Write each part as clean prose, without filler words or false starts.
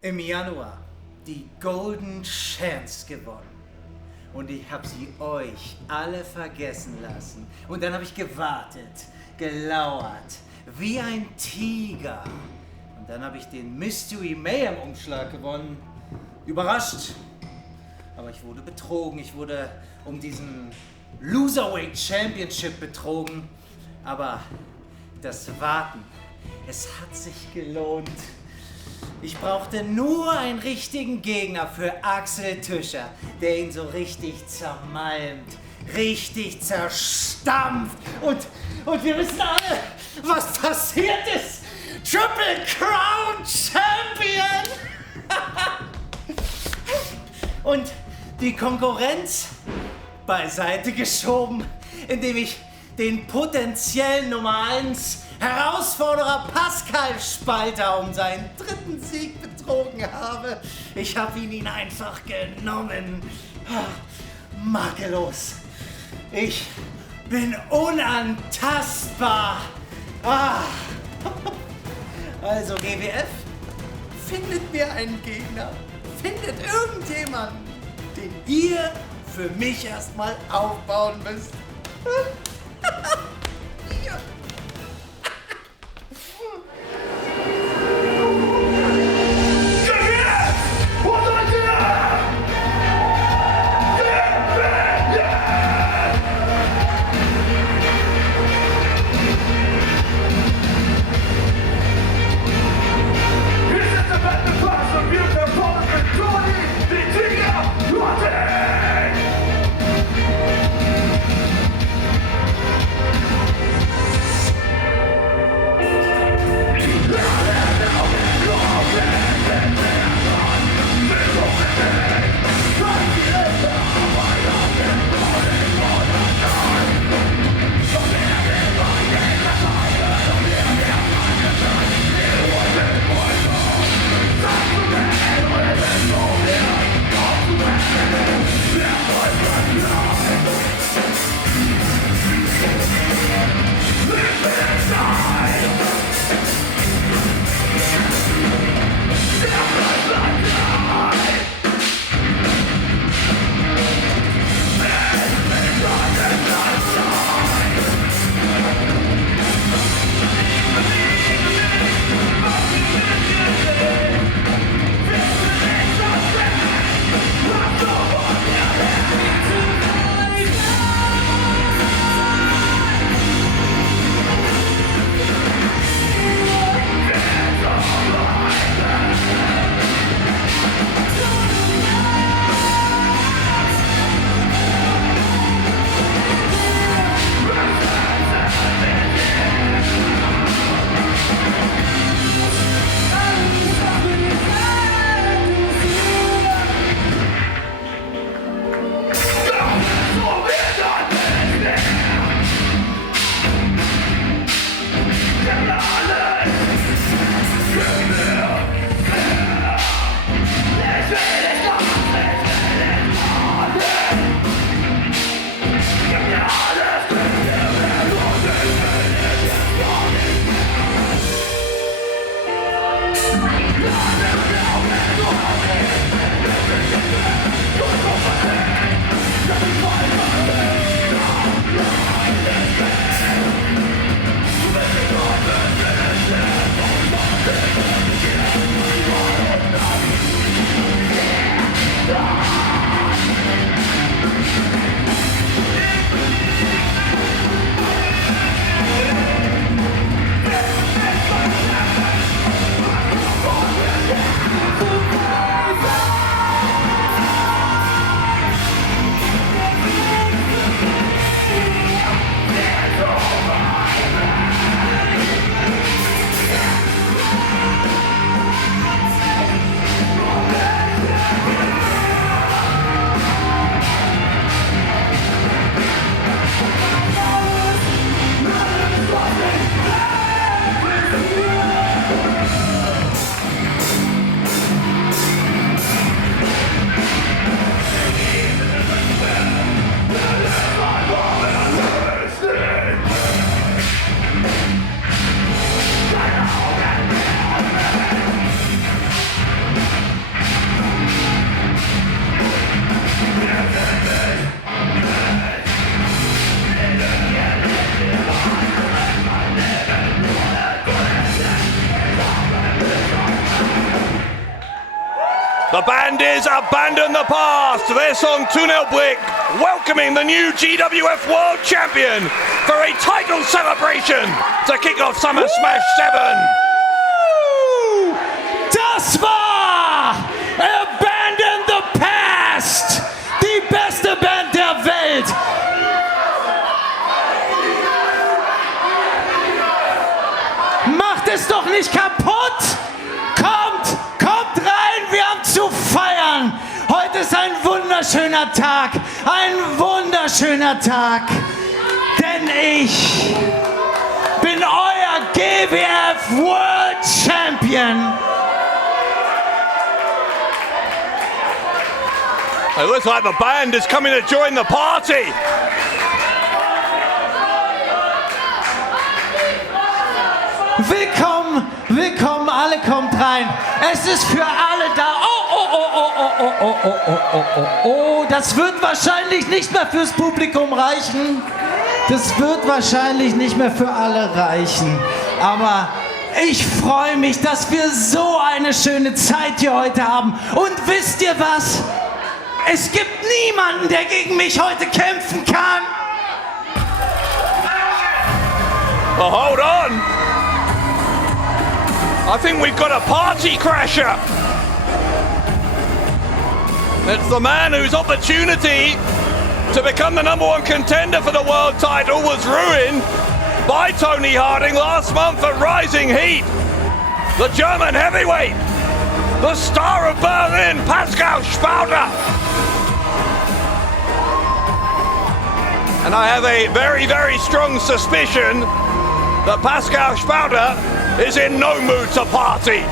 im Januar die Golden Chance gewonnen. Und ich habe sie euch alle vergessen lassen. Und dann habe ich gewartet, gelauert, wie ein Tiger. Und dann habe ich den Mystery Mayhem Umschlag gewonnen. Überrascht. Aber ich wurde betrogen. Ich wurde um diesen Loserweight Championship betrogen. Aber das Warten, es hat sich gelohnt. Ich brauchte nur einen richtigen Gegner für Axel Tischer, der ihn so richtig zermalmt, richtig zerstampft. Und wir wissen alle, was passiert ist. Triple Crown Champion! Und die Konkurrenz beiseite geschoben, indem ich den potenziellen Nummer 1 Herausforderer Pascal Spalter um seinen 3. Sieg betrogen habe. Ich habe ihn einfach genommen. Makellos. Ich bin unantastbar. Also GWF, findet mir einen Gegner. Findet irgendjemanden, den ihr für mich erstmal aufbauen müsst. Ja. The band is Abandon the Past, their song Tunnelblick, welcoming the new GWF World Champion for a title celebration to kick off Summer Smash 7. Das war Abandon the Past, die beste Band der Welt. Macht es doch nicht kaputt! Kommt rein, wir haben zu feiern! Heute ist ein wunderschöner Tag, denn ich bin euer GWF World Champion! It looks like the band is coming to join the party. Willkommen, alle kommt rein. Es ist für alle da. Oh, das wird wahrscheinlich nicht mehr fürs Publikum reichen. Das wird wahrscheinlich nicht mehr für alle reichen. Aber ich freue mich, dass wir so eine schöne Zeit hier heute haben. Und wisst ihr was? Es gibt niemanden, der gegen mich heute kämpfen kann. Well, hold on. I think we've got a party crasher. It's the man whose opportunity to become the #1 contender for the world title was ruined by Toni Harting last month at Rising Heat. The German heavyweight, the star of Berlin, Pascal Spalter. And I have a very, very strong suspicion that Pascal Spalter is in no mood to party.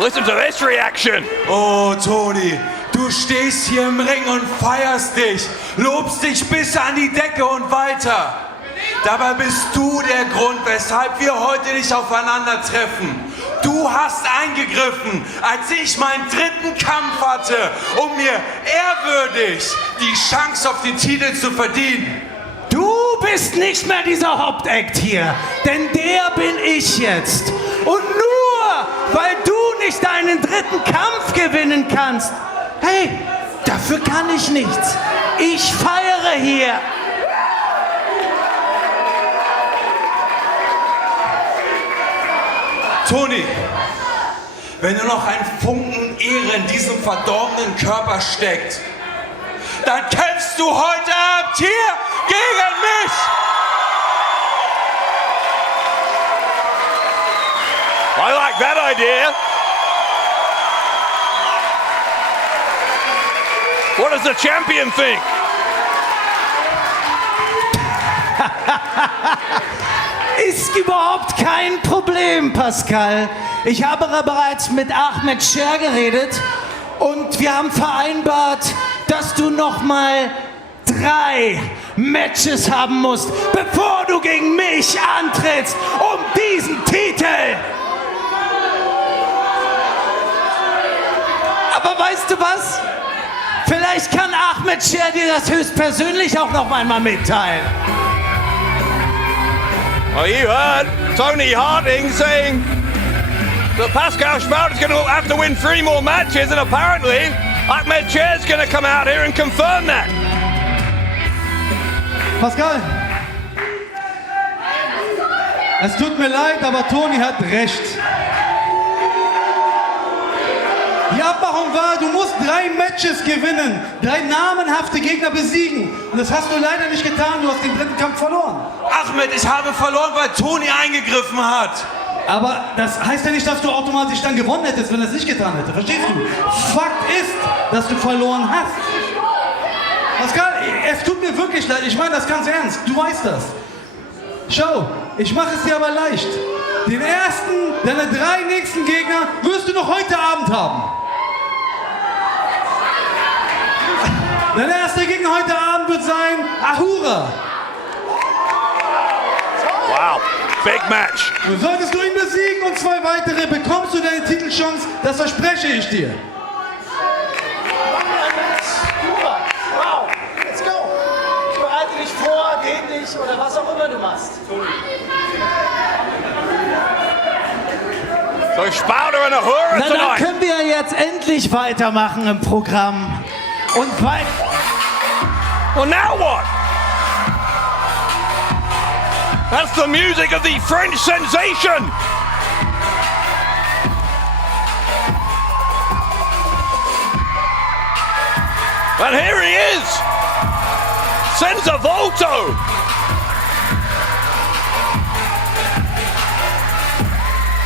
Listen to this reaction. Oh, Toni, du stehst hier im Ring und feierst dich, lobst dich bis an die Decke und weiter. Dabei bist du der Grund, weshalb wir heute nicht aufeinandertreffen. Du hast eingegriffen, als ich meinen 3. Kampf hatte, um mir ehrwürdig die Chance auf den Titel zu verdienen. Du bist nicht mehr dieser Hauptakt hier, denn der bin ich jetzt. Und nur, weil du nicht deinen 3. Kampf gewinnen kannst, hey, dafür kann ich nichts. Ich feiere hier. Toni, wenn nur noch ein Funken Ehre in diesem verdorbenen Körper steckt, dann kämpfst du heute Abend hier gegen mich! I like that idea. What does the champion think? Ist überhaupt kein Problem, Pascal. Ich habe bereits mit Ahmed Scher geredet und wir haben vereinbart, dass du noch mal 3 Matches haben musst, bevor du gegen mich antrittst um diesen Titel. Aber weißt du was? Vielleicht kann Ahmed Scher dir das höchstpersönlich auch noch einmal mitteilen. Well, you heard Toni Harting saying that Pascal Spalter is going to have to win 3 more matches, and apparently Ahmed Scher is going to come out here and confirm that. Pascal, es tut mir leid, aber Toni hat recht. Die Abmachung war, du musst 3 Matches gewinnen, 3 namenhafte Gegner besiegen. Und das hast du leider nicht getan, du hast den 3. Kampf verloren. Ahmed, ich habe verloren, weil Toni eingegriffen hat. Aber das heißt ja nicht, dass du automatisch dann gewonnen hättest, wenn er es nicht getan hätte. Verstehst du? Fakt ist, dass du verloren hast. Pascal, es tut mir wirklich leid, ich meine das ganz ernst, du weißt das. Schau, ich mache es dir aber leicht. Den ersten, deine 3 nächsten Gegner wirst du noch heute Abend haben. Dein erster Gegner heute Abend wird sein Ahura. Wow, big match. Solltest du ihn besiegen und 2 weitere, bekommst du deine Titelchance. Das verspreche ich dir. Wow, let's go. Bereite dich vor, dehn dich oder was auch immer du machst. So Spalter and Ahura Na, dann tonight. können wir jetzt endlich weitermachen im Programm. Und weiter. Well, now what? That's the music of the French sensation. And here he is, Senza Volto.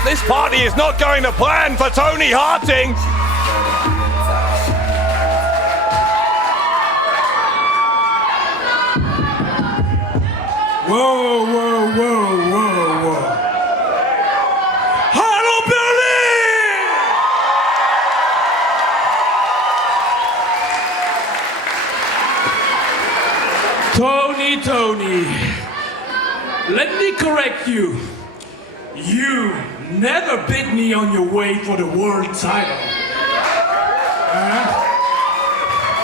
This party is not going to plan for Toni Harting. Whoa, whoa, whoa, whoa, whoa. Hallo Berlin! Toni, let me correct you. You never beat me on your way for the world title.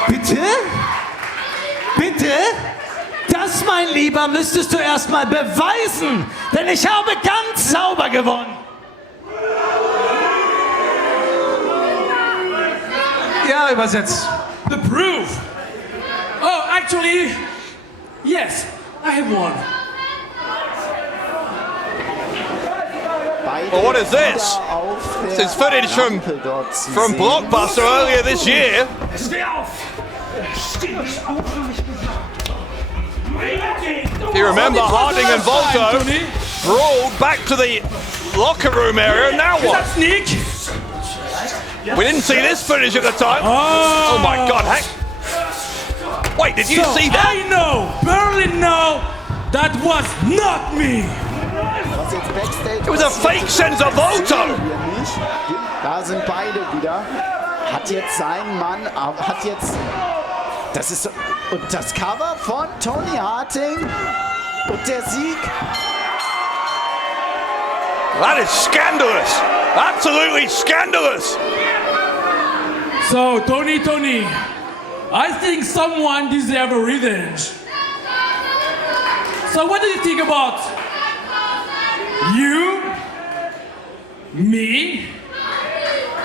Bitte? Bitte? Das, mein Lieber, müsstest du erstmal beweisen, denn ich habe ganz sauber gewonnen. Ja, übersetzt. The proof. Oh, actually, yes, I have won. Well, what is this? This is footage from Blockbuster earlier this year. If you remember, Harting and Volto brawled back to the locker room area. Now what? We didn't see this footage at the time. Oh my God! Wait, did you see that? I know, Berlin know, that was not me. It was a fake Senza Volto. Da sind beide wieder. Hat jetzt sein Mann, hat jetzt. Das ist. Und das Cover von Toni Harting. Und der Sieg. That is scandalous. Absolutely scandalous. So, Toni, I think someone deserves a revenge. So, what do you think about you, me,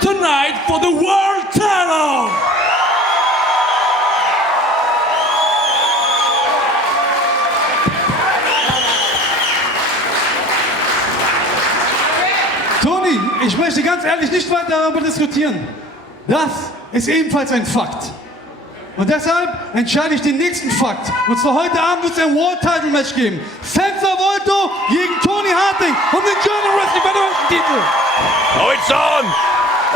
tonight for the world title? Toni, ich möchte ganz ehrlich nicht weiter darüber diskutieren. Das ist ebenfalls ein Fakt. Und deshalb entscheide ich den nächsten Fakt. Und zwar heute Abend wird es ein World Title Match geben. Senza Volto gegen Toni Harting um den German Wrestling Federation Titel. Oh, it's on.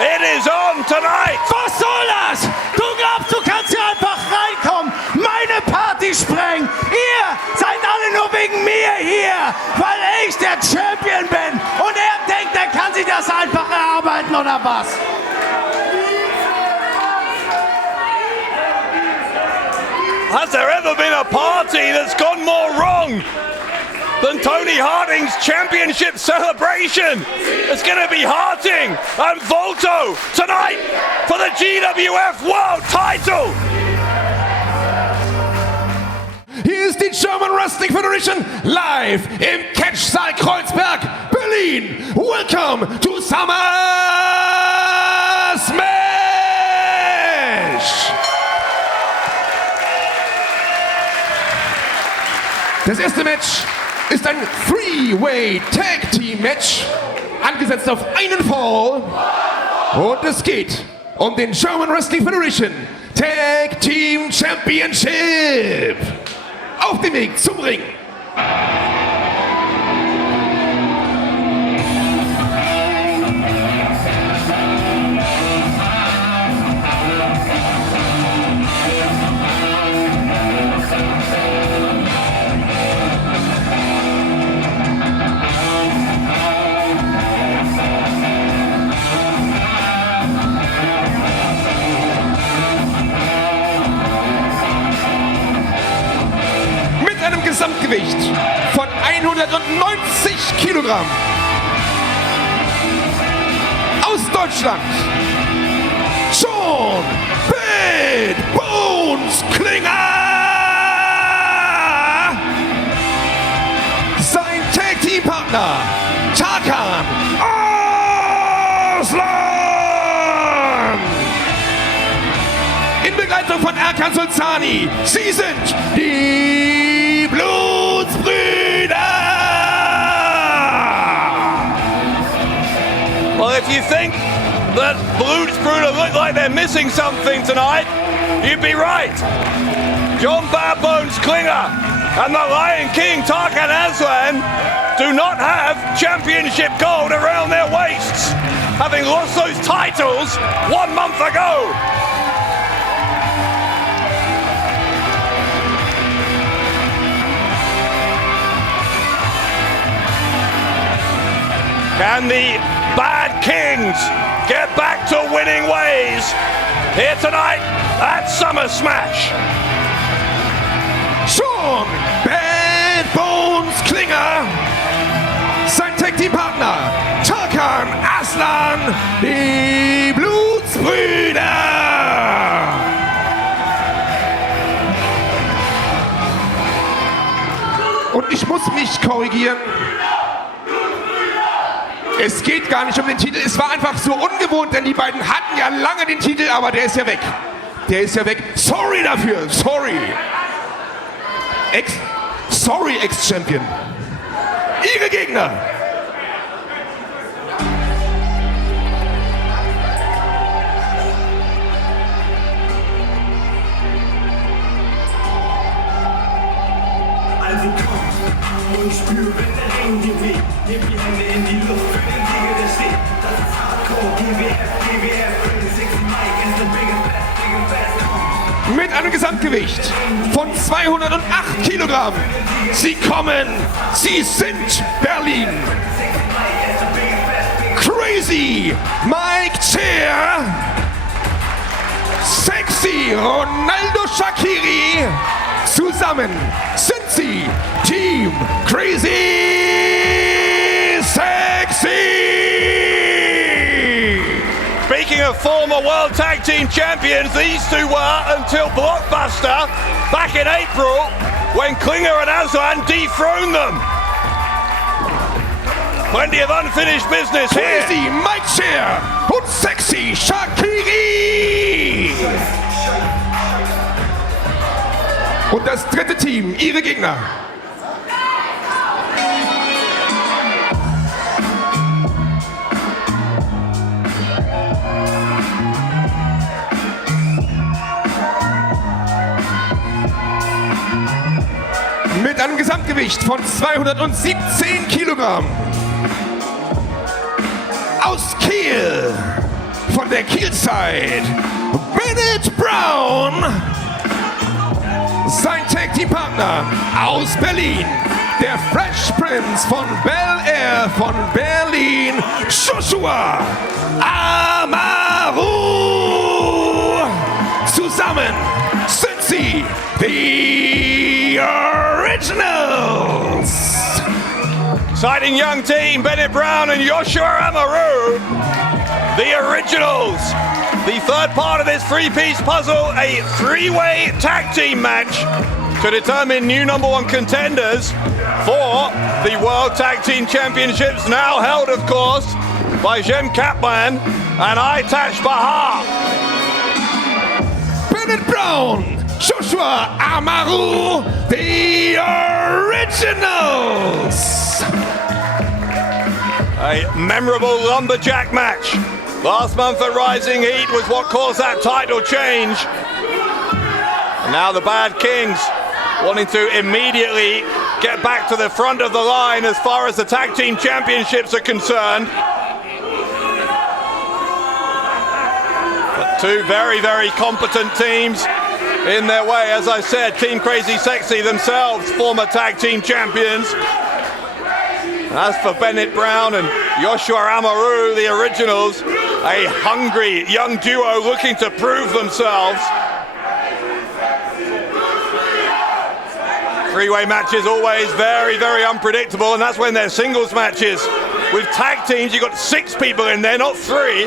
It is on tonight. Was soll das? Du glaubst, du kannst hier einfach reinkommen, meine Party sprengen. Ihr seid alle nur wegen mir hier, weil ich der Champion bin. Und er denkt, er kann sich das einfach erarbeiten, oder was? Has there ever been a party that's gone more wrong than Toni Harting's championship celebration? It's going to be Harting and Volto tonight for the GWF World Title. Hier ist die German Wrestling Federation live im Catchsaal Kreuzberg, Berlin. Welcome to Summer Smash! Das erste Match ist ein Three-Way Tag Team Match, angesetzt auf einen Fall. Und es geht um den German Wrestling Federation Tag Team Championship. Auf dem Weg zum Ring. Gesamtgewicht von 190 Kilogramm. Aus Deutschland, John Bad Bones Klinger. Sein Tag-Team-Partner, Tarkan, Aslan. In Begleitung von Erkan Sulcani. Sie sind die Blutsbrüder. Well, if you think that Blutsbrüder look like they're missing something tonight, you'd be right. John Bad Bones Klinger and the Lion King Tarkan Aslan do not have championship gold around their waists, having lost those titles 1 month ago. Can the Bad Kings get back to winning ways here tonight at Summer Smash? Schon Bad Bones Klinger, sein Tag-Team-Partner Tarkan Aslan, die Blutsbrüder. Und ich muss mich korrigieren. Es geht gar nicht um den Titel, es war einfach so ungewohnt, denn die beiden hatten ja lange den Titel, aber der ist ja weg. Der ist ja weg. Sorry dafür, sorry. Ex-Champion. Ihre Gegner. Also kommt und spür, wenn der Ring dir weht. Nehmt die Hände in die Luft für den Sieger, der steht. Das ist Hardcore, GWF, 60 Mike is the biggest, best. Mit einem Gesamtgewicht von 208 Kilogramm. Sie kommen, sie sind Berlin. Crazy Mike Chair. Sexy Ronaldo Shaqiri. Zusammen sind sie Team Crazy Sexy. Speaking of former World Tag Team Champions, these two were until Blockbuster back in April when Klinger and Aslan dethroned them. Plenty of unfinished business here. Crazy Mike Chair und Sexy Shaqiri. Und das dritte Team, ihre Gegner. Mit einem Gesamtgewicht von 217 Kilogramm. Aus Kiel, von der Kielside, Bennet Brown. Sein Tag-Team-Partner aus Berlin, der Fresh Prince von Bel Air von Berlin, Joshua Amaru. Zusammen sind sie die Originals. Exciting young team, Bennet Brown and Joshua Amaru, the Originals. The third part of this three-piece puzzle, a three-way tag team match to determine new #1 contenders for the World Tag Team Championships, now held, of course, by Kaplan and Aytac Bahar. Bennet Brown, Joshua Amaru, the Originals. A memorable lumberjack match last month at Rising Heat was what caused that title change. And now the Bad Kings wanting to immediately get back to the front of the line as far as the Tag Team Championships are concerned. But two very, very competent teams in their way. As I said, Team Crazy Sexy themselves, former Tag Team Champions. As for Bennet Brown and Joshua Amaru, the Originals, a hungry young duo looking to prove themselves. Three-way matches always very, very unpredictable, and that's when they're singles matches. With tag teams, you've got 6 people in there, not 3.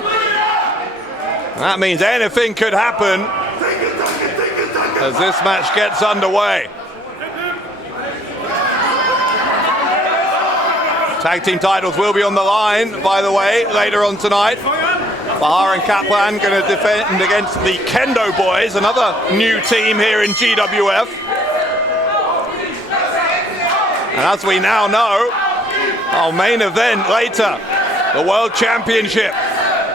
That means anything could happen as this match gets underway. Tag team titles will be on the line, by the way, later on tonight. Bahar and Kaplan going to defend against the Kendo boys, another new team here in GWF. And as we now know, our main event later, the World Championship,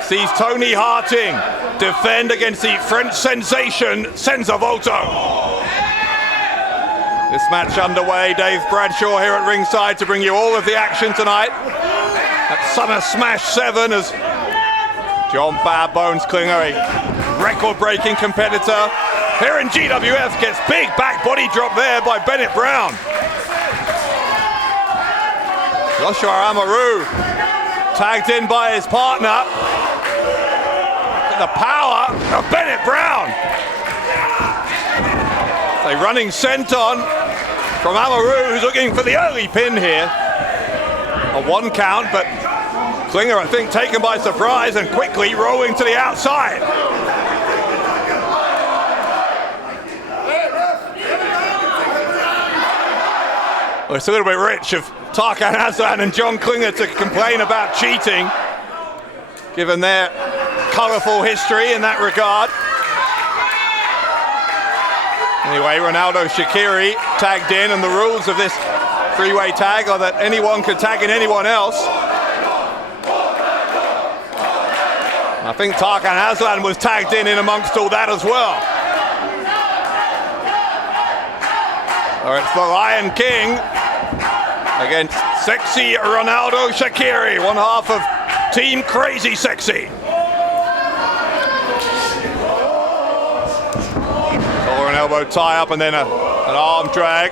sees Toni Harting defend against the French sensation, Senza Volto. This match underway, Dave Bradshaw here at ringside to bring you all of the action tonight at Summer Smash 7 as John Bad Bones Klinger, a record-breaking competitor here in GWF, gets big back body drop there by Bennet Brown. Joshua Amaru tagged in by his partner. The power of Bennet Brown. A running senton from Amaru, who's looking for the early pin here. A 1 count, but Klinger, I think, taken by surprise and quickly rolling to the outside. Well, it's a little bit rich of Tarkan Aslan and John Klinger to complain about cheating, given their colourful history in that regard. Anyway, Ronaldo Shaqiri tagged in, and the rules of this 3-way tag are that anyone can tag in anyone else. I think Tarkan Aslan was tagged in amongst all that as well. Or it's the Lion King against sexy Ronaldo Shaqiri, one half of Team Crazy Sexy. Or an elbow tie up and then an arm drag.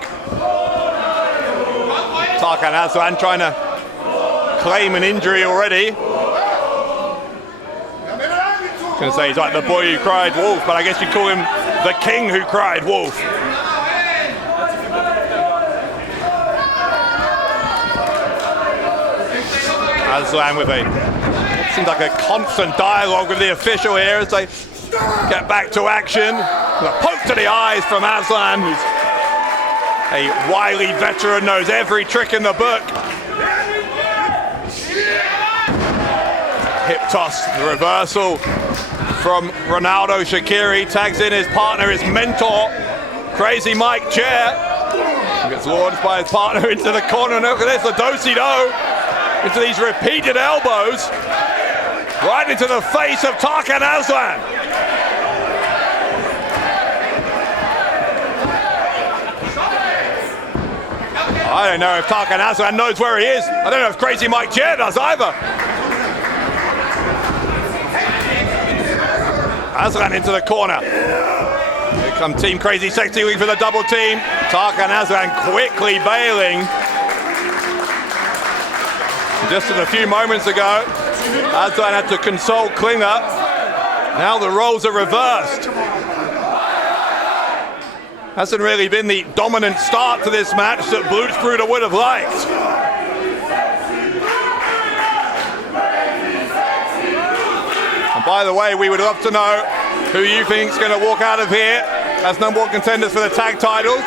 Tarkan Aslan trying to claim an injury already. I was going to say he's like the boy who cried wolf, but I guess you'd call him the king who cried wolf. Aslan with seems like a constant dialogue with the official here as they get back to action. A poke to the eyes from Aslan, who's a wily veteran, knows every trick in the book. Hip toss, the reversal from Ronaldo Shaqiri, tags in his partner, his mentor, Crazy Mike Chair. He gets launched by his partner into the corner. Look at this, the do-si-do into these repeated elbows, right into the face of Tarkan Aslan. I don't know if Tarkan Aslan knows where he is. I don't know if Crazy Mike Chair does either. Aslan into the corner. Here come Team Crazy Sexy looking for the double team. Tarkan Aslan quickly bailing. Just a few moments ago, Aslan had to console Klinger. Now the roles are reversed. Hasn't really been the dominant start to this match that Blutsbrüder would have liked. And by the way, we would love to know who you think is going to walk out of here as number 1 contenders for the tag titles.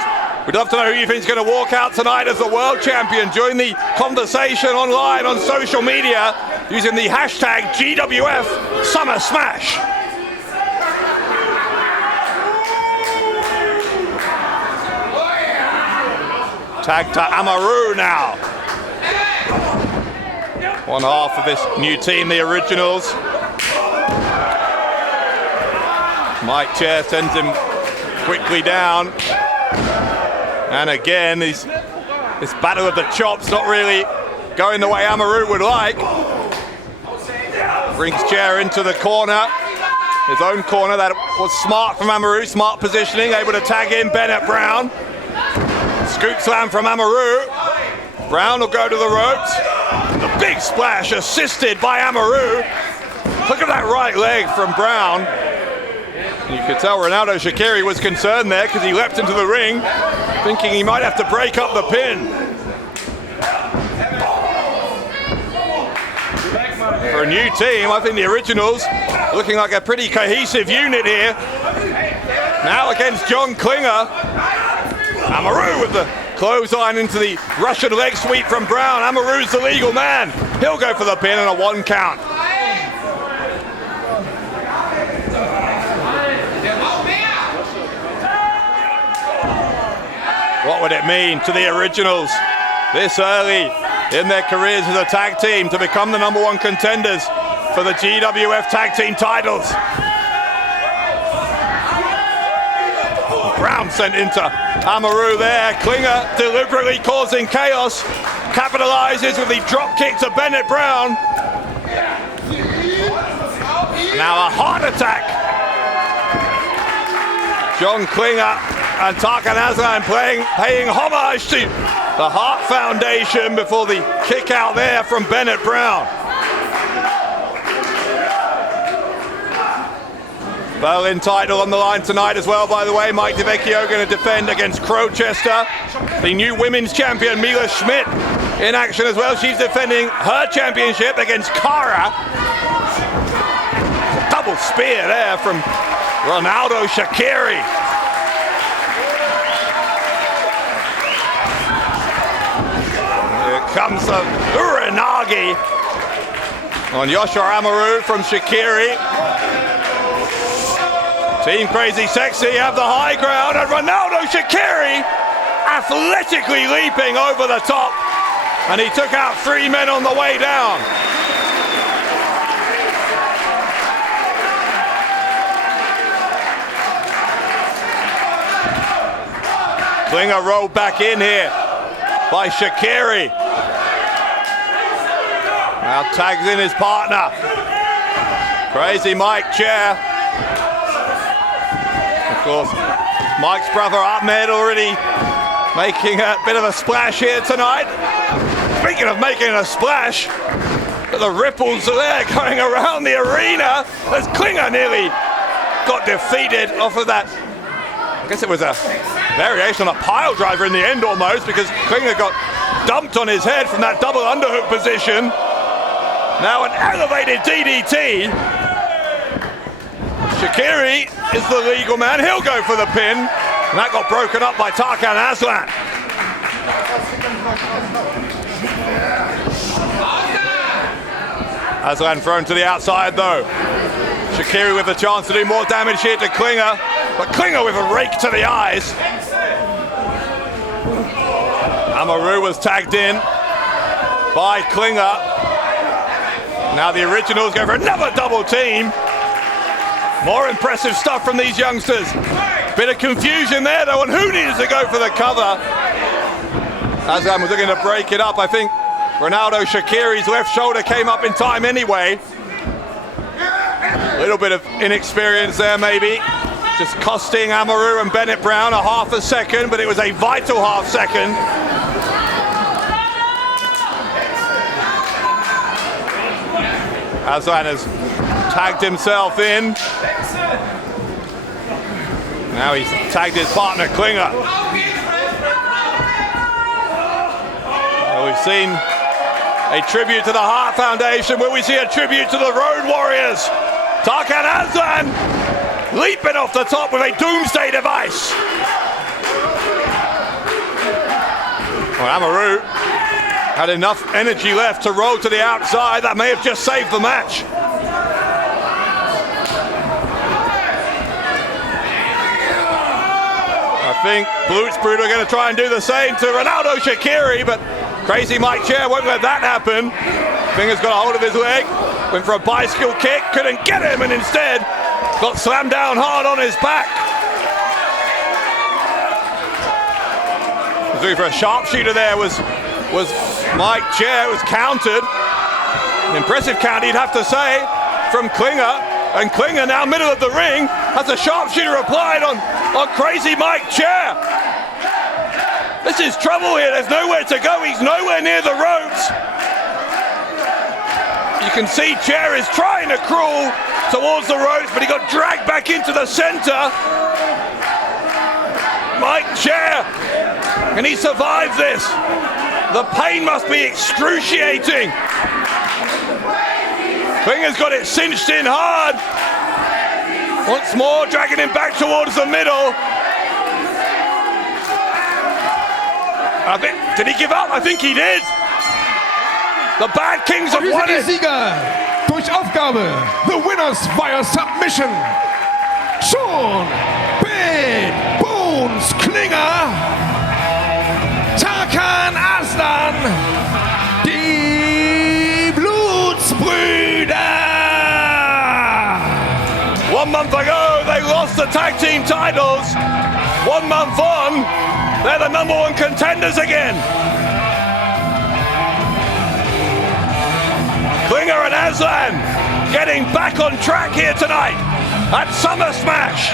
We'd love to know who you think is going to walk out tonight as the world champion. Join the conversation online on social media using the hashtag GWF Summer Smash. Tag to Amaru now. One half of this new team, the Originals. Mike Chair sends him quickly down. And again, this battle of the chops not really going the way Amaru would like. Brings Chair into the corner. His own corner. That was smart from Amaru, smart positioning, able to tag in Bennet Brown. Scoop slam from Amaru. Brown will go to the ropes. The big splash assisted by Amaru. Look at that right leg from Brown. You could tell Ronaldo Shaqiri was concerned there because he leapt into the ring thinking he might have to break up the pin. For a new team, I think the Originals looking like a pretty cohesive unit here. Now against John Klinger. Amaru with the clothesline into the Russian leg sweep from Brown. Amaru's the legal man. He'll go for the pin and a 1 count. What would it mean to the Originals this early in their careers as a tag team to become the #1 contenders for the GWF tag team titles? Brown sent into Amaru there. Klinger deliberately causing chaos. Capitalizes with the drop kick to Bennet Brown. Now a heart attack. John Klinger and Tarkan Aslan paying homage to the Heart Foundation before the kick out there from Bennet Brown. Berlin title on the line tonight as well, by the way. Mike Vecchio going to defend against Crowchester. The new women's champion, Mila Smidt, in action as well. She's defending her championship against Kara. Double spear there from Ronaldo Shaqiri. Here comes the Uranagi on Joshua Amaru from Shaqiri. Team Crazy Sexy have the high ground, and Ronaldo Shaqiri athletically leaping over the top, and he took out 3 men on the way down. Klinger rolled back in here by Shaqiri. Now tags in his partner. Crazy Mike chair. Of course, Mike's brother Ahmed already making a bit of a splash here tonight. Speaking of making a splash, the ripples are there going around the arena as Klinger nearly got defeated off of that. I guess it was a variation on a pile driver in the end almost, because Klinger got dumped on his head from that double underhook position. Now an elevated DDT. Shaqiri is the legal man. He'll go for the pin. And that got broken up by Tarkan Aslan. Aslan thrown to the outside though. Shaqiri with a chance to do more damage here to Klinger. But Klinger with a rake to the eyes. Amaru was tagged in by Klinger. Now the Originals go for another double team. More impressive stuff from these youngsters. Bit of confusion there though on who needed to go for the cover. Aslan was looking to break it up. I think Ronaldo Shaqiri's left shoulder came up in time anyway. A little bit of inexperience there maybe. Just costing Amaru and Bennet Brown a half a second, but it was a vital half second. Aslan has tagged himself in. Now he's tagged his partner Klinger. Well, we've seen a tribute to the Heart Foundation. Will we see a tribute to the Road Warriors? Tarkan Aslan leaping off the top with a doomsday device. Well, Amaru had enough energy left to roll to the outside. That may have just saved the match. I think Blutsbrüder are going to try and do the same to Ronaldo Shaqiri, but Crazy Mike Chair won't let that happen. Finger's got a hold of his leg, went for a bicycle kick, couldn't get him, and instead got slammed down hard on his back. Looking for a sharpshooter there was Mike Chair, was countered. An impressive count, you'd have to say, from Klinger. And Klinger now middle of the ring has a sharpshooter applied on Crazy Mike Chair. This is trouble here, there's nowhere to go, he's nowhere near the ropes. You can see Chair is trying to crawl towards the ropes, but he got dragged back into the center. Mike Chair Can he survive this? The pain must be excruciating. Klinger's got it cinched in hard. Once more, dragging him back towards the middle. Did he give up? I think he did. The Bad Kings have won it. Sieger durch Aufgabe. The winners via submission. Schon Big Bones Klinger, Tarkan Aslan, die Blutsbrüder. 1 month ago, they lost the tag team titles. 1 month on, they're the #1 contenders again. Klinger and Aslan getting back on track here tonight at Summer Smash.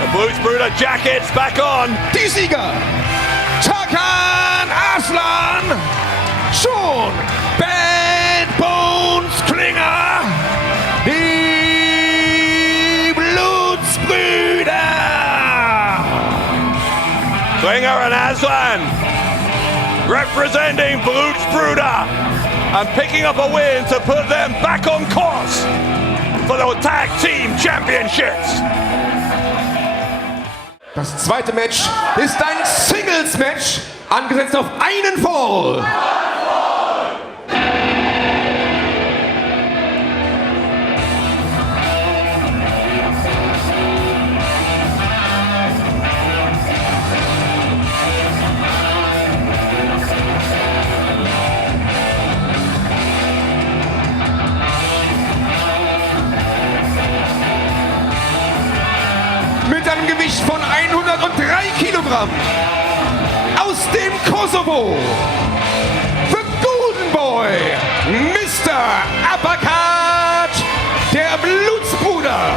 The Blutsbrüder jackets back on. Die Sieger Tarkan Aslan, schon Bad Bones Klinger, die Blutsbrüder. Klinger and Aslan representing Blutsbrüder and picking up a win to put them back on course for the Tag Team Championships. Das zweite Match ist ein Singles-Match, angesetzt auf einen Fall. Mit einem Gewicht von 103 Kilogramm aus dem Kosovo, the Golden Boy, Mr. Uppercut, der Blutsbruder,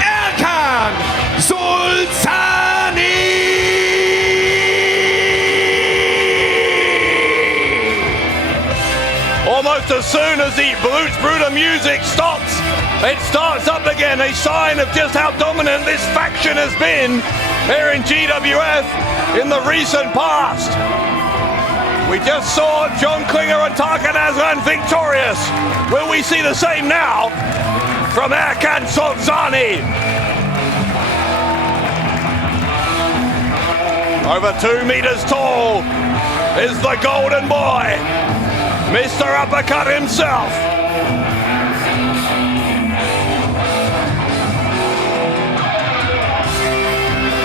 Erkan Sulcani. Almost as soon as the Blutsbrüder music stops, it starts up again, a sign of just how dominant this faction has been here in GWF in the recent past. We just saw John Klinger and Tarkan Aslan victorious. Will we see the same now from Erkan Sulcani? Over 2 meters tall is the Golden Boy, Mr. Uppercut himself.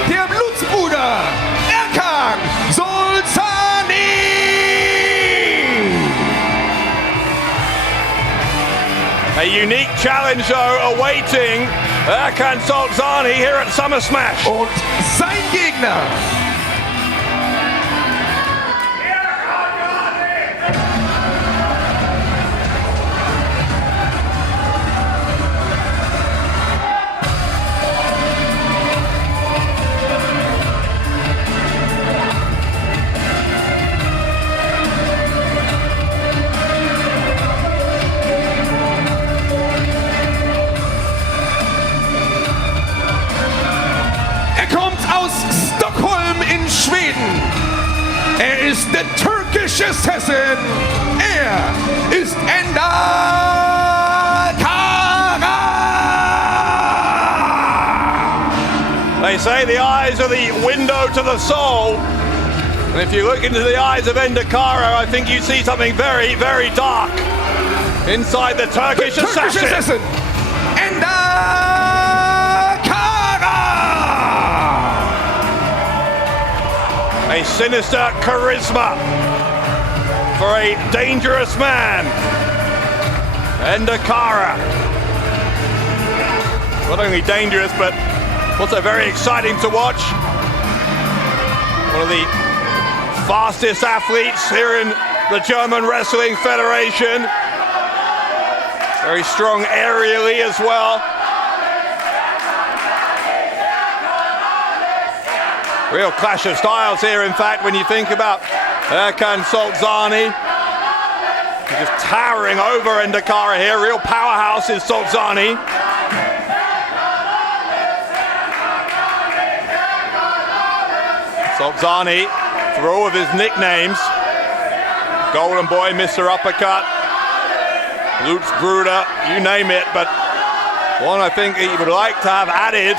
Der Blutsbruder, Erkan Sulcani. A unique challenge though awaiting Erkan Sulcani here at Summer Smash. Und sein Gegner, er ist der Turkish Assassin. Er ist Endakara. They say the eyes are the window to the soul. And if you look into the eyes of Endakara, I think you see something very, very dark inside the Turkish assassin. A sinister charisma for a dangerous man. Endakara. Not only dangerous, but also very exciting to watch. One of the fastest athletes here in the German Wrestling Federation. Very strong aerially as well. Real clash of styles here, in fact, when you think about Erkan Sulcani Just towering over Endakara here. Real powerhouse is Sulcani. Sulcani, for all of his nicknames, Golden Boy, Mr. Uppercut, Blutsbrüder, you name it, but one I think he would like to have added,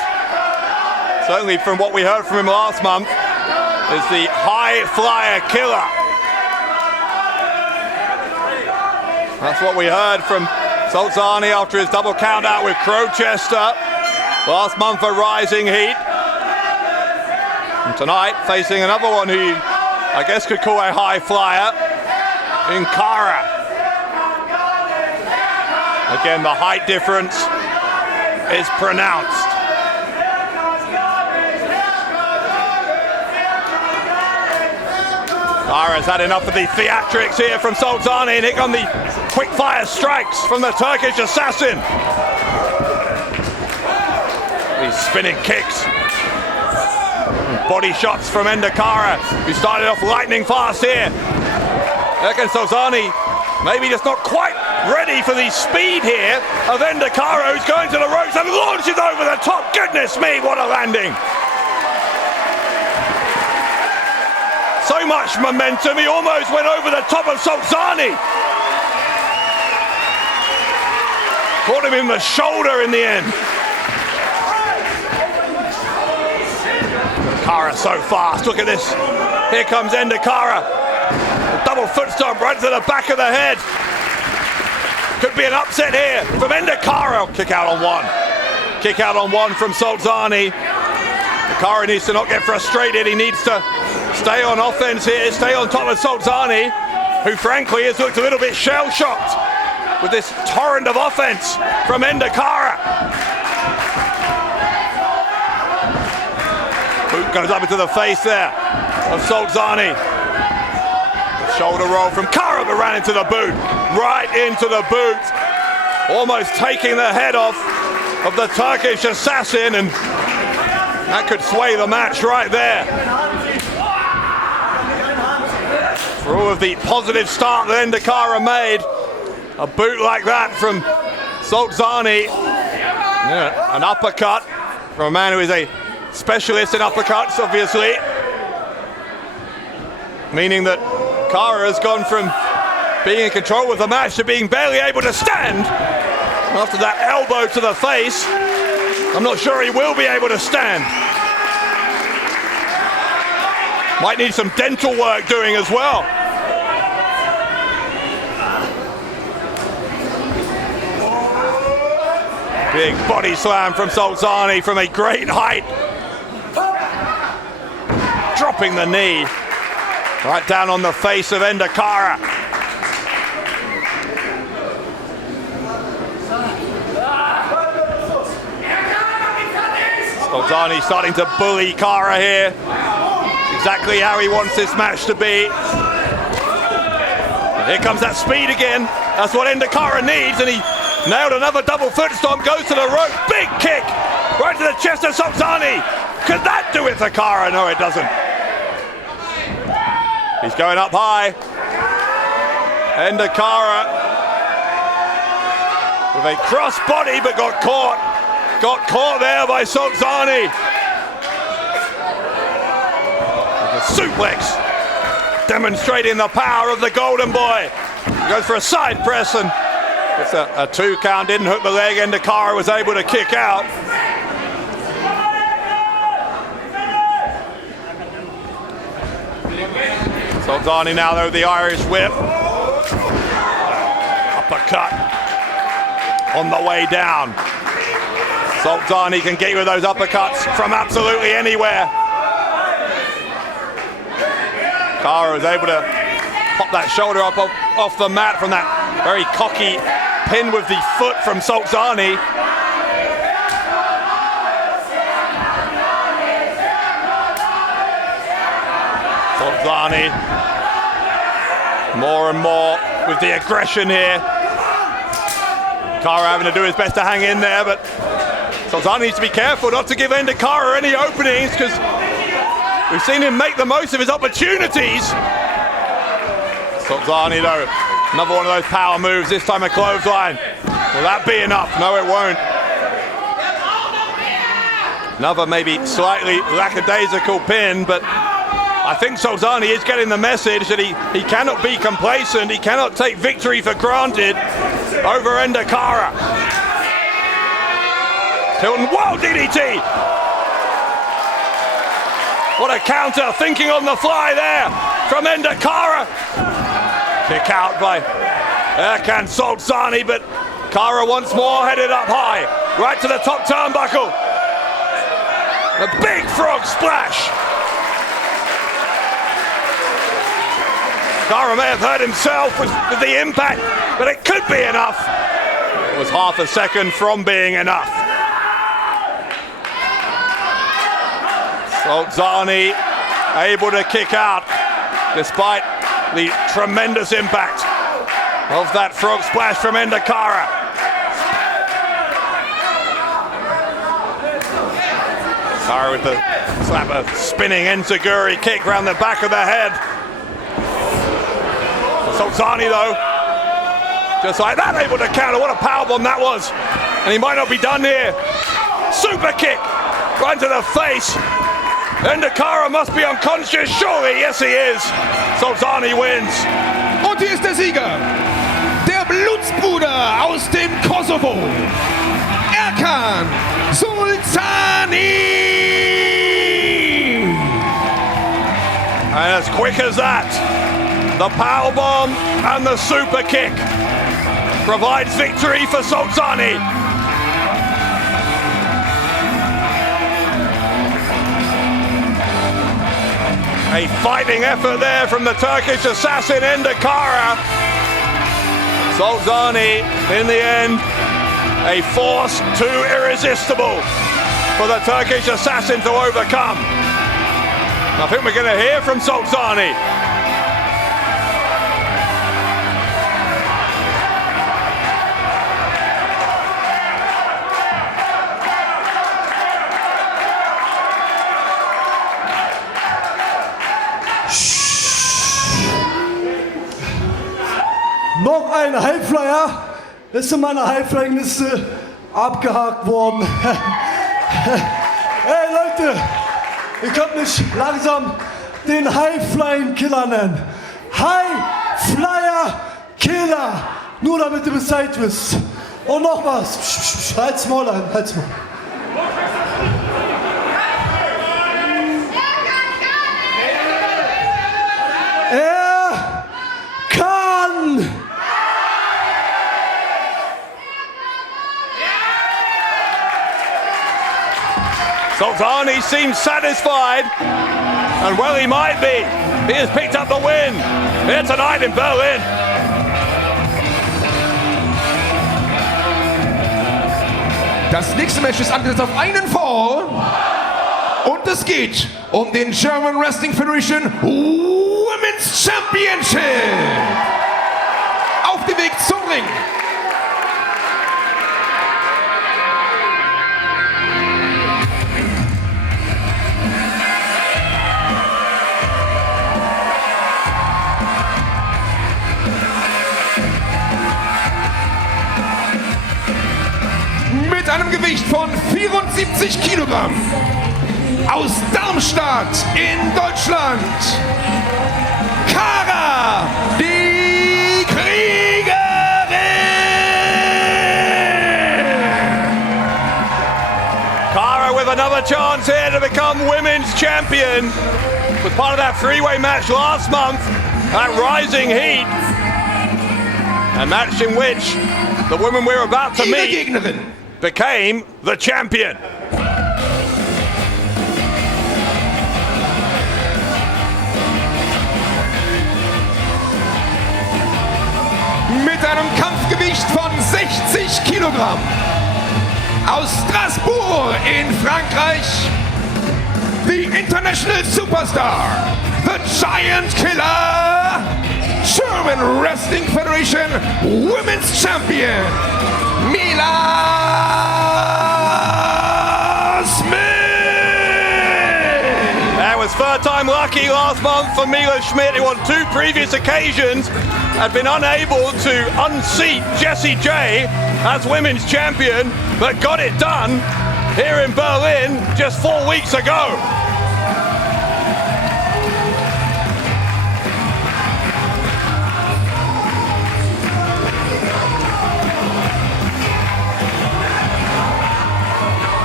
certainly from what we heard from him last month, is the high flyer killer. That's what we heard from Sulcani after his double count out with Crowchester last month at Rising Heat. And tonight facing another one who I guess could call a high flyer in Kara. Again, the height difference is pronounced. Kara's had enough of the theatrics here from Sulcani, and here come the quick fire strikes from the Turkish assassin. These spinning kicks. Body shots from Endakara, who started off lightning fast here. Erkan Sulcani maybe just not quite ready for the speed here of Endakara, who's going to the ropes and launches over the top. Goodness me, what a landing. So much momentum, he almost went over the top of Sulcani. Caught him in the shoulder in the end. Kara so fast, look at this. Here comes Endakara. A double foot stomp right to the back of the head. Could be an upset here from Endakara. Kick out on one. Kick out on one from Sulcani. Kara needs to not get frustrated. He needs to stay on offense here, stay on top of Sulcani, who frankly has looked a little bit shell-shocked with this torrent of offense from Endakara. Boot goes up into the face there of Sulcani. Shoulder roll from Kara, but ran into the boot. Right into the boot. Almost taking the head off of the Turkish assassin, and that could sway the match right there. For all of the positive start that Endakara made, a boot like that from Sulcani, yeah, an uppercut from a man who is a specialist in uppercuts, obviously, meaning that Kara has gone from being in control of the match to being barely able to stand. After that elbow to the face, I'm not sure he will be able to stand. Might need some dental work doing as well. Big body slam from Sulcani from a great height. Dropping the knee right down on the face of Endakara. Sulcani starting to bully Kara here. Exactly how he wants this match to be. And here comes that speed again. That's what Endakara needs, and he nailed another double foot stomp, goes to the rope, big kick, right to the chest of Sulcani. Could that do it to Kara? No, it doesn't. He's going up high. Endakara with a cross body, but got caught. Got caught there by Sulcani. Suplex, demonstrating the power of the Golden Boy. He goes for a side press, and it's a 2 count, didn't hook the leg. Endakara was able to kick out. Sulcani now though, the Irish whip. Uppercut on the way down. Sulcani can get you with those uppercuts from absolutely anywhere. Kara was able to pop that shoulder up off the mat from that very cocky pin with the foot from Sulcani. Sulcani more and more with the aggression here. Kara having to do his best to hang in there, but Sulcani needs to be careful not to give Endakara any openings, because we've seen him make the most of his opportunities. Sulcani though, Another one of those power moves, this time a clothesline. Will that be enough? No, it won't. Another maybe slightly lackadaisical pin, but I think Sulcani is getting the message that he cannot be complacent, he cannot take victory for granted over Endakara. Tilton, whoa, DDT! What a counter, thinking on the fly there from Endakara. Kick out by Erkan Sulcani, but Kara once more headed up high, right to the top turnbuckle. A big frog splash. Kara may have hurt himself with the impact, but it could be enough. It was half a second from being enough. Sulcani able to kick out despite the tremendous impact of that frog splash from Endakara. Kara with the slap, a spinning enziguri kick round the back of the head. Sulcani though, just like that, able to counter. What a powerbomb that was. And he might not be done here. Super kick right to the face. Endakara must be unconscious, surely. Yes, he is. Sulcani wins. Und hier ist der Sieger, der Blutsbrüder aus dem Kosovo, Erkan Sulcani. And as quick as that, the powerbomb and the super kick provides victory for Sulcani. A fighting effort there from the Turkish assassin Endakara. Sulcani, in the end, a force too irresistible for the Turkish assassin to overcome. I think we're going to hear from Sulcani. Noch ein Highflyer ist in meiner Highflying-Liste abgehakt worden. Hey Leute, ihr könnt mich langsam den Highflying-Killer nennen. Highflyer-Killer, nur damit ihr Bescheid wisst. Und noch was, halt's Maul ein, halt's Maul. Erkan! Sulcani seems satisfied, and well he might be. He has picked up the win here tonight in Berlin. Das nächste Match ist angesetzt auf einen Fall und es geht um den German Wrestling Federation Women's Championship. Auf dem Weg zum Ring. Mit einem Gewicht von 74 Kilogramm aus Darmstadt in Deutschland, Kara, die Kriegerin! Kara with another chance here to become Women's Champion. Was part of that three-way match last month at Rising Heat. A match in which the woman we're about to meet became the champion. Mit einem Kampfgewicht von 60 Kilogramm aus Strasbourg in Frankreich, the International Superstar, the Giant Killer, German Wrestling Federation Women's Champion, Mila Smidt. That was third time time lucky last month for Mila Smidt, who on 2 previous occasions had been unable to unseat Jessie J as women's champion, but got it done here in Berlin just 4 weeks ago.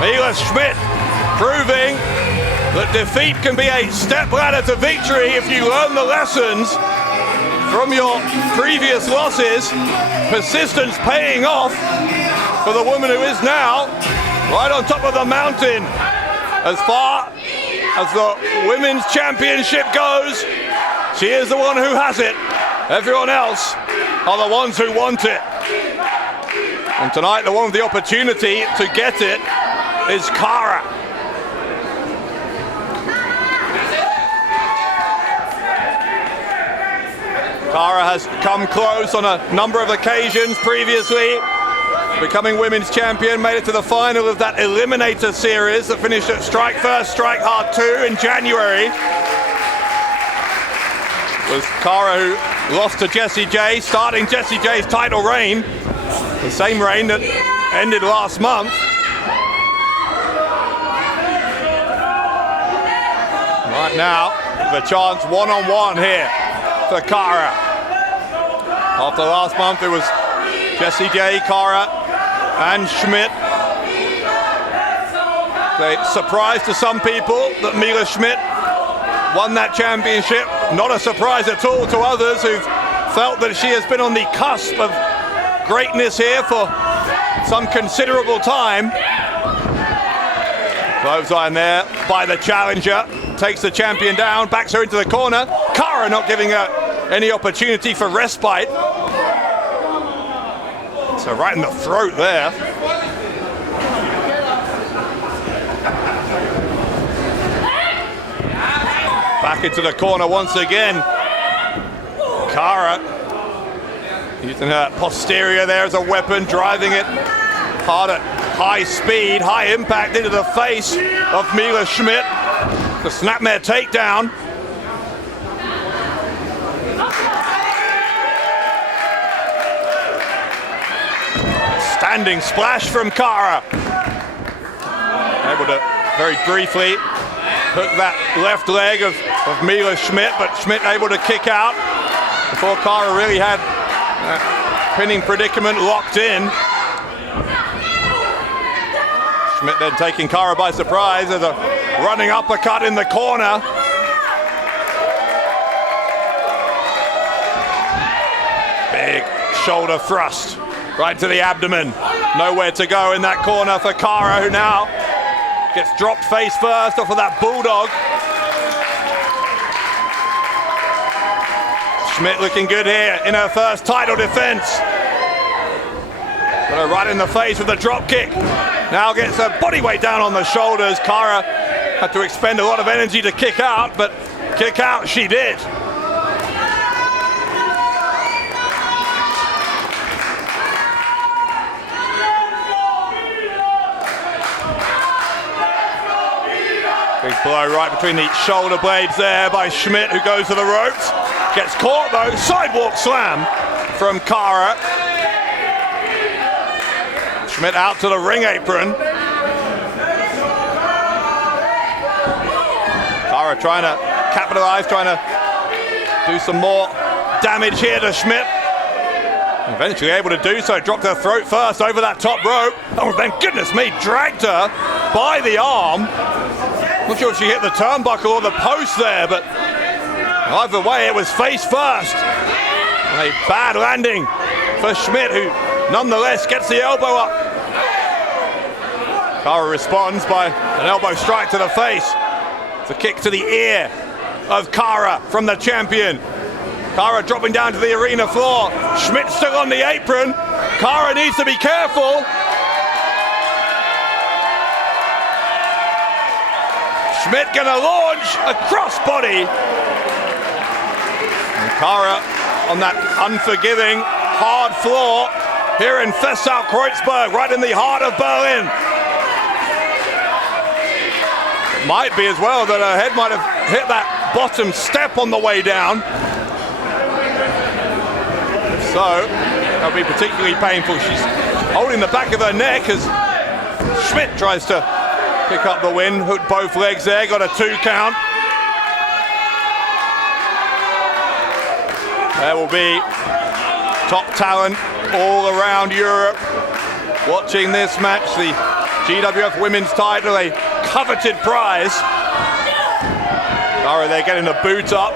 Mila Smidt proving that defeat can be a stepladder to victory if you learn the lessons from your previous losses. Persistence paying off for the woman who is now right on top of the mountain. As far as the women's championship goes, she is the one who has it. Everyone else are the ones who want it. And tonight, the one with the opportunity to get it is Cara. Cara has come close on a number of occasions previously, becoming women's champion, made it to the final of that Eliminator series that finished at Strike First, Strike Hard 2 in January. It was Cara who lost to Jessie J, starting Jessie J's title reign, the same reign that ended last month. Right now, the chance one-on-one here for Cara. After last month, it was Jessie J, Cara, and Smidt. They surprised to some people that Mila Smidt won that championship. Not a surprise at all to others who've felt that she has been on the cusp of greatness here for some considerable time. Clothesline there by the challenger. Takes the champion down, backs her into the corner. Cara not giving her any opportunity for respite. So right in the throat there. Back into the corner once again. Cara using her posterior there as a weapon, driving it hard at high speed, high impact into the face of Mila Smidt. The snapmare takedown. Standing splash from Cara. Able to very briefly hook that left leg of Mila Smidt, but Smidt able to kick out before Cara really had that pinning predicament locked in. Smidt then taking Cara by surprise as a running uppercut in the corner. Big shoulder thrust right to the abdomen. Nowhere to go in that corner for Cara, who now gets dropped face first off of that bulldog. Smidt looking good here in her first title defense. Got her right in the face with a drop kick. Now gets her body weight down on the shoulders. Cara had to expend a lot of energy to kick out, but kick out she did. Big blow right between the shoulder blades there by Smidt, who goes to the ropes. Gets caught though, sidewalk slam from Cara. Smidt out to the ring apron. Cara trying to capitalize, trying to do some more damage here to Smidt. Eventually able to do so, dropped her throat first over that top rope. Oh, then goodness me, dragged her by the arm. Not sure if she hit the turnbuckle or the post there, but either way, it was face first. And a bad landing for Smidt, who nonetheless gets the elbow up. Cara responds by an elbow strike to the face. It's a kick to the ear of Cara from the champion. Cara dropping down to the arena floor. Smidt still on the apron. Cara needs to be careful. Smidt gonna launch a crossbody. And Cara on that unforgiving, hard floor here in Festsaal-Kreuzberg, right in the heart of Berlin. It might be as well that her head might have hit that bottom step on the way down. So, that'll be particularly painful. She's holding the back of her neck as Smidt tries to pick up the win. Hooked both legs there, got a 2 count. There will be top talent all around Europe watching this match. The GWF Women's Title, a coveted prize. Sorry, they're getting the boot up.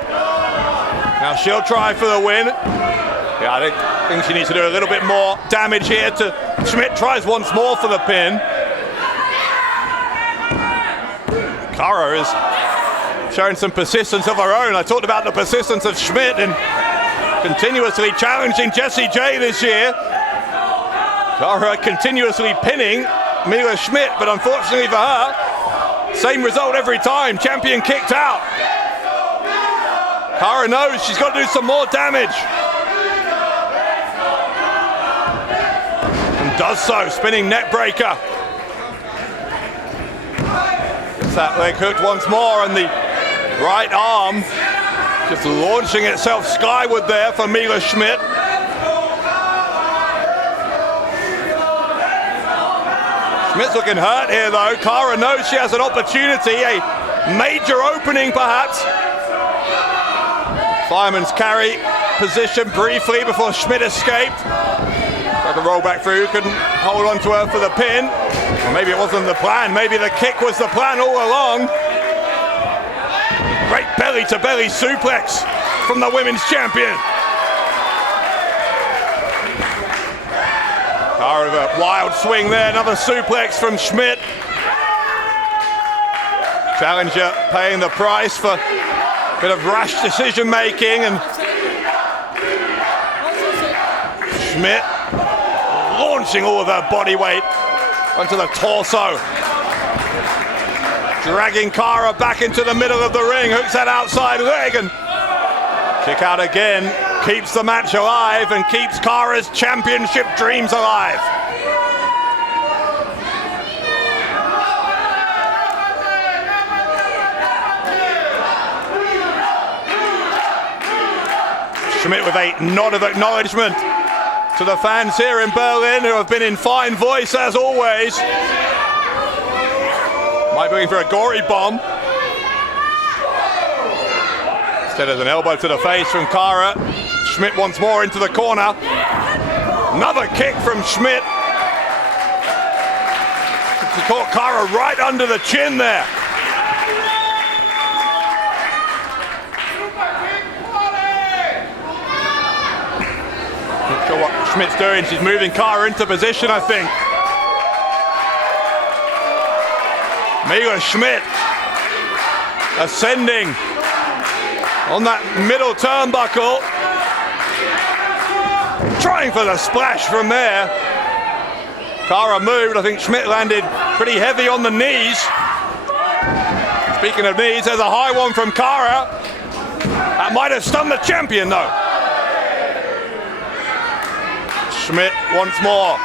Now she'll try for the win. Yeah, I think she needs to do a little bit more damage here. Smidt tries once more for the pin. Cara is showing some persistence of her own. I talked about the persistence of Smidt and continuously challenging Jessie J this year. Cara continuously pinning Mila Smidt, but unfortunately for her, same result every time. Champion kicked out. Cara knows she's got to do some more damage. And does so, spinning neck breaker. Gets that leg hooked once more, and the right arm just launching itself skyward there for Mila Smidt. Smith's looking hurt here though. Cara knows she has an opportunity, a major opening perhaps. Fireman's carry position briefly before Smidt escaped. Tried to roll back through, couldn't hold on to her for the pin. Or maybe it wasn't the plan, maybe the kick was the plan all along. Great belly to belly suplex from the women's champion. Cara with a wild swing there, another suplex from Smidt. Challenger paying the price for a bit of rash decision making, and Smidt launching all of her body weight onto the torso. Dragging Cara back into the middle of the ring, hooks that outside leg and kick out again. Keeps the match alive and keeps Cara's championship dreams alive. Smidt with a nod of acknowledgement to the fans here in Berlin, who have been in fine voice as always. Might be looking for a gory bomb. Instead of an elbow to the face from Cara. Smidt once more into the corner. Another kick from Smidt. He caught Cara right under the chin there. Not sure what Schmidt's doing. She's moving Cara into position, I think. Mila Smidt ascending on that middle turnbuckle, trying for the splash from there. Cara moved. I think Smidt landed pretty heavy on the knees. Speaking of knees, there's a high one from Cara. That might have stunned the champion though. Smidt once more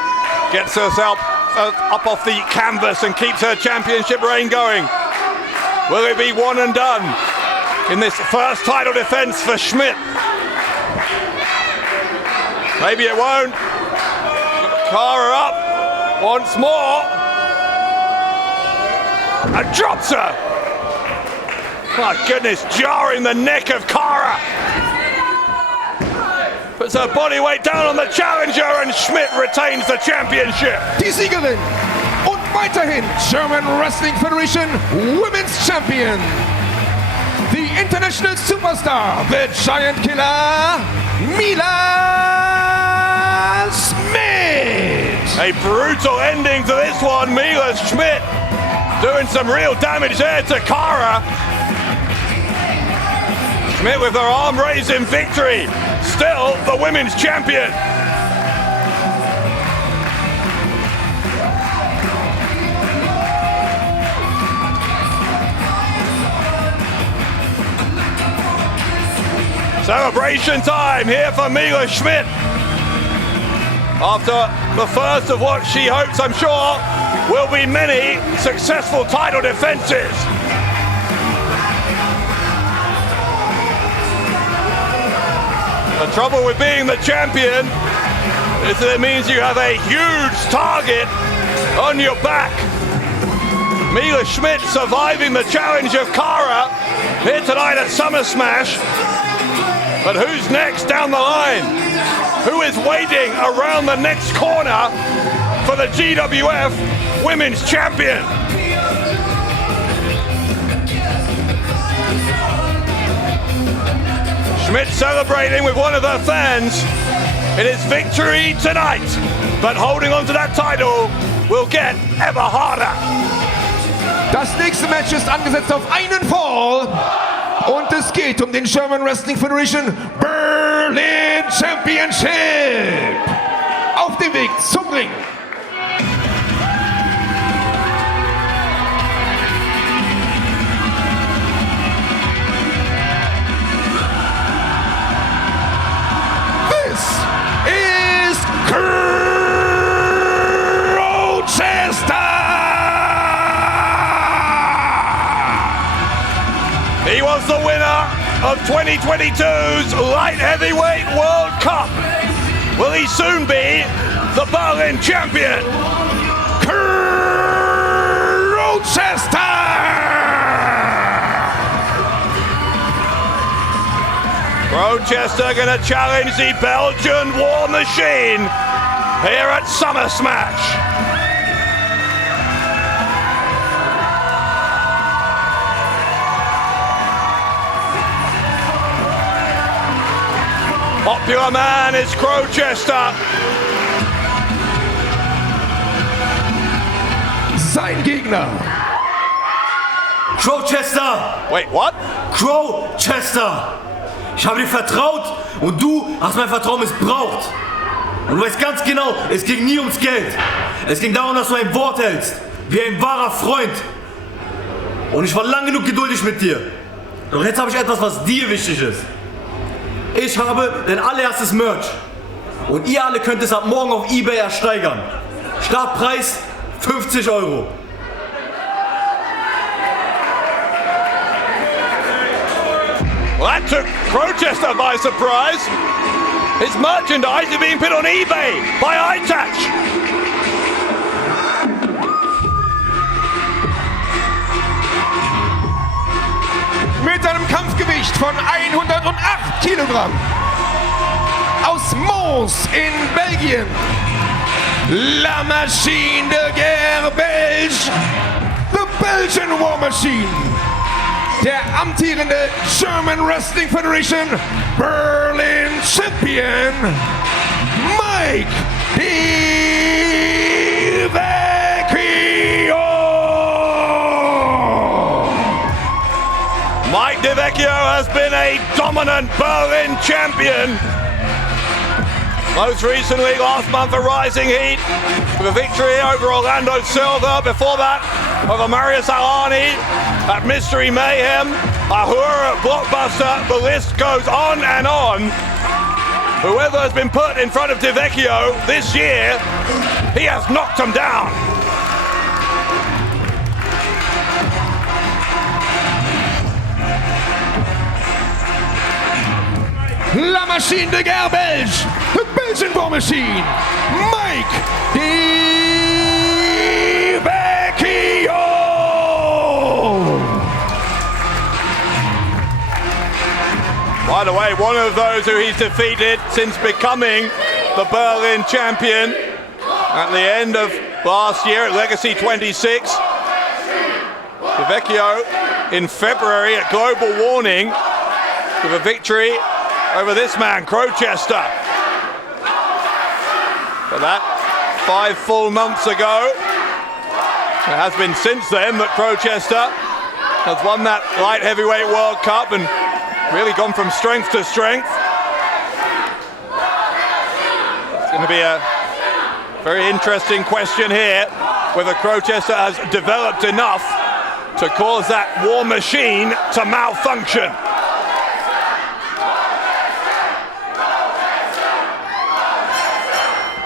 gets herself up off the canvas and keeps her championship reign going. Will it be one and done in this first title defense for Smidt? Maybe it won't. Cara up once more and drops her. My goodness, jarring the neck of Cara. Puts her body weight down on the challenger and Smidt retains the championship. Die Siegerin und weiterhin German Wrestling Federation Women's Champion, the international superstar, the giant killer, Mila Smidt. A brutal ending to this one. Mila Smidt doing some real damage there to Cara. Smidt with her arm raised in victory. Still the women's champion. Celebration time here for Mila Smidt. After the first of what she hopes, I'm sure, will be many successful title defenses. The trouble with being the champion is that it means you have a huge target on your back. Mila Smidt surviving the challenge of Kara here tonight at Summer Smash. But who's next down the line? Who is waiting around the next corner for the GWF Women's Champion? Schmidt celebrating with one of her fans in his victory tonight, but holding on to that title will get ever harder. Das nächste Match ist angesetzt auf einen Fall und es geht um den German Wrestling Federation Berlin Championship. Auf dem Weg zum Ring. Is Crowchester! He was the winner of 2022's Light Heavyweight World Cup. Will he soon be the Berlin champion? Crowchester! Crowchester gonna challenge the Belgian War Machine here at Summer Smash. Popular man is Crowchester. Sein Gegner. Crowchester! Wait, what? Crowchester! Ich habe dir vertraut und du hast mein Vertrauen missbraucht. Und du weißt ganz genau, es ging nie ums Geld. Es ging darum, dass du ein Wort hältst, wie ein wahrer Freund. Und ich war lang genug geduldig mit dir. Doch jetzt habe ich etwas, was dir wichtig ist. Ich habe dein allererstes Merch. Und ihr alle könnt es ab morgen auf eBay ersteigern. Startpreis 50 €. Well, that took Crowchester by surprise. His merchandise is being put on eBay by Aytac. Mit einem Kampfgewicht von 108 Kilogramm. Aus Mons in Belgien. La Machine de Guerre Belge. The Belgian War Machine. Der amtierende German Wrestling Federation Berlin Champion Mike Vecchio. Mike Vecchio has been a dominant Berlin champion. Most recently last month at Rising Heat with a victory over Orlando Silva. Before that over Marius Alani at Mystery Mayhem, Ahura at Blockbuster. The list goes on and on. Whoever has been put in front of Vecchio this year, he has knocked them down. La Machine de Guerre Belge, the Belgian War Machine, Mike Vecchio. By the way, one of those who he's defeated since becoming the Berlin champion at the end of last year at Legacy 26. Vecchio in February at Global Warning with a victory over this man, Crowchester. But that 5 full months ago. It has been since then that Crowchester has won that Light Heavyweight World Cup and really gone from strength to strength. It's going to be a very interesting question here, whether Crowchester has developed enough to cause that war machine to malfunction.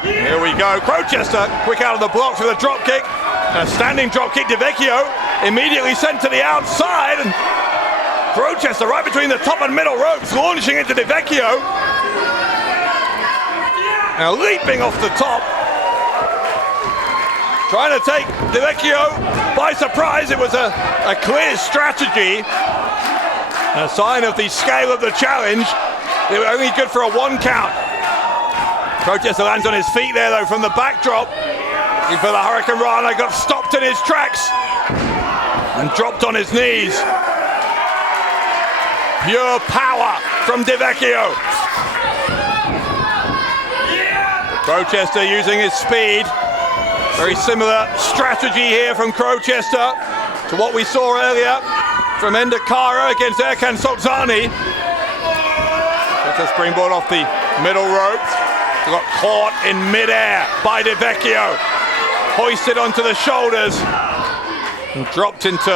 Here we go, Crowchester quick out of the blocks with a drop kick. A standing drop kick to Vecchio, immediately sent to the outside, and Crowchester right between the top and middle ropes, launching into Vecchio. Now leaping off the top. Trying to take Vecchio by surprise. It was a clear strategy. A sign of the scale of the challenge. They were only good for a 1 count. Crowchester lands on his feet there though from the backdrop. Looking for the Hurricane Rana, got stopped in his tracks and dropped on his knees. Pure power from Vecchio. Crowchester using his speed. Very similar strategy here from Crowchester to what we saw earlier from Endakara against Erkan Sulcani. That's a springboard off the middle rope. Got caught in midair by Vecchio. Hoisted onto the shoulders and dropped into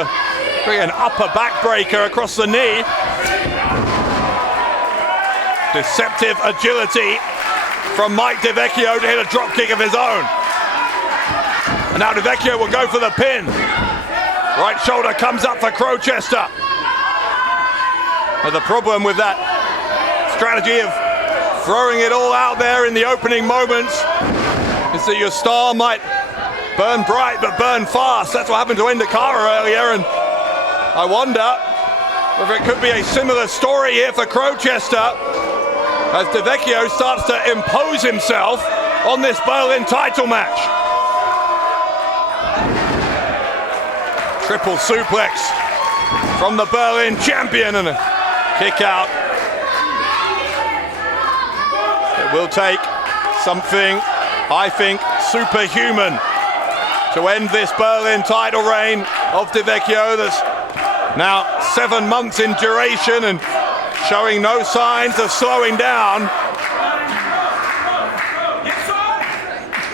an upper backbreaker across the knee. Deceptive agility from Mike Vecchio to hit a drop kick of his own. And now Vecchio will go for the pin. Right shoulder comes up for Crowchester. But the problem with that strategy of throwing it all out there in the opening moments is that your star might burn bright but burn fast. That's what happened to Endakara earlier, and I wonder whether it could be a similar story here for Crowchester as Vecchio starts to impose himself on this Berlin title match. Triple suplex from the Berlin champion and a kick out. It will take something, I think, superhuman to end this Berlin title reign of Vecchio that's now 7 months in duration and showing no signs of slowing down.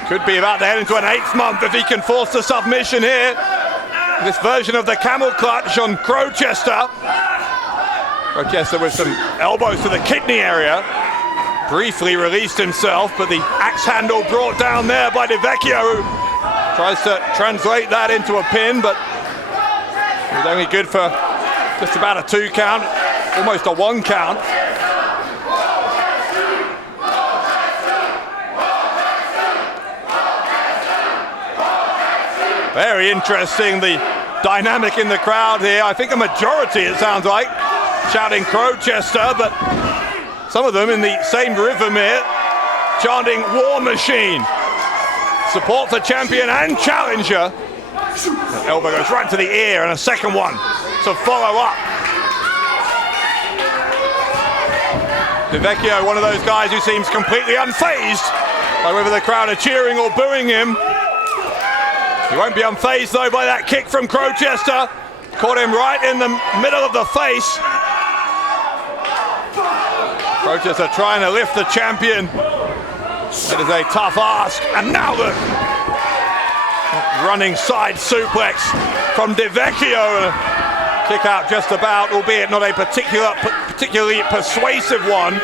Could be about to head into an 8th month if he can force the submission here. This version of the camel clutch on Crowchester. Crowchester with some elbows to the kidney area. Briefly released himself, but the axe handle brought down there by Vecchio, who tries to translate that into a pin, but it was only good for just about a 2 count, almost a 1 count. Very interesting, the dynamic in the crowd here. I think a majority, it sounds like, shouting Crowchester, but some of them in the same rhythm here, chanting War Machine. Support for champion and challenger. The elbow goes right to the ear, and a second one to follow up. Vecchio, one of those guys who seems completely unfazed by whether the crowd are cheering or booing him. He won't be unfazed though by that kick from Crowchester. Caught him right in the middle of the face. Crowchester trying to lift the champion. It is a tough ask. And now the running side suplex from Vecchio. Kick out just about, albeit not a particularly persuasive one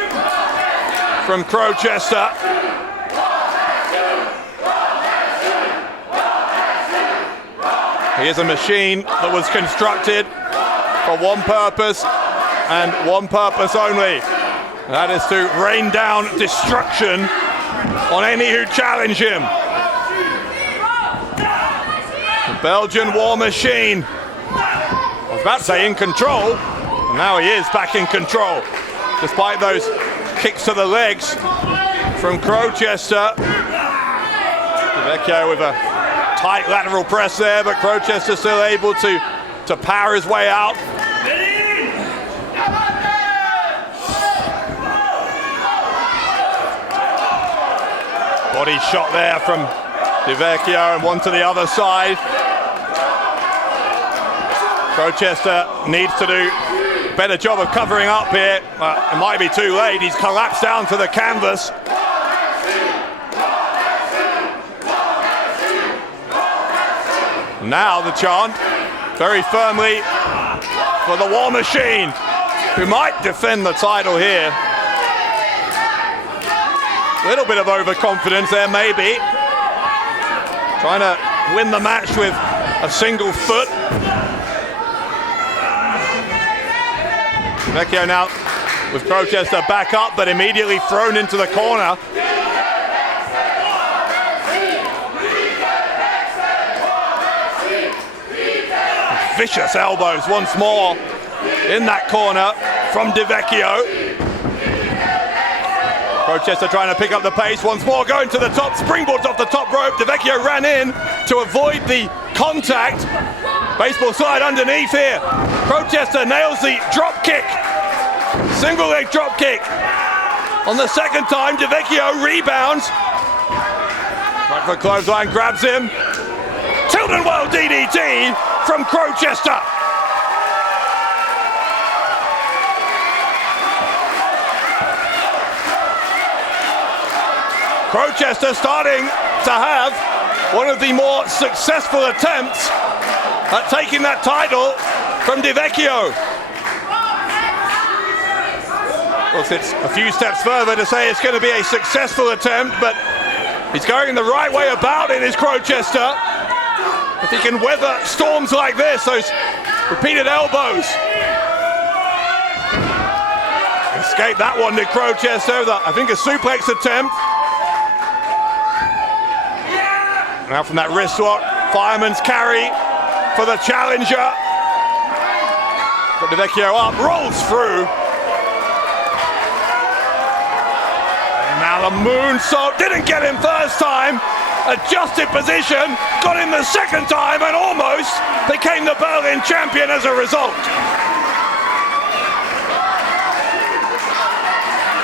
from Crowchester. He is a machine that was constructed for one purpose and one purpose only. That is to rain down destruction on any who challenge him. The Belgian War Machine. I was about to say in control, and now he is back in control. Despite those kicks to the legs from Crowchester. Vecchio with a tight lateral press there, but Crowchester still able to power his way out. Body shot there from Vecchio and one to the other side. Crowchester needs to do a better job of covering up here. It might be too late. He's collapsed down to the canvas. Now the chant, very firmly for the War Machine, who might defend the title here. A little bit of overconfidence there, maybe. Trying to win the match with a single foot. Vecchio now with Crowchester back up, but immediately thrown into the corner. vicious elbows once more in that corner from Vecchio. Crowchester trying to pick up the pace once more, going to the top, springboards off the top rope. Vecchio ran in to avoid the contact. Baseball slide underneath here. Crowchester nails the drop kick. Single leg drop kick. On the second time, Vecchio rebounds. Right for clothesline, grabs him. Tilden well DDT from Crowchester. Crowchester starting to have one of the more successful attempts at taking that title from Vecchio. Well, it's a few steps further to say it's going to be a successful attempt, but he's going the right way about it, is Crowchester. If he can weather storms like this, those repeated elbows. Escape that one to Crowchester, I think a suplex attempt. Now from that wrist lock, fireman's carry for the challenger. Got Vecchio up, rolls through. And now the moonsault, didn't get him first time. Adjusted position, got him the second time and almost became the Berlin champion as a result.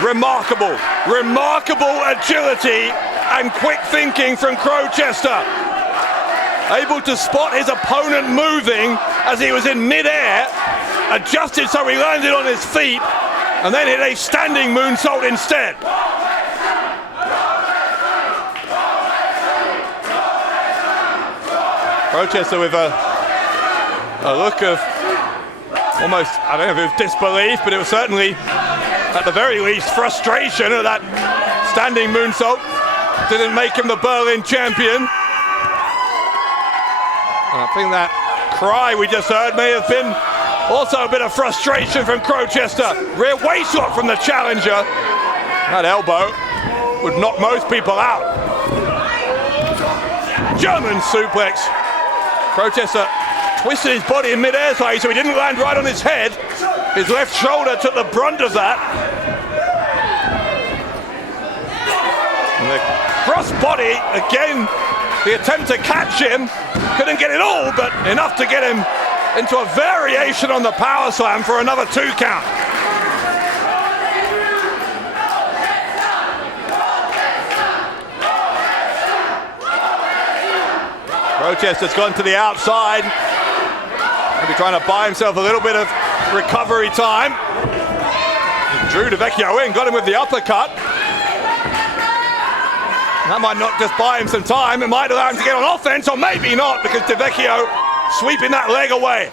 Remarkable, remarkable agility and quick thinking from Crowchester. Able to spot his opponent moving as he was in mid-air, adjusted so he landed on his feet, and then hit a standing moonsault instead. Crowchester with a look of almost, I don't know if it was disbelief, but it was certainly, at the very least, frustration at that standing moonsault. Didn't make him the Berlin champion. And I think that cry we just heard may have been also a bit of frustration from Crowchester. Rear waist lock from the challenger. That elbow would knock most people out. German suplex. Crowchester twisted his body in mid-air so he didn't land right on his head. His left shoulder took the brunt of that. And the cross body, again, the attempt to catch him. Couldn't get it all, but enough to get him into a variation on the power slam for another 2 count. Crowchester's gone to the outside. Maybe trying to buy himself a little bit of recovery time. He drew Vecchio in, got him with the uppercut. That might not just buy him some time, it might allow him to get on offense, or maybe not, because Vecchio sweeping that leg away.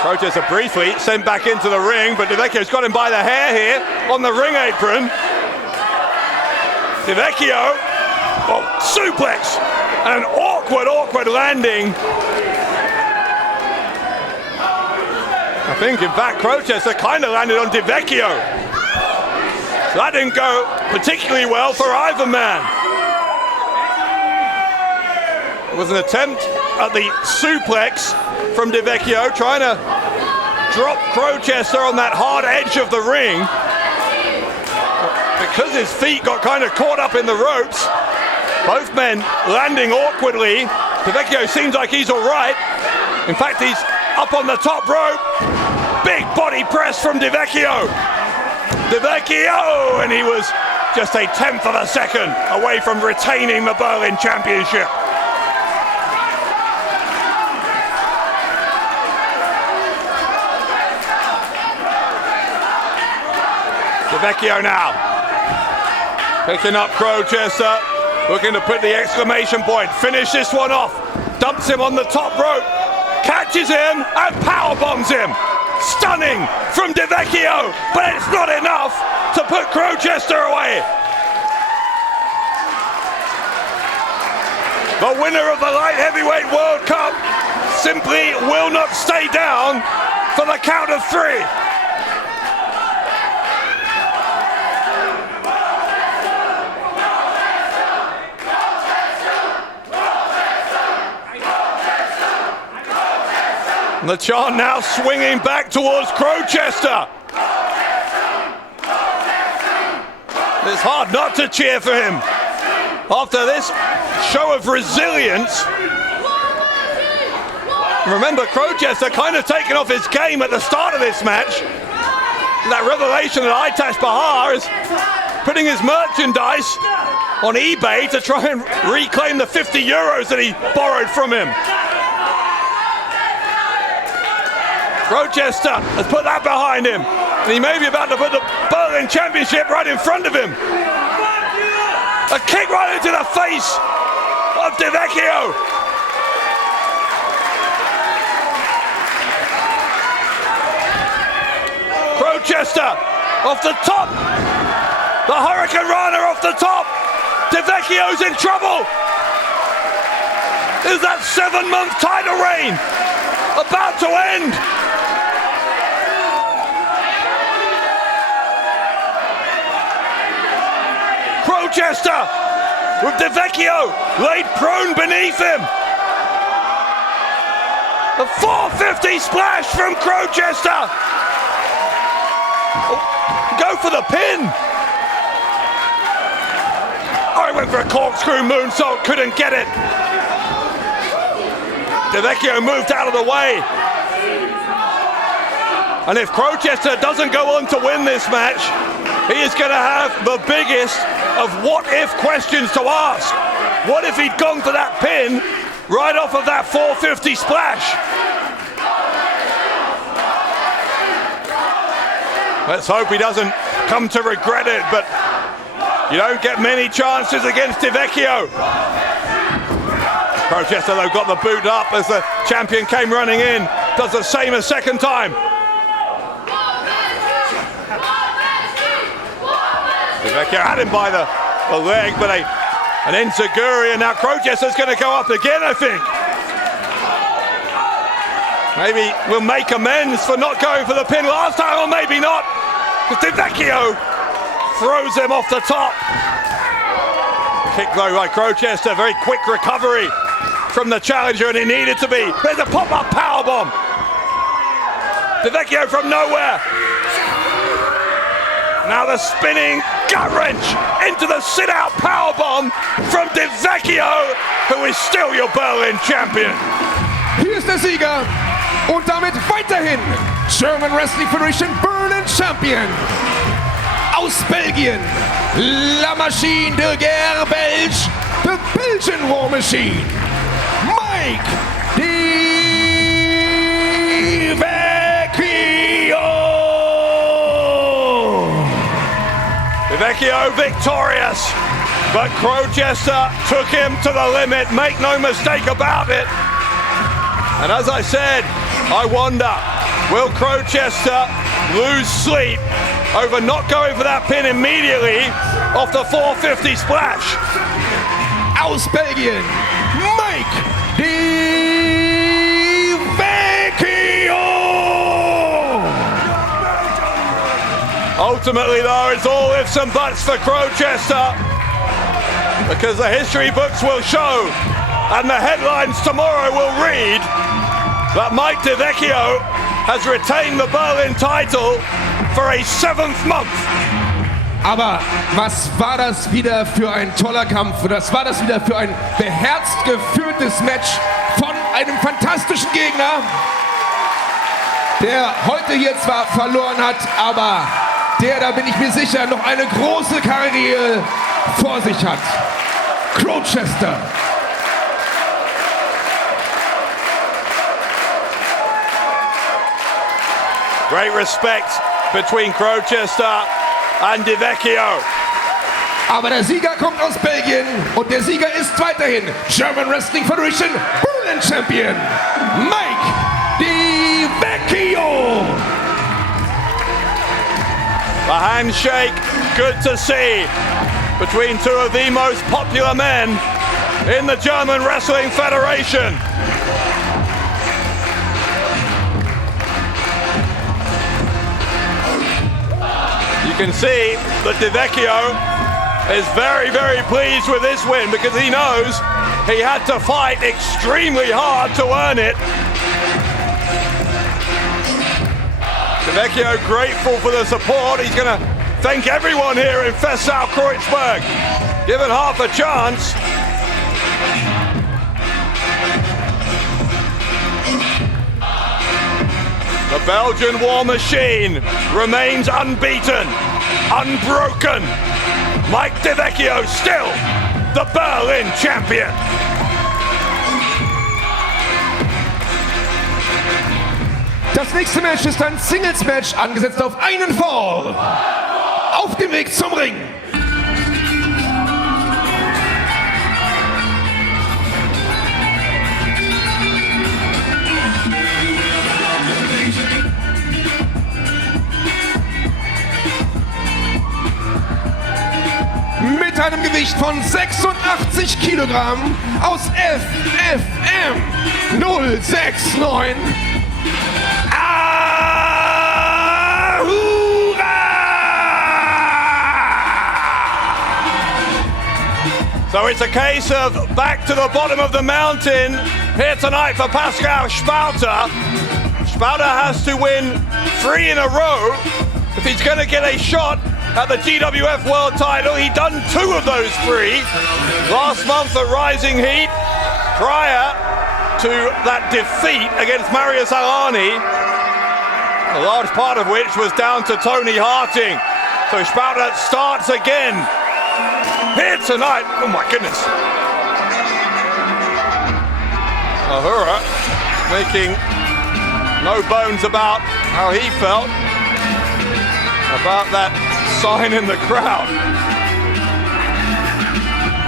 Crowchester briefly sent back into the ring, but Vecchio's got him by the hair here on the ring apron. Vecchio, suplex, and an awkward landing. I think, in fact, Crowchester kind of landed on Vecchio. So that didn't go particularly well for either man. It was an attempt at the suplex from Vecchio, trying to drop Crowchester on that hard edge of the ring. Because his feet got kind of caught up in the ropes, both men landing awkwardly. Vecchio seems like he's all right. In fact, he's up on the top rope. Big body press from Vecchio, and he was just a 1/10 of a second away from retaining the Berlin Championship. Vecchio now picking up Crowchester, looking to put the exclamation point, finish this one off, dumps him on the top rope, catches him and power bombs him. Stunning from Vecchio, but it's not enough to put Crowchester away. The winner of the Light Heavyweight World Cup simply will not stay down for the count of 3. And the chant now swinging back towards Crowchester. It's hard not to cheer for him after this show of resilience. Remember, Crowchester kind of taken off his game at the start of this match. That revelation that Aytac Bahar is putting his merchandise on eBay to try and reclaim the 50 euros that he borrowed from him. Crowchester has put that behind him, and he may be about to put the Berlin Championship right in front of him. A kick right into the face of Vecchio. Crowchester off the top. The Hurricane Rana off the top. Vecchio's in trouble. Is that 7-month title reign about to end? Crowchester with Vecchio laid prone beneath him. A 450 splash from Crowchester. Go for the pin. I went for a corkscrew moonsault, couldn't get it. Vecchio moved out of the way. And if Crowchester doesn't go on to win this match, he is going to have the biggest of what-if questions to ask. What if he'd gone for that pin right off of that 450 splash? Let's hope he doesn't come to regret it, but you don't get many chances against Vecchio. Crowchester, though, got the boot up as the champion came running in. Does the same a second time. Vecchio had him by the leg, but an enziguri, and now Crowchester's going to go up again, I think. Maybe we'll make amends for not going for the pin last time, or maybe not. Because Vecchio throws him off the top. Kick though by Crowchester, very quick recovery from the challenger, and it needed to be. There's a pop-up powerbomb. Vecchio from nowhere. Now the spinning gut wrench into the sit-out powerbomb from Vecchio, who is still your Berlin champion. Hier ist der Sieger und damit weiterhin German Wrestling Federation Berlin Champion. Aus Belgien, La Machine de Guerre Belge, the Belgian War Machine, Mike Vecchio victorious, but Crowchester took him to the limit, make no mistake about it. And as I said, I wonder, will Crowchester lose sleep over not going for that pin immediately off the 450 splash? Aus Belgien, Mike Vecchio! Ultimately, though, it's all ifs and buts for Crowchester, because the history books will show, and the headlines tomorrow will read, that Mike Vecchio has retained the Berlin title for a 7th month. Aber was war das wieder für ein toller Kampf? Was war das wieder für ein beherzt geführtes Match von einem fantastischen Gegner, der heute hier zwar verloren hat, aber der, da bin ich mir sicher, noch eine große Karriere vor sich hat. Crowchester. Great respect between Crowchester and Vecchio. Aber der Sieger kommt aus Belgien und der Sieger ist weiterhin German Wrestling Federation Berlin Champion, Mike Vecchio. A handshake, good to see, between two of the most popular men in the German Wrestling Federation. You can see that Vecchio is very, very pleased with this win, because he knows he had to fight extremely hard to earn it. Vecchio grateful for the support. He's going to thank everyone here in Festsaal Kreuzberg. Given half a chance. The Belgian war machine remains unbeaten, unbroken. Mike De Vecchio still the Berlin champion. Das nächste Match ist ein Singles-Match, angesetzt auf einen Fall. Auf dem Weg zum Ring. Mit einem Gewicht von 86 Kilogramm aus FFM 069. So it's a case of back to the bottom of the mountain here tonight for Pascal Spalter. Spalter has to win 3 in a row if he's going to get a shot at the GWF World Title. He'd done 2 of those 3 last month at Rising Heat, prior to that defeat against Marius Alani, a large part of which was down to Toni Harting. So Spalter starts again here tonight. Oh my goodness. Ahura making no bones about how he felt about that sign in the crowd.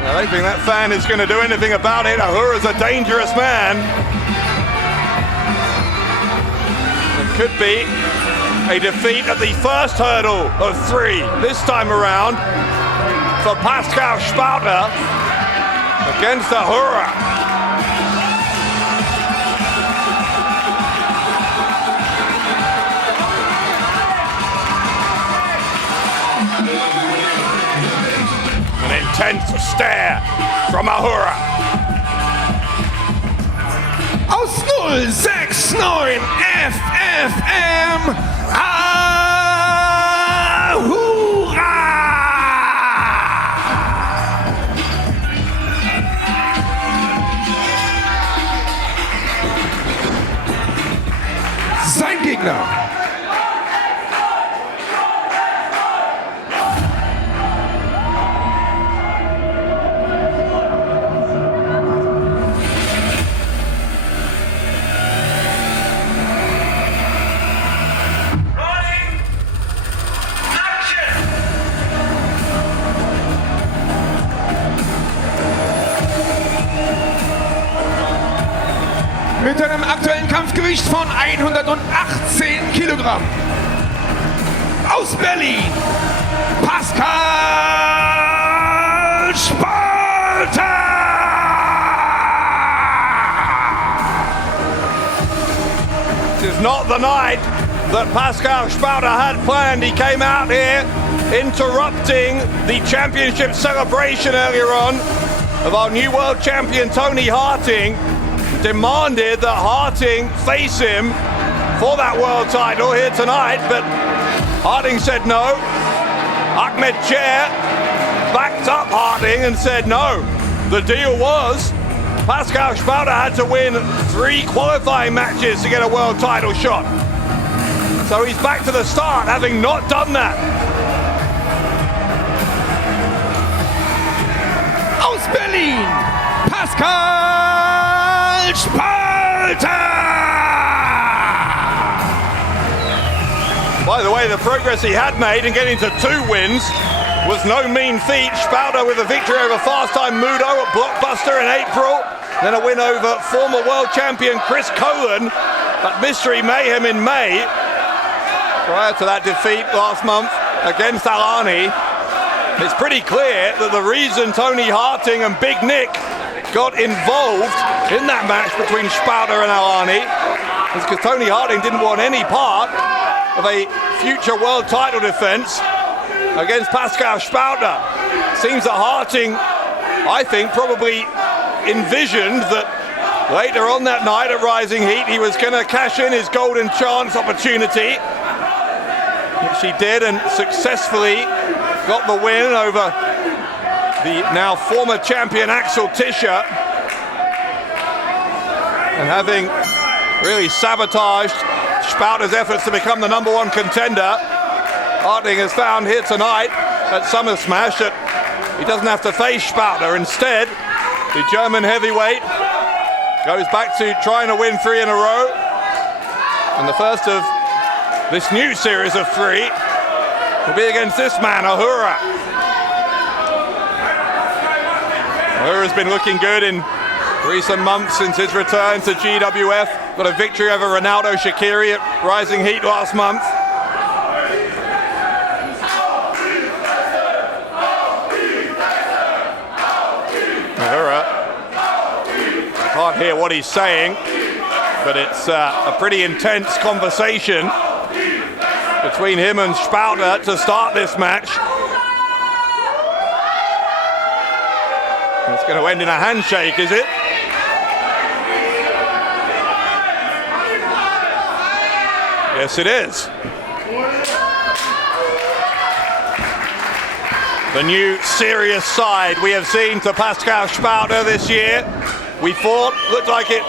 I don't think that fan is going to do anything about it. Ahura's a dangerous man. It could be a defeat at the first hurdle of 3 this time around for Pascal Spalter against Ahura. An intense stare from Ahura. Aus 069 FFM Ahura. Sein Gegner. Mit einem aktuellen Kampfgewicht von 118 Kilogramm. Aus Berlin, Pascal Spalter! This is not the night that Pascal Spalter had planned. He came out here interrupting the championship celebration earlier on of our new world champion Toni Harting. Demanded that Harting face him for that world title here tonight, but Harting said no. Ahmed Chair backed up Harting and said no. The deal was Pascal Spalter had to win 3 qualifying matches to get a world title shot. So he's back to the start, having not done that. Aus Berlin, Pascal Spalter! By the way, the progress he had made in getting to 2 wins was no mean feat. Spalter with a victory over fast-time Mudo at Blockbuster in April, then a win over former world champion Chris Colan at Mystery Mayhem in May. Prior to that defeat last month against Alani, it's pretty clear that the reason Toni Harting and Big Nick got involved in that match between Spalter and Alani is because Toni Harting didn't want any part of a future world title defense against Pascal Spalter. Seems that Harting, I think, probably envisioned that later on that night at Rising Heat he was going to cash in his golden chance opportunity which she did, and successfully got the win over the now former champion Axel Tischer. And having really sabotaged Spalter's efforts to become the #1 contender, Harting has found here tonight at Summer Smash that he doesn't have to face Spalter. Instead, the German heavyweight goes back to trying to win 3 in a row. And the first of this new series of 3 will be against this man, Ahura. Ahura's been looking good in recent months since his return to GWF. Got a victory over Ronaldo Shaqiri at Rising Heat last month. Ahura, I can't hear what he's saying, but it's a pretty intense conversation between him and Spalter to start this match. It's going to end in a handshake, is it? Yes, it is. The new serious side we have seen to Pascal Spalter this year. We thought, looked like it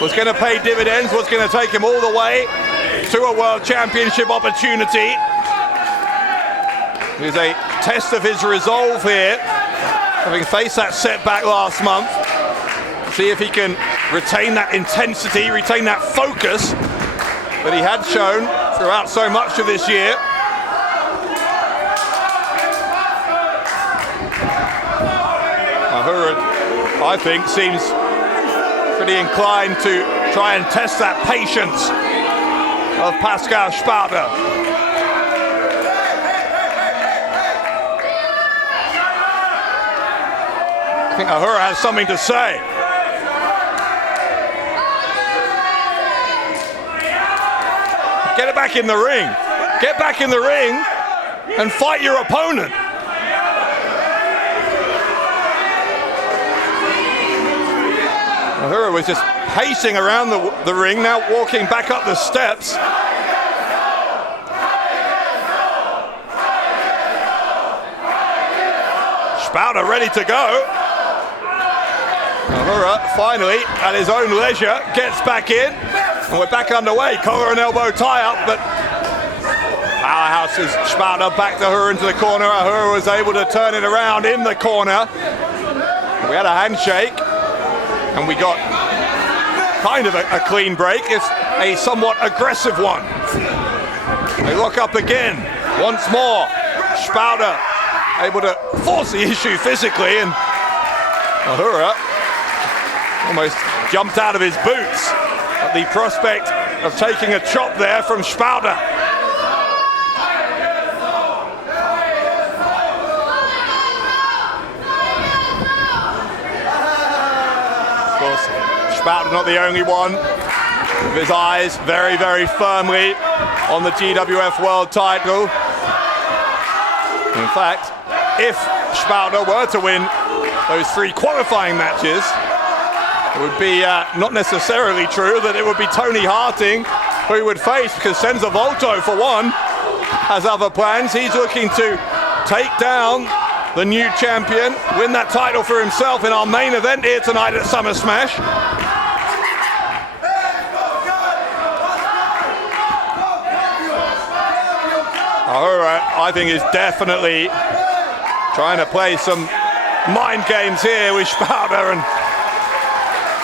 was going to pay dividends, was going to take him all the way to a world championship opportunity. It is a test of his resolve here, having faced that setback last month. See if he can retain that intensity, retain that focus that he had shown throughout so much of this year. Ahura, I think, seems pretty inclined to try and test that patience of Pascal Spalter. I think Ahura has something to say. Get it back in the ring. Get back in the ring and fight your opponent. Ahura was just pacing around the ring, now walking back up the steps. Spalter ready to go. Ahura finally, at his own leisure, gets back in. And we're back underway. Collar and elbow tie-up, but powerhouses Spalter back to Ahura into the corner. Ahura was able to turn it around in the corner. We had a handshake, and we got kind of a clean break. It's a somewhat aggressive one. They lock up again, once more. Spalter able to force the issue physically, and Ahura almost jumped out of his boots at the prospect of taking a chop there from Spalter. Of course, Spalter not the only one, with his eyes very, very firmly on the GWF World Title. In fact, if Spalter were to win those 3 qualifying matches, it would be not necessarily true that it would be Toni Harting who he would face, because Senza Volto, for one, has other plans. He's looking to take down the new champion, win that title for himself in our main event here tonight at Summer Smash. Ahura, I think, is definitely trying to play some mind games here with Spalter, and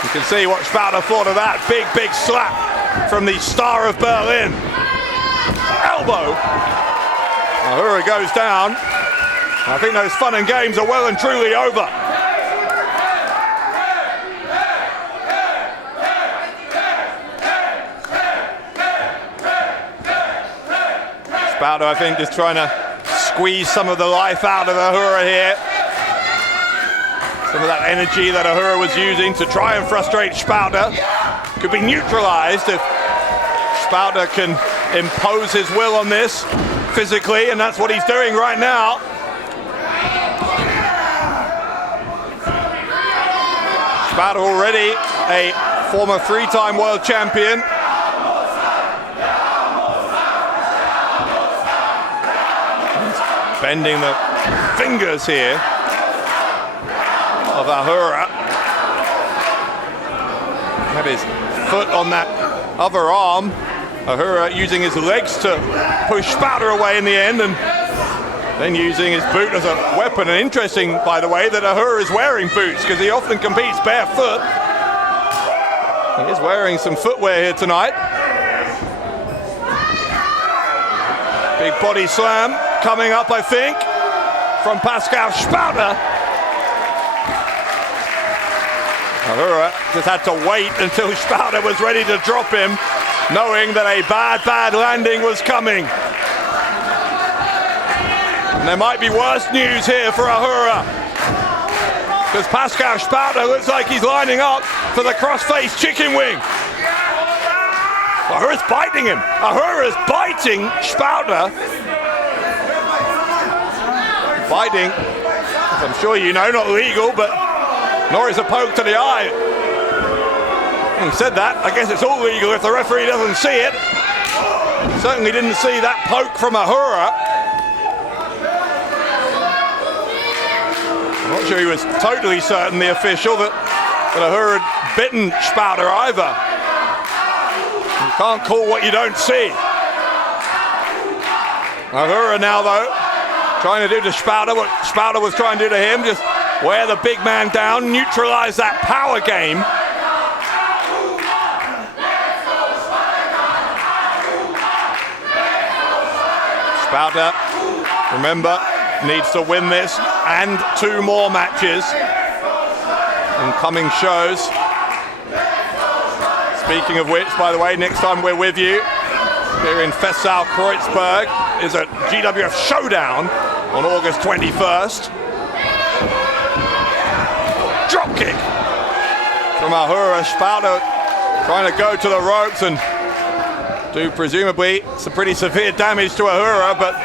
you can see what Spalter thought of that. Big, big slap from the star of Berlin. Elbow. Ahura goes down. I think those fun and games are well and truly over. Spalter, I think, just trying to squeeze some of the life out of Ahura here. Some of that energy that Ahura was using to try and frustrate Spalter could be neutralized if Spalter can impose his will on this physically, and that's what he's doing right now. Spalter already a former 3-time world champion. bending the fingers here of Ahura. Had his foot on that other arm. Ahura using his legs to push Spalter away in the end, and then using his boot as a weapon. And interesting, by the way, that Ahura is wearing boots, because he often competes barefoot. He is wearing some footwear here tonight. Big body slam coming up, I think, from Pascal Spalter. Ahura just had to wait until Spalter was ready to drop him, knowing that a bad landing was coming. And there might be worse news here for Ahura, because Pascal Spalter looks like he's lining up for the cross-face chicken wing. Ahura's biting him. Ahura's biting Spalter. Biting, as I'm sure you know, not legal, but nor is a poke to the eye. Having said that, I guess it's all legal if the referee doesn't see it. Certainly didn't see that poke from Ahura. I'm not sure he was totally certain, the official, that Ahura had bitten Spalter either. You can't call what you don't see. Ahura now, though, trying to do to Spalter what Spalter was trying to do to him, just wear the big man down, neutralize that power game. Spalter, remember, needs to win this and 2 more matches in coming shows. Speaking of which, by the way, next time we're with you here in Fessau, Kreuzberg, is a GWF Showdown on August 21st. Drop kick from Ahura. Spalter trying to go to the ropes and do presumably some pretty severe damage to Ahura, but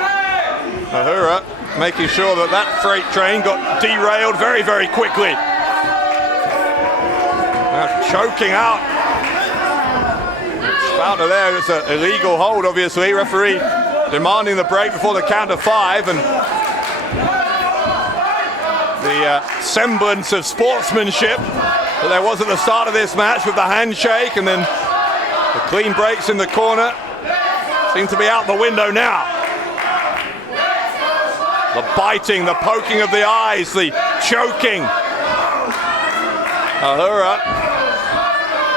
Ahura making sure that that freight train got derailed very, very quickly. Now choking out Spalter there. It's an illegal hold, obviously. Referee demanding the break before the count of 5, and the semblance of sportsmanship that there was at the start of this match with the handshake and then the clean breaks in the corner seem to be out the window now. The biting, the poking of the eyes, the choking. Ahura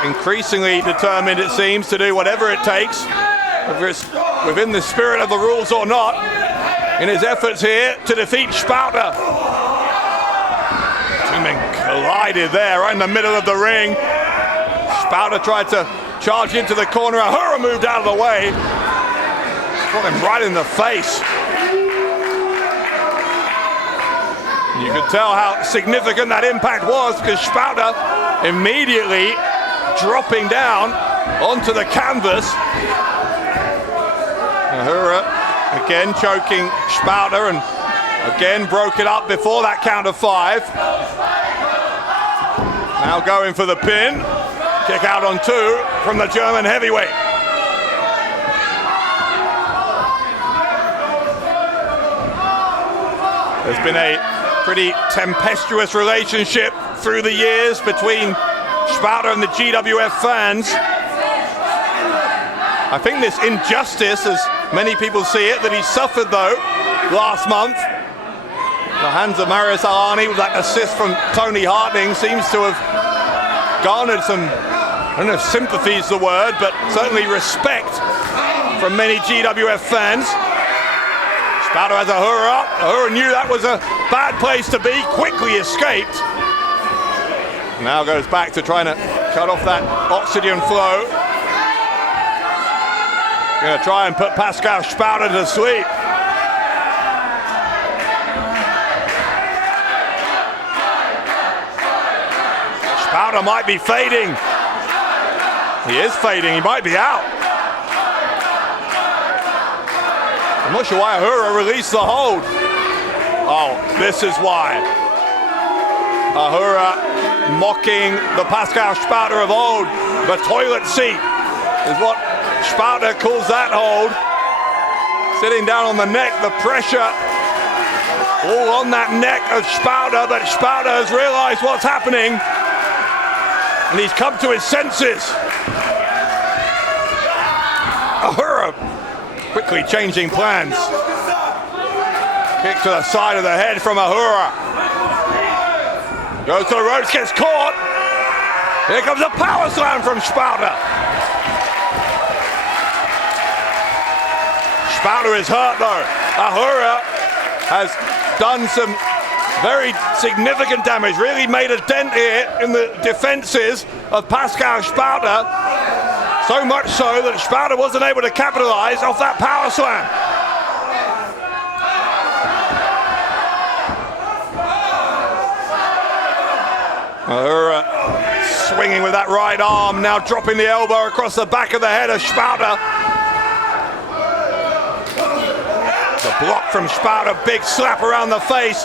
increasingly determined, it seems, to do whatever it takes, whether it's within the spirit of the rules or not, in his efforts here to defeat Spalter. Two men collided there right in the middle of the ring. Spalter tried to charge into the corner. Ahura moved out of the way. Got him right in the face. You could tell how significant that impact was, because Spalter immediately dropping down onto the canvas. Ahura again choking Spalter and again broke it up before that count of 5. Now going for the pin. Kick out on 2 from the German heavyweight. There's been a pretty tempestuous relationship through the years between Spalter and the GWF fans. I think this injustice, as many people see it, that he suffered though last month, the hands of Marius Alani with that assist from Toni Harting, seems to have garnered some, I don't know if sympathy is the word, but certainly respect from many GWF fans. Spalter has Ahura up. Ahura knew that was a bad place to be, quickly escaped. Now goes back to trying to cut off that oxygen flow. Gonna try and put Pascal Spalter to sleep. Spalter might be fading. He is fading, he might be out. I'm not sure why Ahura released the hold. Oh, this is why. Ahura mocking the Pascal Spalter of old. The toilet seat is what Spalter calls that hold. Sitting down on the neck, the pressure all on that neck of Spalter, but Spalter has realized what's happening and he's come to his senses. Ahura quickly changing plans. Kick to the side of the head from Ahura. Goes to the ropes, gets caught. Here comes a power slam from Spalter. Spalter is hurt though. Ahura has done some very significant damage, really made a dent here in the defenses of Pascal Spalter. So much so that Spalter wasn't able to capitalize off that power slam. Ahura swinging with that right arm, now dropping the elbow across the back of the head of Spalter. The block from Spalter, big slap around the face.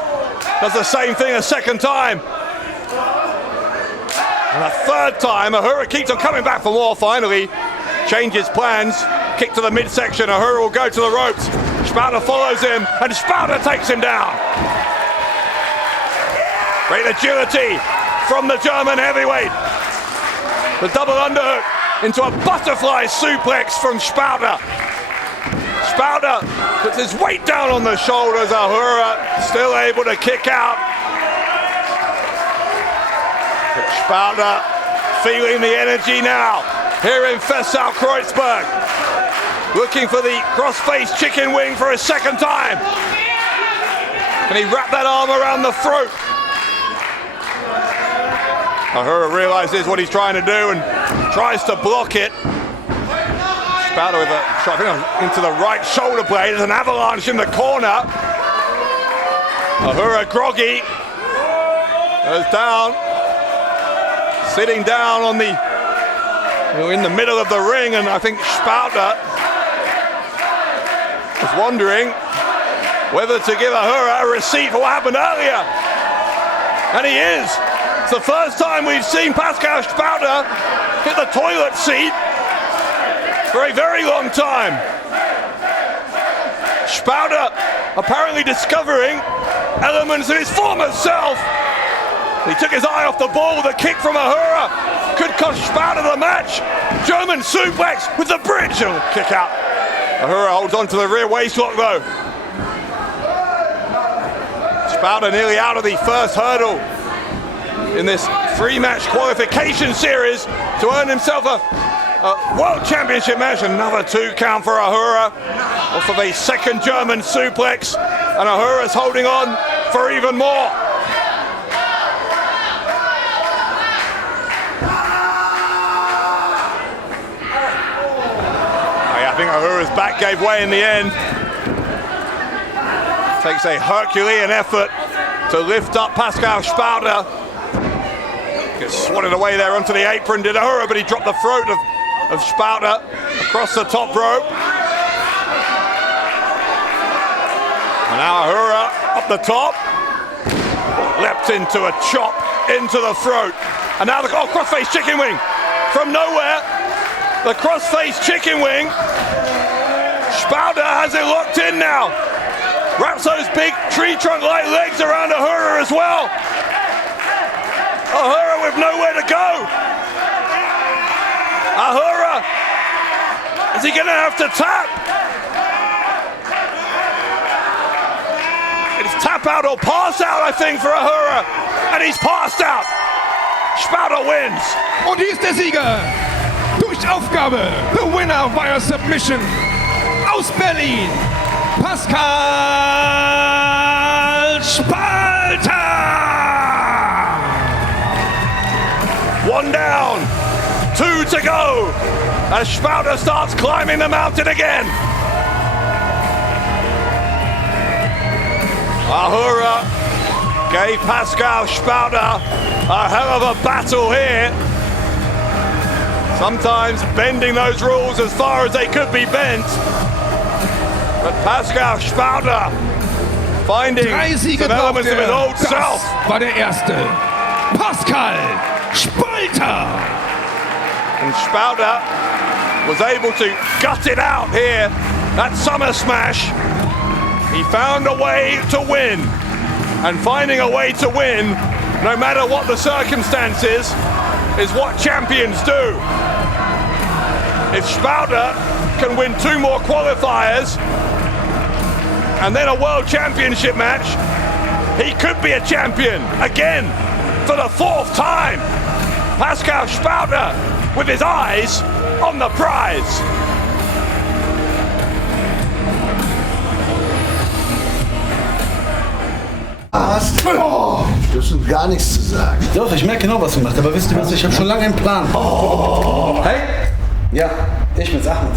Does the same thing a second time. And a third time, Ahura keeps on coming back for more, finally. Changes plans, kick to the midsection, Ahura will go to the ropes. Spalter follows him, and Spalter takes him down. Great agility from the German heavyweight. The double underhook into a butterfly suplex from Spalter. Spalter puts his weight down on the shoulders, Ahura still able to kick out. Spalter feeling the energy now here in Fessau Kreuzberg. Looking for the cross-face chicken wing for a second time. And he wrapped that arm around the throat. Ahura realizes what he's trying to do and tries to block it. Spalter with a shot into the right shoulder blade. There's an avalanche in the corner. Ahura groggy. Goes down. Sitting down on the, in the middle of the ring, and I think Spalter was wondering whether to give Ahura a receipt for what happened earlier. And he is. It's the first time we've seen Pascal Spalter hit the toilet seat for a very long time. Spalter apparently discovering elements of his former self. He took his eye off the ball. The kick from Ahura could cost Spalter the match. German suplex with the bridge. He'll kick out. Ahura holds on to the rear waistlock though. Spalter nearly out of the first hurdle in this three-match qualification series to earn himself a World Championship match. Another 2 count for Ahura off of a second German suplex, and Ahura's holding on for even more. I think Ahura's back gave way in the end. Takes a Herculean effort to lift up Pascal Spalter. Gets swatted away there onto the apron, did Ahura, but he dropped the throat of Spalter across the top rope. And now Ahura up the top. Leapt into a chop into the throat. And now the crossface chicken wing from nowhere. The crossface chicken wing. Spalter has it locked in now. Wraps those big tree trunk-like legs around Ahura as well. Ahura with nowhere to go. Ahura, is he gonna have to tap? It's tap out or pass out, I think, for Ahura. And he's passed out. Spalter wins. Und hier ist der Sieger. Durch Aufgabe. The winner via submission. Aus Berlin. Pascal Spalter. 1 down, 2 to go, as Spalter starts climbing the mountain again. Ahura gave Pascal Spalter a hell of a battle here. Sometimes bending those rules as far as they could be bent. But Pascal Spalter finding some elements of his old self. War der erste. Pascal Spalter. And Spalter was able to gut it out here at Summer Smash. He found a way to win. And finding a way to win, no matter what the circumstances, is what champions do. If Spalter can win 2 more qualifiers and then a world championship match, he could be a champion again for the 4th time. Pascal Spalter with his eyes on the prize. Du hast gar nichts zu sagen. Doch, ich merke genau, was du machst, aber wisst ihr was, ich habe schon lange einen Plan. Hey? Ja, ich bin's, Ahmed.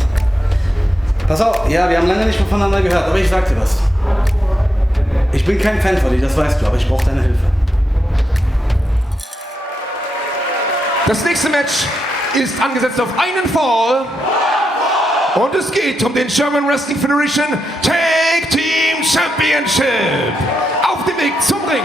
Pass auf, ja, wir haben lange nicht mehr voneinander gehört, aber ich sag dir was. Ich bin kein Fan von dir, das weißt du, aber ich brauche deine Hilfe. Das nächste Match ist angesetzt auf einen Fall. Und es geht um den German Wrestling Federation Tag Team Championship. Auf dem Weg zum Ring.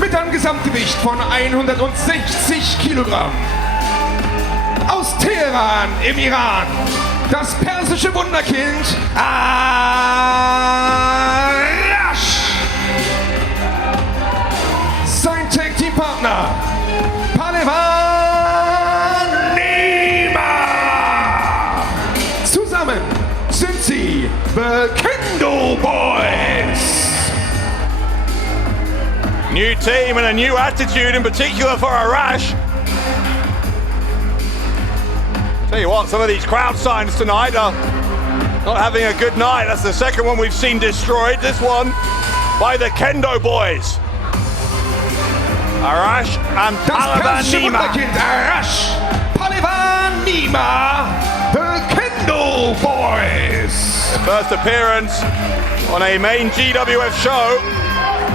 Mit einem Gesamtgewicht von 160 Kilogramm. Aus Teheran im Iran, das persische Wunderkind Arash. Sein Tag-Team-Partner Pahlevan Nima. Zusammen sind sie the Kendo Boys. New team and a new attitude, in particular for Arash. Tell you what, some of these crowd signs tonight are not having a good night. That's the second one we've seen destroyed. This one by the Kendo boys. Arash and Pahlevan Nima. Arash, Pahlevan Nima, the Kendo boys. The first appearance on a main GWF show.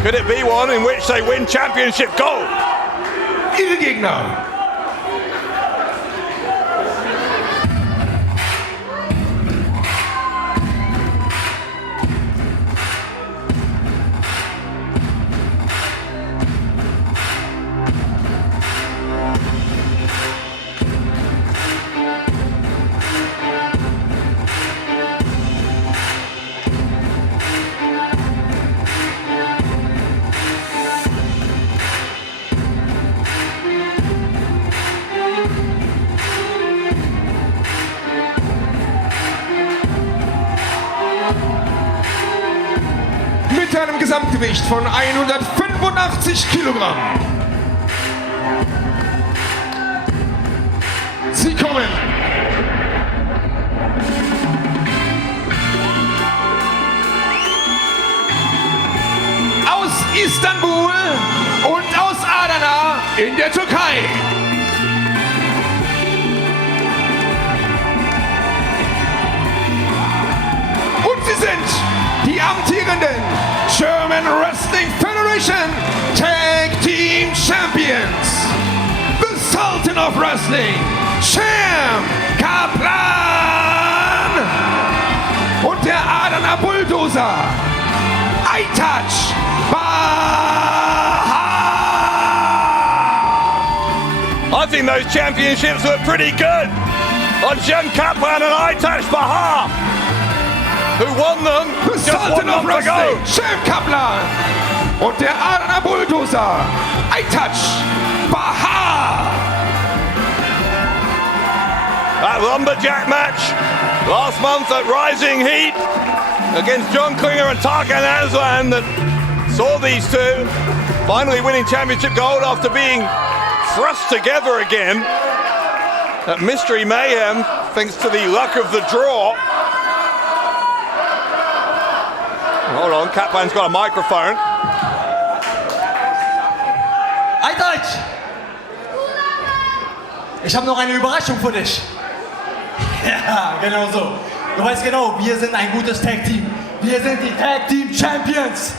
Could it be one in which they win championship gold? Ihre Gegner. Mit einem Gesamtgewicht von 185 Kilogramm. Sie kommen aus Istanbul und aus Adana in der Türkei. Und sie sind die amtierenden German Wrestling Federation Tag Team Champions. The Sultan of Wrestling, Champ Kaplan. Und der Adana Bulldozer, Aytac, Bahar. I think those championships look pretty good on Champ Kaplan and Aytac Bahar, who won them The just 1 Sultan of month ago. Wrestling, Champ Kaplan. Und der Adana Bulldozer, Aytac, Bahar. That lumberjack match last month at Rising Heat against John Klinger and Tarkan Aslan that saw these two finally winning championship gold after being thrust together again at Mystery Mayhem thanks to the luck of the draw. Hold on, Kaplan's got a microphone. Aytac! Ich habe noch eine Überraschung für dich. Ja, genau so. Du weißt genau, wir sind ein gutes Tag-Team. Wir sind die Tag-Team-Champions.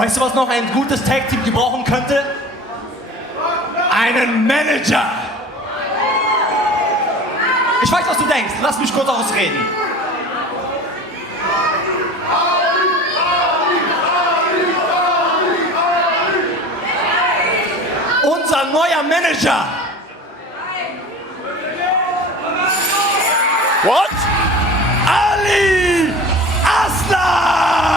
Weißt du, was noch ein gutes Tag-Team gebrauchen könnte? Einen Manager! Ich weiß, was du denkst. Lass mich kurz ausreden. Unser neuer Manager! What? Ali Aslan!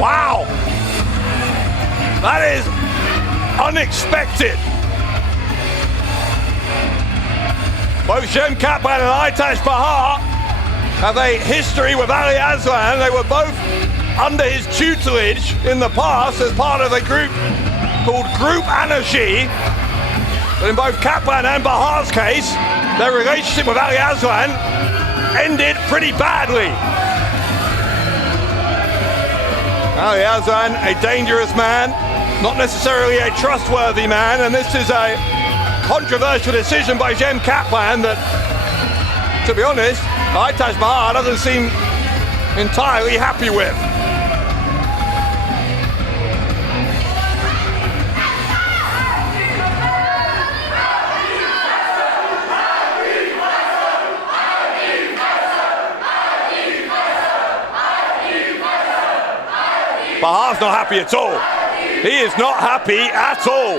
Wow! That is unexpected. Both Kaplan and Aytac Bahar have a history with Ali Aslan. They were both under his tutelage in the past as part of a group called Group Anarchy. But in both Kaplan and Bahar's case, their relationship with Ali Aslan ended pretty badly. Ali Aslan, a dangerous man, not necessarily a trustworthy man, and this is a controversial decision by Kaplan that, to be honest, Aytac Bahar doesn't seem entirely happy with. Bahar's not happy at all. He is not happy at all.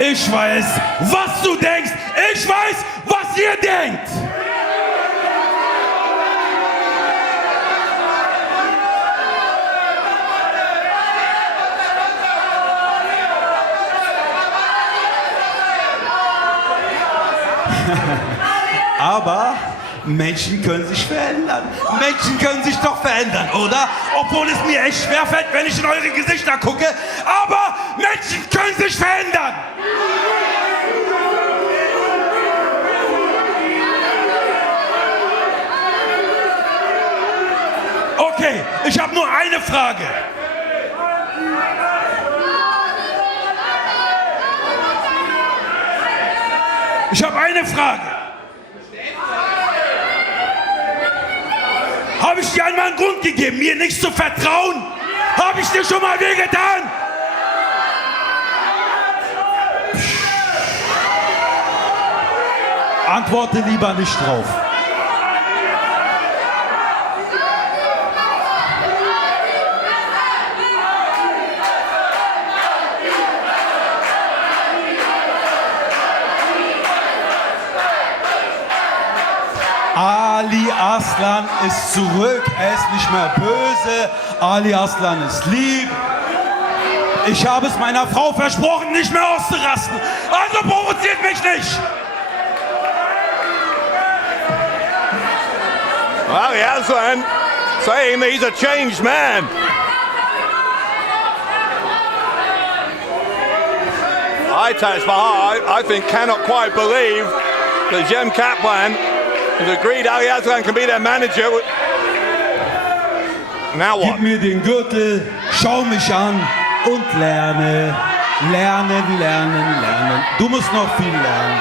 Ich weiß, was du denkst. Ich weiß, was ihr denkt. Aber Menschen können sich verändern. Menschen können sich doch verändern, oder? Obwohl es mir echt schwerfällt, wenn ich in eure Gesichter gucke. Aber Menschen können sich verändern. Okay, ich habe nur eine Frage. Ich habe eine Frage. Habe ich dir einmal einen Grund gegeben, mir nicht zu vertrauen? Habe ich dir schon mal wehgetan? Antworte lieber nicht drauf. Ali Aslan ist zurück, er ist nicht mehr böse, Ali Aslan ist lieb. Ich habe es meiner Frau versprochen, nicht mehr auszurasten, also provoziert mich nicht. Ali Aslan saying that he's a changed man. Aytac Bahar, I think, cannot quite believe that Kaplan has agreed Ali Aslan can be their manager. Now what? Gib mir den Gürtel, schau mich an und lerne. Lernen, lernen, lernen. Du musst noch viel lernen.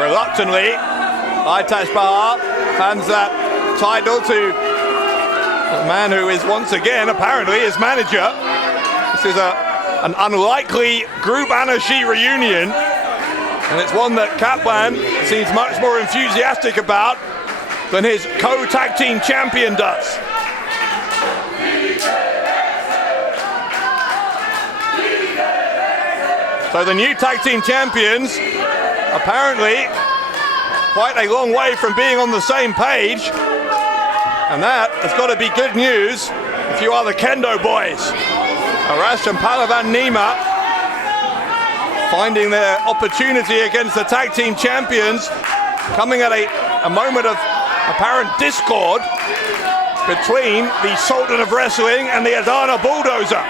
Reluctantly, Aytac Bahar hands that title to the man who is once again apparently his manager. This is an unlikely group anarchy reunion, and it's one that Kaplan seems much more enthusiastic about than his co-tag team champion does. So the new tag team champions apparently quite a long way from being on the same page. And that has got to be good news if you are the Kendo boys. Arash and Pahlevan Nima finding their opportunity against the tag team champions, coming at a moment of apparent discord between the Sultan of Wrestling and the Adana Bulldozer.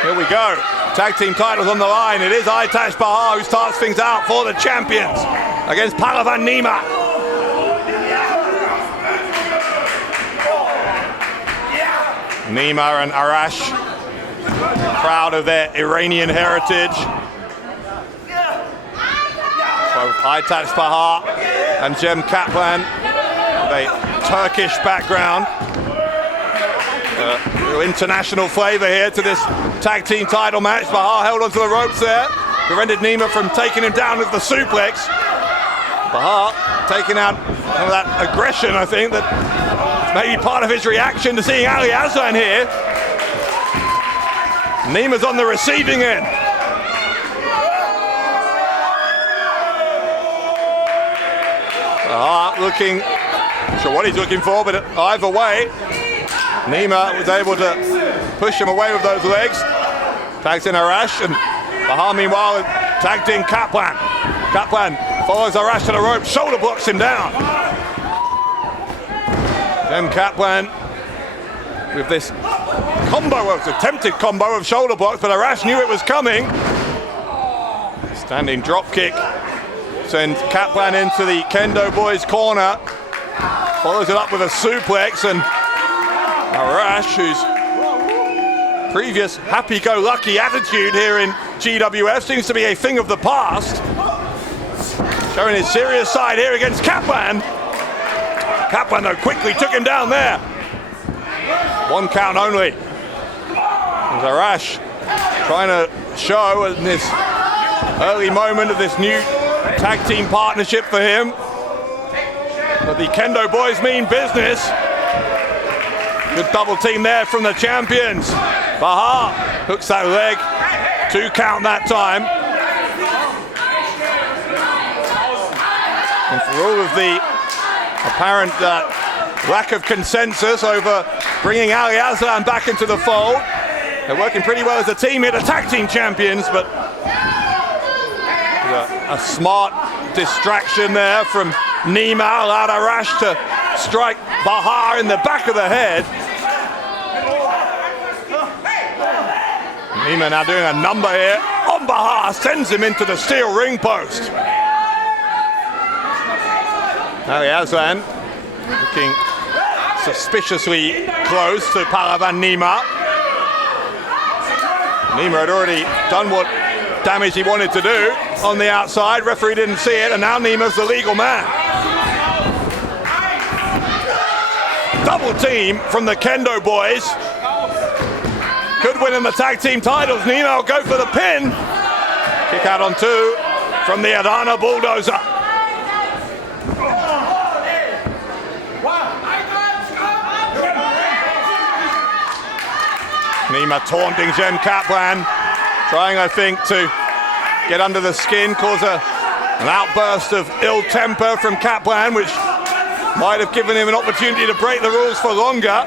Here we go. Tag team titles on the line. It is Aytac Bahar who starts things out for the champions. against Pahlevan Nima. Nima and Arash, proud of their Iranian heritage. Both Aytac Bahar and Kaplan, with a Turkish background. Real international flavour here to this tag team title match. Bahar held onto the ropes there, prevented Nima from taking him down with the suplex. Bahar taking out some of that aggression, I think, that maybe part of his reaction to seeing Ali Aslan here. Nima's on the receiving end. Bahar looking, not sure what he's looking for, but either way, Nima was able to push him away with those legs. Tags in Arash, and Bahar meanwhile tagged in Kaplan. Kaplan follows Arash to the rope, shoulder blocks him down. Then Kaplan with this combo, well, it's attempted combo of shoulder blocks, but Arash knew it was coming. Standing drop kick sends Kaplan into the Kendo boys' corner. Follows it up with a suplex, and Arash, whose previous happy-go-lucky attitude here in GWF seems to be a thing of the past, showing his serious side here against Kaplan. Kaplan, though, quickly took him down there. 1 count only. There's Arash trying to show in this early moment of this new tag team partnership for him that the Kendo boys mean business. Good double team there from the champions. Bahar hooks that leg. 2 count that time. And for all of the apparent lack of consensus over bringing Ali Aslan back into the fold, they're working pretty well as a team here, the tag team champions, but a smart distraction there from Nima allowed Arash to strike Bahar in the back of the head. Nima now doing a number here on Bahar, sends him into the steel ring post. Ali Aslan looking suspiciously close to Pahlevan Nima. Nima had already done what damage he wanted to do on the outside. Referee didn't see it, and now Nima's the legal man. Double team from the Kendo boys. Could win in the tag team titles. Nima will go for the pin. Kick out on 2 from the Adana Bulldozer. Nima taunting Kaplan, trying, I think, to get under the skin, cause an outburst of ill temper from Kaplan, which might have given him an opportunity to break the rules for longer.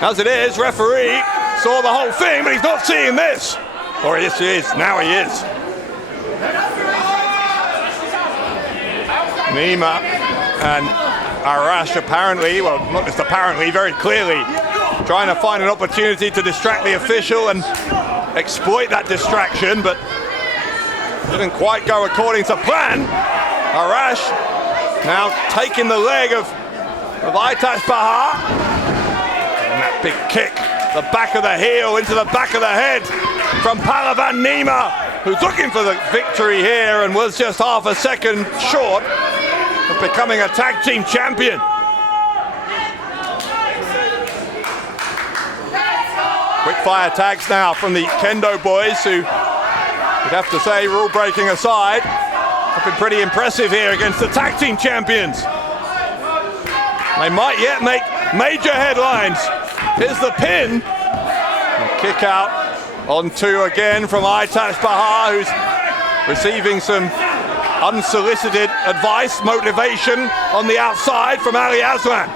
As it is, referee saw the whole thing, but he's not seeing this. Or yes, he is. Now he is. Nima and Arash apparently, well, not just apparently, very clearly, trying to find an opportunity to distract the official and exploit that distraction, but didn't quite go according to plan. Arash now taking the leg of Aytac Bahar. And that big kick, the back of the heel into the back of the head from Pahlevan Nima, who's looking for the victory here and was just half a second short of becoming a tag team champion. Quick fire tags now from the Kendo boys, who you'd have to say, rule breaking aside, have been pretty impressive here against the tag team champions. They might yet make major headlines. Here's the pin. And kick out on 2 again from Aytac Bahar, who's receiving some unsolicited advice, motivation on the outside from Ali Aslan.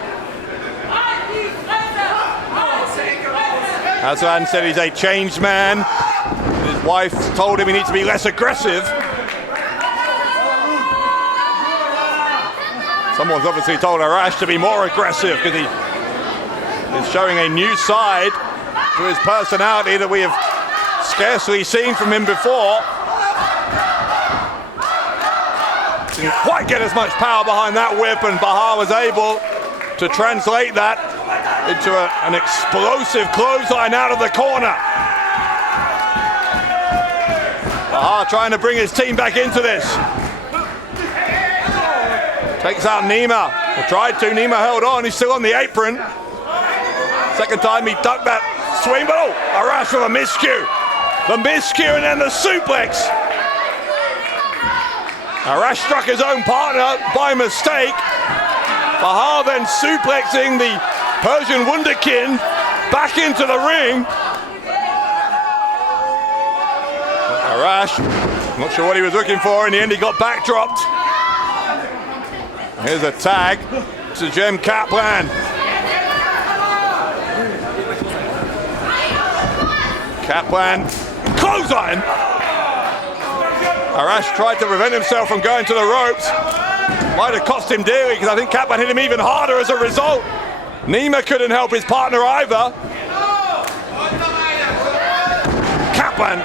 Aslan said he's a changed man. His wife told him he needs to be less aggressive. Someone's obviously told Arash to be more aggressive, because he is showing a new side to his personality that we have scarcely seen from him before. didn't quite get as much power behind that whip, and Bahar was able to translate that into an explosive clothesline out of the corner. Bahar trying to bring his team back into this. Takes out Nima. Or tried to. Nima held on. He's still on the apron. Second time he ducked that swing, but Arash with a miscue. The miscue and then the suplex. Arash struck his own partner by mistake. Bahar then suplexing the Persian Wunderkind back into the ring. Arash, not sure what he was looking for. In the end, he got backdropped. Here's a tag to Jem Kaplan. Kaplan, clothesline. Arash tried to prevent himself from going to the ropes. Might have cost him dearly because I think Kaplan hit him even harder as a result. Nima couldn't help his partner either. Kaplan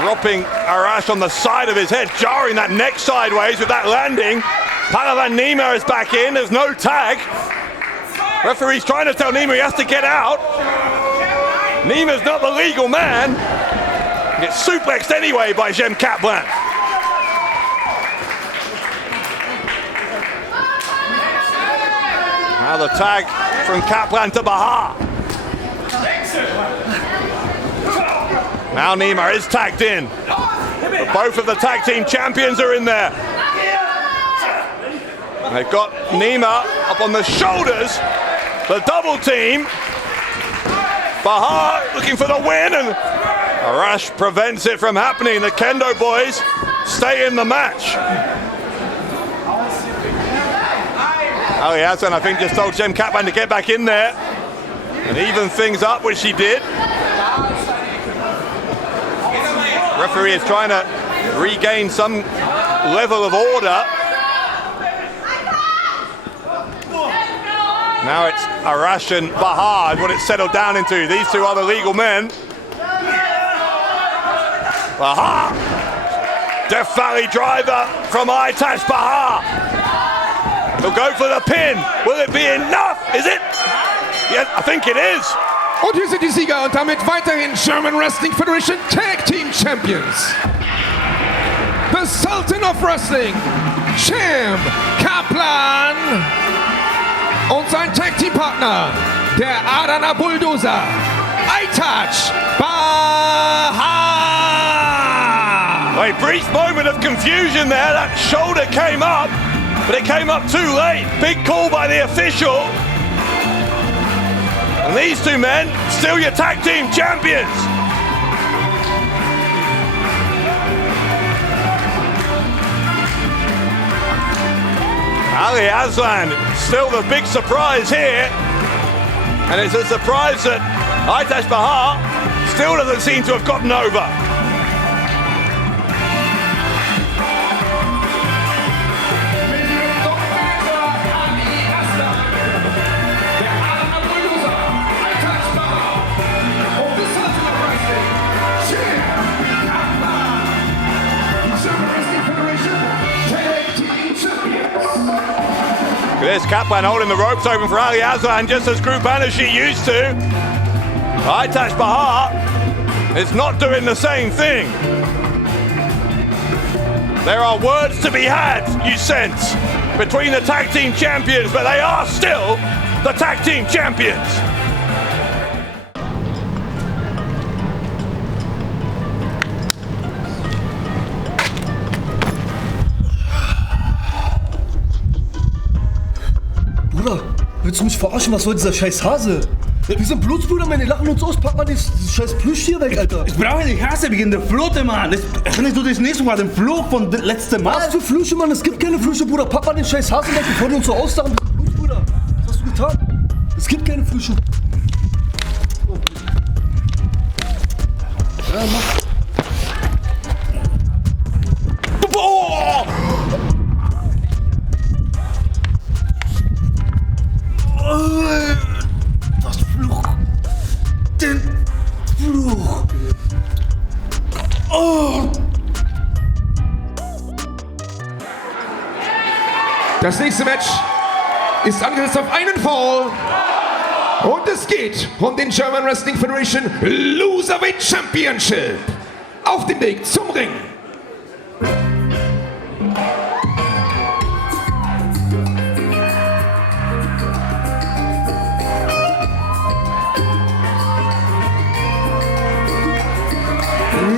dropping Arash on the side of his head, jarring that neck sideways with that landing. Pahlevan Nima is back in, there's no tag. Referee's trying to tell Nima he has to get out. Nima's not the legal man. Gets suplexed anyway by Jem Kaplan. Now the tag from Kaplan to Bahar. Now Nima is tagged in. But both of the tag team champions are in there. And they've got Nima up on the shoulders. The double team. Bahar looking for the win, and Arash prevents it from happening. The Kendo boys stay in the match. Aslan, I think, just told Jem Kaplan to get back in there and even things up, which he did. Referee is trying to regain some level of order. Now it's Arash and Bahar is what it's settled down into. These two are the legal men. Bahar! Death Valley driver from Aytac. Bahar! He'll go for the pin. Will it be enough? Is it? Yes, I think it is. Und hier sind die Sieger und damit weiterhin German Wrestling Federation Tag Team Champions. The Sultan of Wrestling, Champ Kaplan. Und sein Tag-Team-Partner, der Adana Bulldozer, Aytac Bahar. A brief moment of confusion there. That shoulder came up, but it came up too late. Big call by the official. And these two men, still your tag team champions. Aslan, still the big surprise here. And it's a surprise that Aytac Bahar still doesn't seem to have gotten over. There's Kaplan holding the ropes open for Aslan, just as Group Banashi used to. Aytac Bahar is not doing the same thing. There are words to be had, you sense, between the tag team champions, but they are still the tag team champions. Bruder, willst du mich verarschen? Was soll dieser scheiß Hase? Wir sind Blutsbrüder, Mann, die lachen uns aus. Pack mal das scheiß Plüschtier weg, Alter. Ich brauche nicht Hase wegen der Flotte, Mann. Erinnerst du dich nicht mal den Fluch von letztem Mal? Was für Flüche, Mann? Es gibt keine Flüche, Bruder. Pack mal den scheiß Hasen weg, bevor die uns so auslachen. Blutsbrüder, was hast du getan? Es gibt keine Flüche. Ja, mach. Oh! Das Fluch. Den Fluch. Oh! Das nächste Match ist angesetzt auf einen Fall. Und es geht um den German Wrestling Federation Loserweight Championship. Auf dem Weg zum Ring.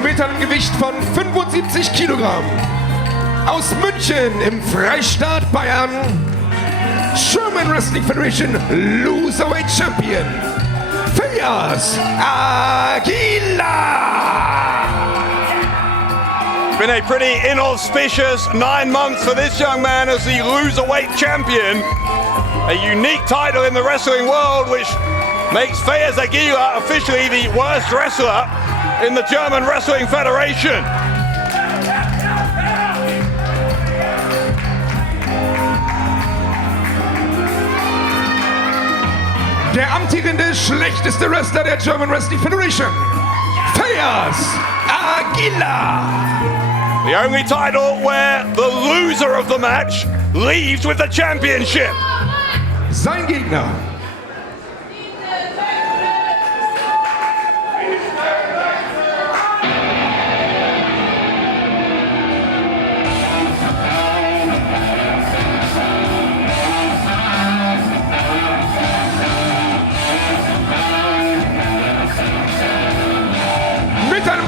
Mit einem Gewicht von 75 Kilogramm. Aus München im Freistaat Bayern. German Wrestling Federation Loserweight Champion, Feyyaz Aguila. It's been a pretty inauspicious 9 months for this young man as the Loserweight Champion. A unique title in the wrestling world which makes Feyyaz Aguila officially the worst wrestler in the German Wrestling Federation. Der amtierende schlechteste Wrestler der German Wrestling Federation, Feyyaz Aguila. The only title where the loser of the match leaves with the championship. Sein Gegner.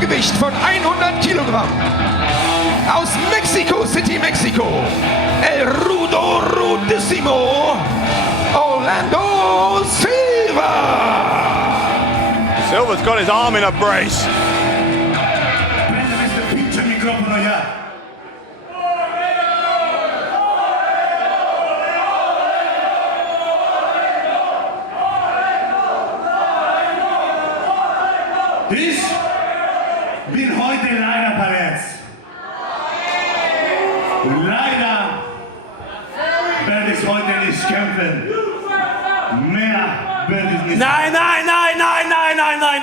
Gewicht von 100 Kilogramm. Aus Mexico City, Mexiko. El Rudo Rudissimo. Orlando Silva. Silva's got his arm in a brace. Ich bin heute leider verletzt. Leider werde ich heute nicht kämpfen. Mehr werde ich nicht. Nein,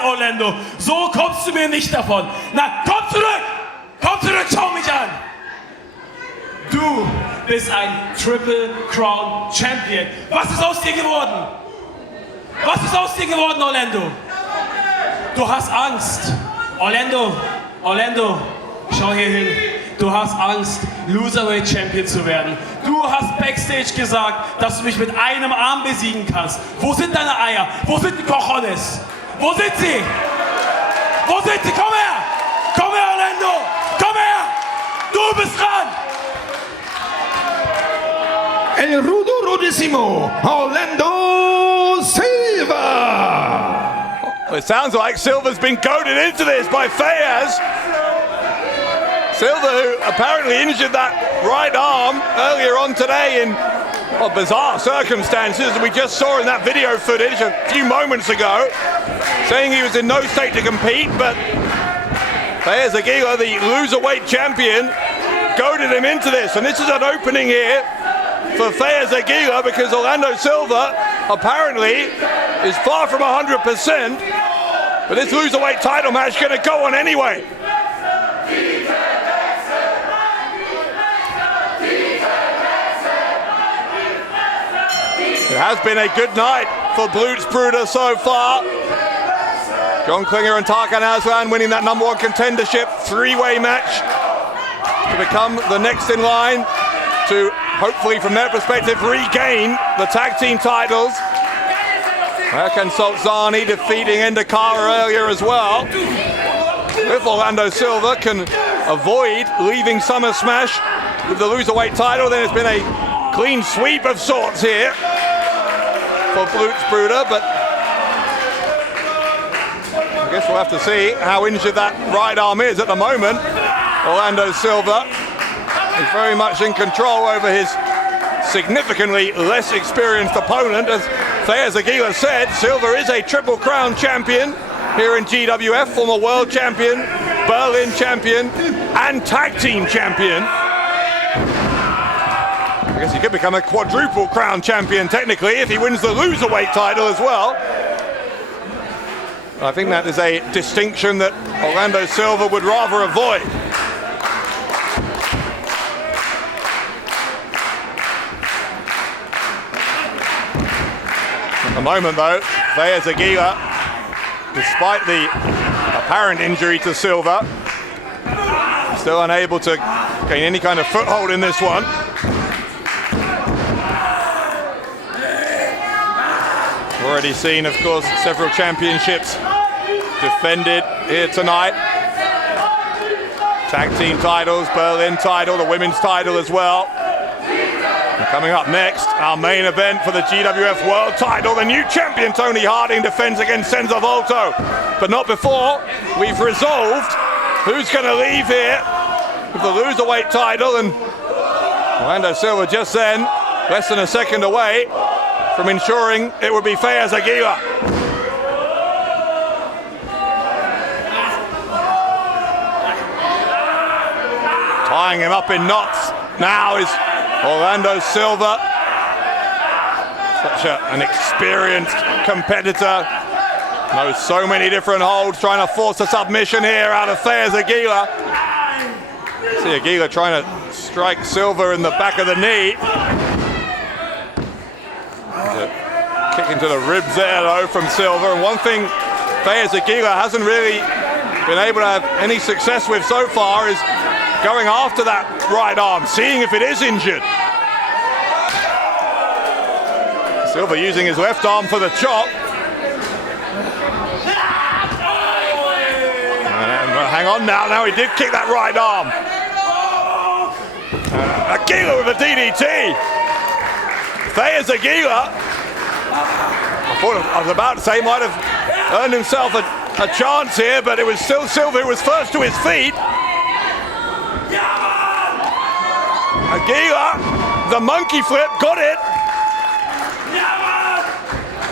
Orlando. So kommst du mir nicht davon. Na, komm zurück, schau mich an. Du bist ein Triple Crown Champion. Was ist aus dir geworden? Orlando? Du hast Angst. Orlando, schau hier hin. Du hast Angst, Loserweight Champion zu werden. Du hast Backstage gesagt, dass du mich mit einem Arm besiegen kannst. Wo sind deine Eier? Wo sind die Cojones? Wo sind sie? Komm her, Orlando! Komm her! Du bist dran! El Rudo Rudissimo, Orlando Silva. Well, it sounds like Silva's been goaded into this by Feyyaz. Silva, who apparently injured that right arm earlier on today in bizarre circumstances we just saw in that video footage a few moments ago, saying he was in no state to compete, but Feyyaz Aguila, the Loserweight champion, goaded him into this. And this is an opening here for Feyyaz Aguila because Orlando Silva apparently is far from 100%, but this Loserweight title match is going to go on anyway. It has been a good night for Blutsbrüder so far. John Klinger and Tarkan Aslan winning that #1 contendership three-way match to become the next in line to hopefully, from their perspective, regain the tag team titles. Erkan Sulcani defeating Endakara earlier as well. If Orlando Silva can avoid leaving Summer Smash with the Loserweight title, then it's been a clean sweep of sorts here for Blutsbrüder, but I guess we'll have to see how injured that right arm is. At the moment, Orlando Silva is very much in control over his significantly less experienced opponent. As Feyyaz Aguila said, Silva is a Triple Crown champion here in GWF, former world champion, Berlin champion, and tag team champion. I guess he could become a quadruple crown champion technically if he wins the Loserweight title as well. I think that is a distinction that Orlando Silva would rather avoid. the moment though, Feyyaz Aguila, despite the apparent injury to Silva, still unable to gain any kind of foothold in this one. Already seen, of course, several championships defended here tonight. Tag team titles, Berlin title, the women's title as well. And coming up next, our main event for the GWF World Title. The new champion Toni Harting defends against Senza Volto. But not before we've resolved who's going to leave here with the Loserweight title. And Orlando Silva just then, less than a second away from ensuring it would be Feyyaz Aguila. Tying him up in knots now is Orlando Silva. Such an experienced competitor. Knows so many different holds, trying to force a submission here out of Feyyaz Aguila. See Aguila trying to strike Silva in the back of the knee. Kick into the ribs there though from Silva. And one thing Feyyaz Aguila hasn't really been able to have any success with so far is going after that right arm, seeing if it is injured. Silva using his left arm for the chop. Hang on now he did kick that right arm. Aguila with a DDT. Feyyaz Aguila, I was about to say, might have earned himself a chance here, but it was still Silva who was first to his feet. Aguila, the monkey flip, got it.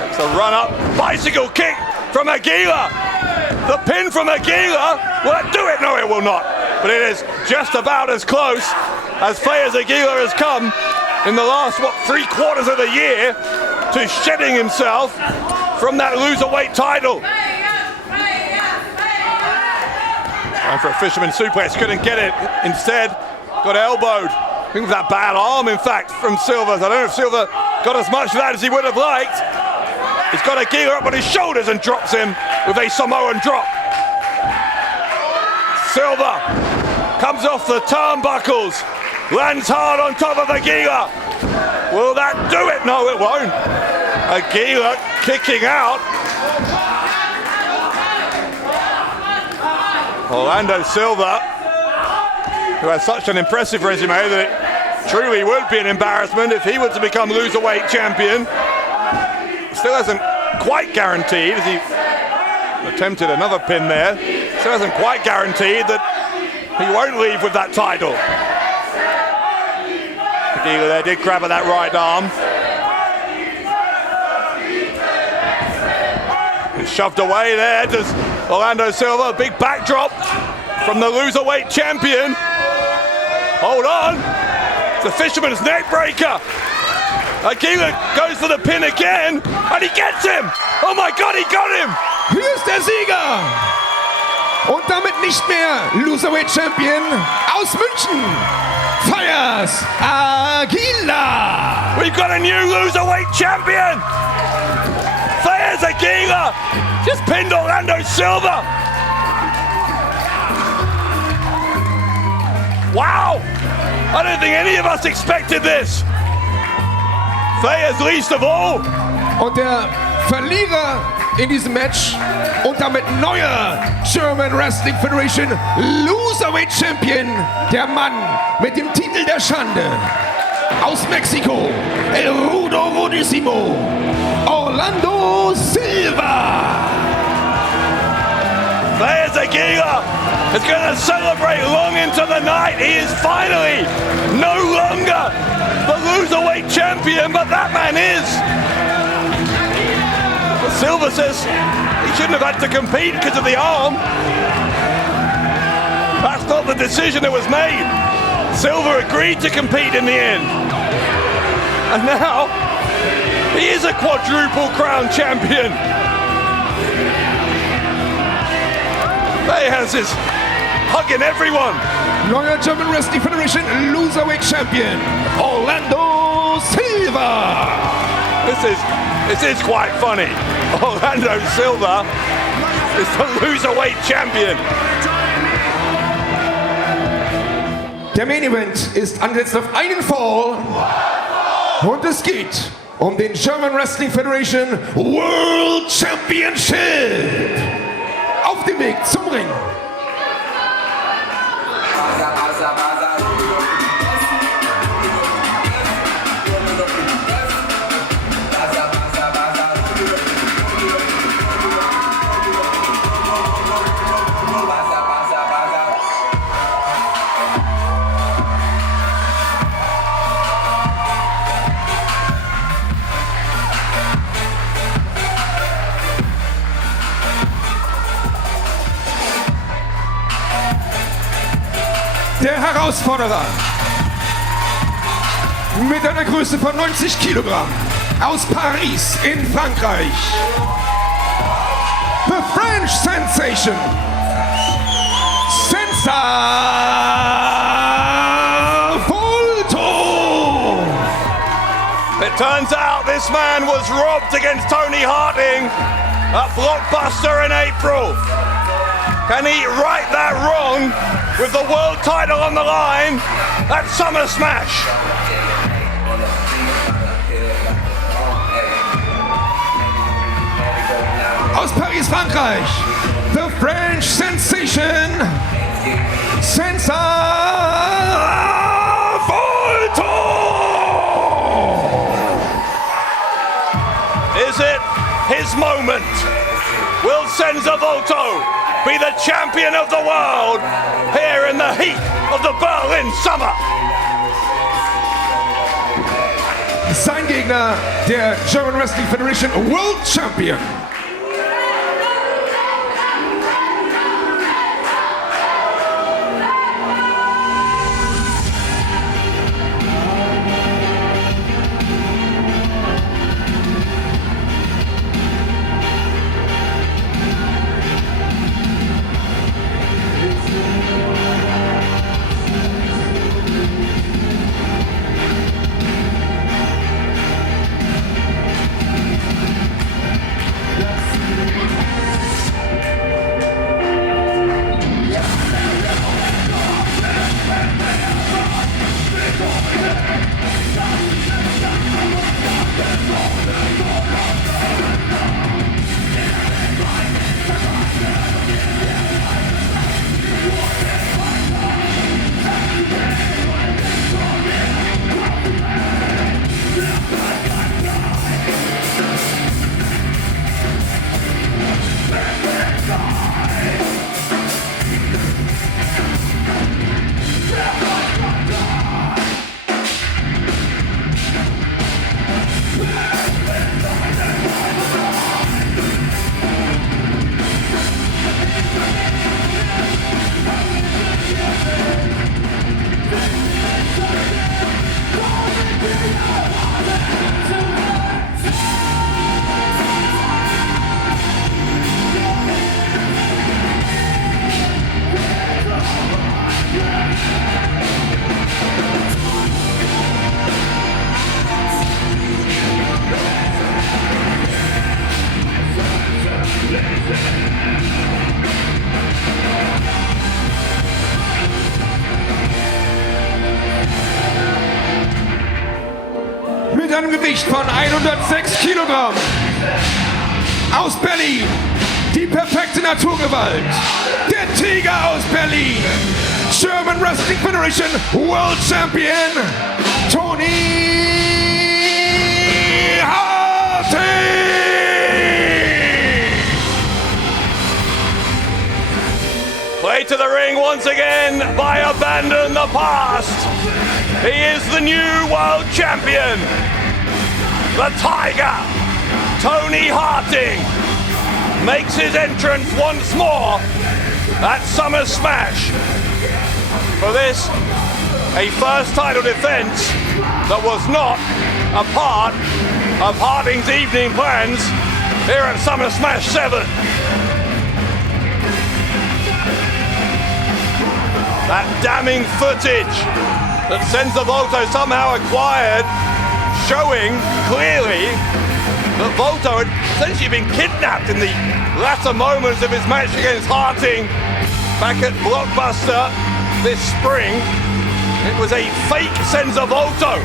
It's a run-up bicycle kick from Aguila. The pin from Aguila. Will it do it? No, it will not. But it is just about as close as Feyyaz Aguila has come in the last, 3 quarters of the year to shedding himself from that Loserweight title. Time for a fisherman suplex, couldn't get it. Instead, got elbowed. I think that bad arm, in fact, from Silva. I don't know if Silva got as much of that as he would have liked. He's got Aguila up on his shoulders and drops him with a Samoan drop. Silva comes off the turnbuckles, lands hard on top of Aguila. Will that do it? No, it won't. Aguila kicking out. Orlando Silva, who has such an impressive resume that it truly would be an embarrassment if he were to become Loserweight champion. Still hasn't quite guaranteed, as he attempted another pin there, still hasn't quite guaranteed that he won't leave with that title. Aguila there did grab at that right arm. And shoved away there, does Orlando Silva, a big backdrop from the Loserweight champion. Hold on, it's the fisherman's neck breaker. Aguila goes for the pin again, and he gets him! Oh my God, he got him! Hier ist der Sieger! Und damit nicht mehr Loserweight Champion aus München, Feyyaz Aguila! We've got a new Loserweight champion! Feyyaz Aguila just pinned Orlando Silva! Wow! I don't think any of us expected this! Feyyaz least of all. Und der Verlierer in diesem Match und damit neuer German Wrestling Federation Loserweight Champion, der Mann mit dem Titel der Schande aus Mexiko, El Rudo Rudissimo, Orlando Silva. Feyyaz Aguila is going to celebrate long into the night. He is finally no longer the Loserweight champion, but that man is. But Silva says he shouldn't have had to compete because of the arm. That's not the decision that was made. Silva agreed to compete in the end. And now he is a quadruple crown champion. Feyyaz is hugging everyone. Neuer German Wrestling Federation Loserweight Champion, Orlando Silva. This is This is quite funny. Orlando Silva is the Loserweight Champion. Der Main Event ist angesetzt auf einen Fall und es geht um den German Wrestling Federation World Championship. Auf dem Weg zum Ring. Der Herausforderer mit einer Größe von 90 Kilogramm aus Paris in Frankreich. The French Sensation, Senza Volto. It turns out this man was robbed against Toni Harting at Blockbuster in April. Can he right that wrong with the world title on the line at Summer Smash? Aus Paris, Frankreich, the French Sensation, Senza Volto. Is it his moment? Will Senza Volto be the champion of the world here in the heat of the Berlin summer? Sein Gegner, der German Wrestling Federation World Champion. Mit einem Gewicht von 106 Kilogramm. Aus Berlin, die perfekte Naturgewalt. Der Tiger aus Berlin. German Wrestling Federation World Champion, Toni Harting. Way to the ring once again by Abandon the Past. He is the new world champion. The Tiger, Toni Harting, makes his entrance once more at Summer Smash. For this, a first title defense that was not a part of Harting's evening plans here at Summer Smash 7. That damning footage that Senza Volto somehow acquired, showing clearly that Volto had essentially been kidnapped in the latter moments of his match against Harting back at Blockbuster this spring. It was a fake Senza Volto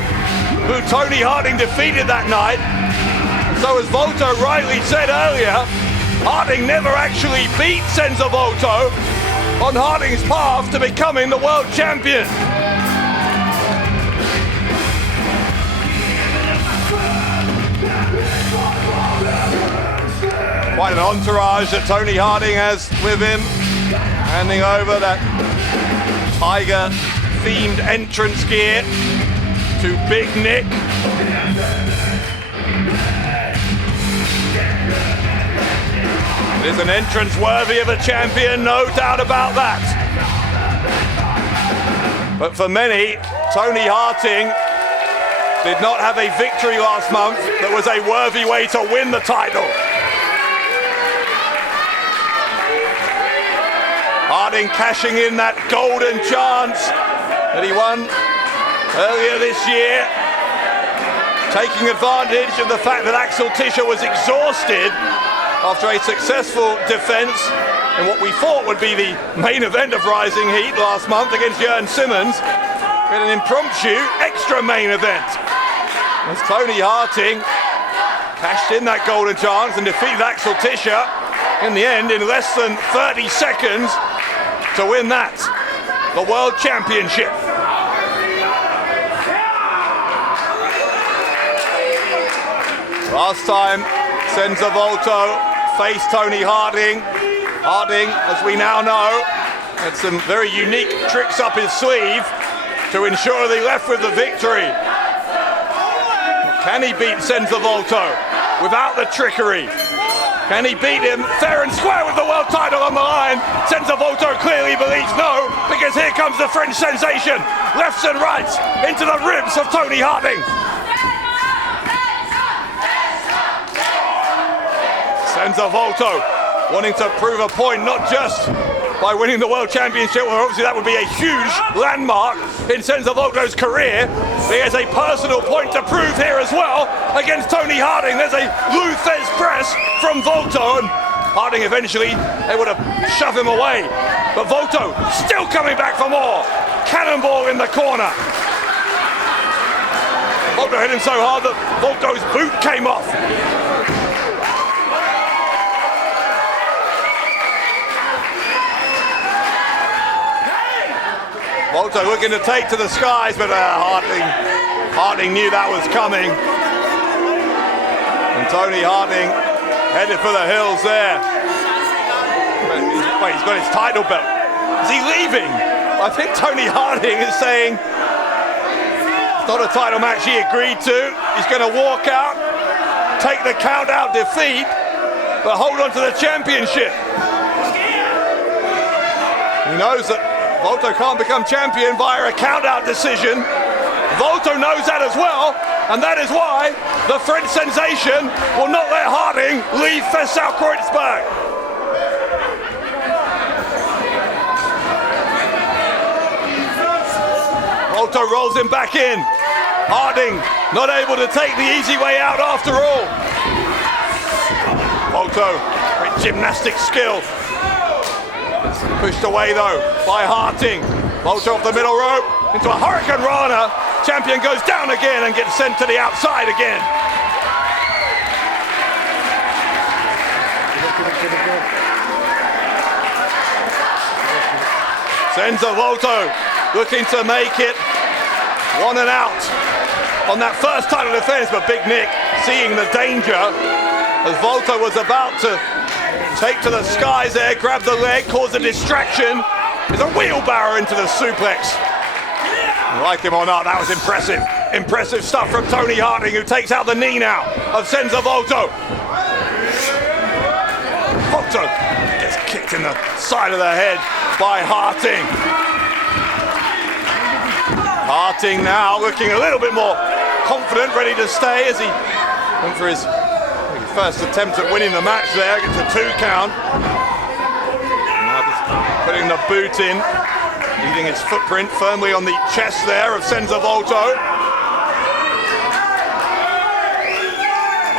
who Toni Harting defeated that night. So as Volto rightly said earlier, Harting never actually beat Senza Volto on Harting's path to becoming the world champion. Quite an entourage that Toni Harting has with him, handing over that Tiger-themed entrance gear to Big Nick. It is an entrance worthy of a champion, no doubt about that. But for many, Toni Harting did not have a victory last month that was a worthy way to win the title. Harting cashing in that golden chance that he won earlier this year, taking advantage of the fact that Axel Tischer was exhausted after a successful defense in what we thought would be the main event of Rising Heat last month against Jørn Simmons, in an impromptu extra main event. As Toni Harting cashed in that golden chance and defeated Axel Tischer in the end in less than 30 seconds to win that, the World Championship. Last time Senza Volto faced Toni Harting. Harting, as we now know, had some very unique tricks up his sleeve to ensure that he left with the victory. Can he beat Senza Volto without the trickery? Can he beat him fair and square with the world title on the line? Senza Volto clearly believes no, because here comes the French sensation. Lefts and rights into the ribs of Toni Harting. Senza Volto wanting to prove a point, not just by winning the World Championship, where obviously that would be a huge landmark in Senza Volto's career. But he has a personal point to prove here as well against Toni Harting. There's a Luthez press from Volto, and Harting eventually able to shove him away. But Volto still coming back for more. Cannonball in the corner. Volto hit him so hard that Volto's boot came off. Volto looking to take to the skies, but Harting knew that was coming. And Toni Harting headed for the hills there. Wait, he's got his title belt. Is he leaving? I think Toni Harting is saying it's not a title match he agreed to. He's going to walk out, take the count-out defeat, but hold on to the championship. He knows that Volto can't become champion via a count-out decision. Volto knows that as well, and that is why the French sensation will not let Harting leave for South Kreuzberg. Volto rolls him back in. Harting not able to take the easy way out after all. Volto, great gymnastic skill. Pushed away though by Harting. Volto off the middle rope into a Hurricane Rana. Champion goes down again and gets sent to the outside again. Senza Volto looking to make it 1 and out on that first title defense, but Big Nick seeing the danger as Volto was about to take to the skies there, grab the leg, cause a distraction. There's a wheelbarrow into the suplex. Like him or not, that was impressive. Impressive stuff from Toni Harting, who takes out the knee now of Senza Volto. Volto gets kicked in the side of the head by Harting. Harting now looking a little bit more confident, ready to stay as he went for his first attempt at winning the match there, gets a 2 count. Now just putting the boot in, leaving his footprint firmly on the chest there of Senza Volto.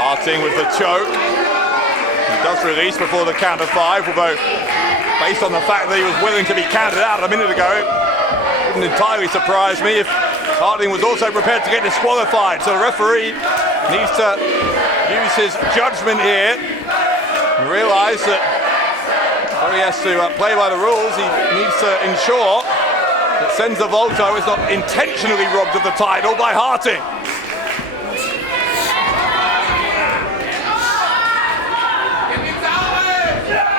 Harting with the choke. He does release before the count of 5, although based on the fact that he was willing to be counted out a minute ago, it wouldn't entirely surprise me if Harting was also prepared to get disqualified. So the referee needs to use his judgment here and realise that though he has to play by the rules, he needs to ensure that Senza Volto is not intentionally robbed of the title by Harting.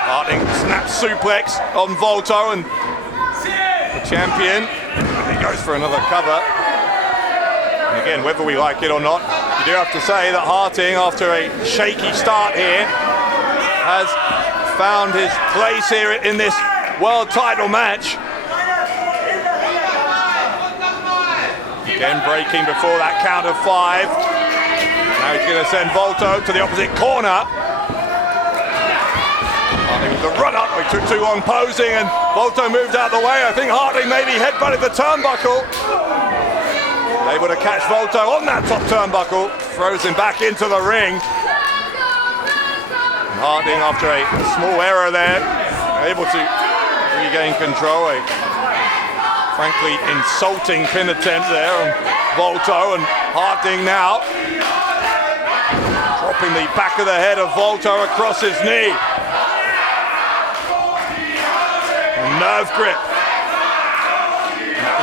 Harting snaps suplex on Volto, and the champion, he goes for another cover. And again, whether we like it or not, you do have to say that Harting, after a shaky start here, has found his place here in this world title match. Again, breaking before that count of 5. Now he's going to send Volto to the opposite corner. Harting with the run up, he took too long posing and Volto moved out of the way. I think Harting maybe headbutted the turnbuckle. Able to catch Volto on that top turnbuckle, throws him back into the ring. And Harting, after a small error there, able to regain control. A frankly insulting pin attempt there on Volto, and Harting now dropping the back of the head of Volto across his knee. Nerve grip.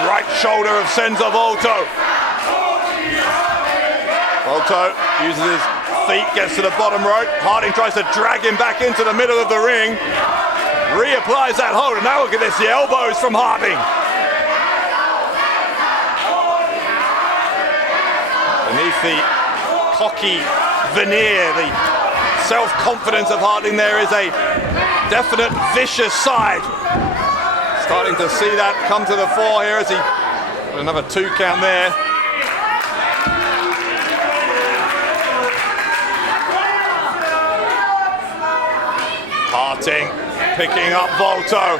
Right shoulder of Senza Volto. Volto uses his feet, gets to the bottom rope. Harting tries to drag him back into the middle of the ring. Reapplies that hold, and now look at this, the elbows from Harting. Beneath the cocky veneer, the self-confidence of Harting, there is a definite vicious side. Starting to see that come to the fore here as he got another 2 count there. Harting picking up Volto.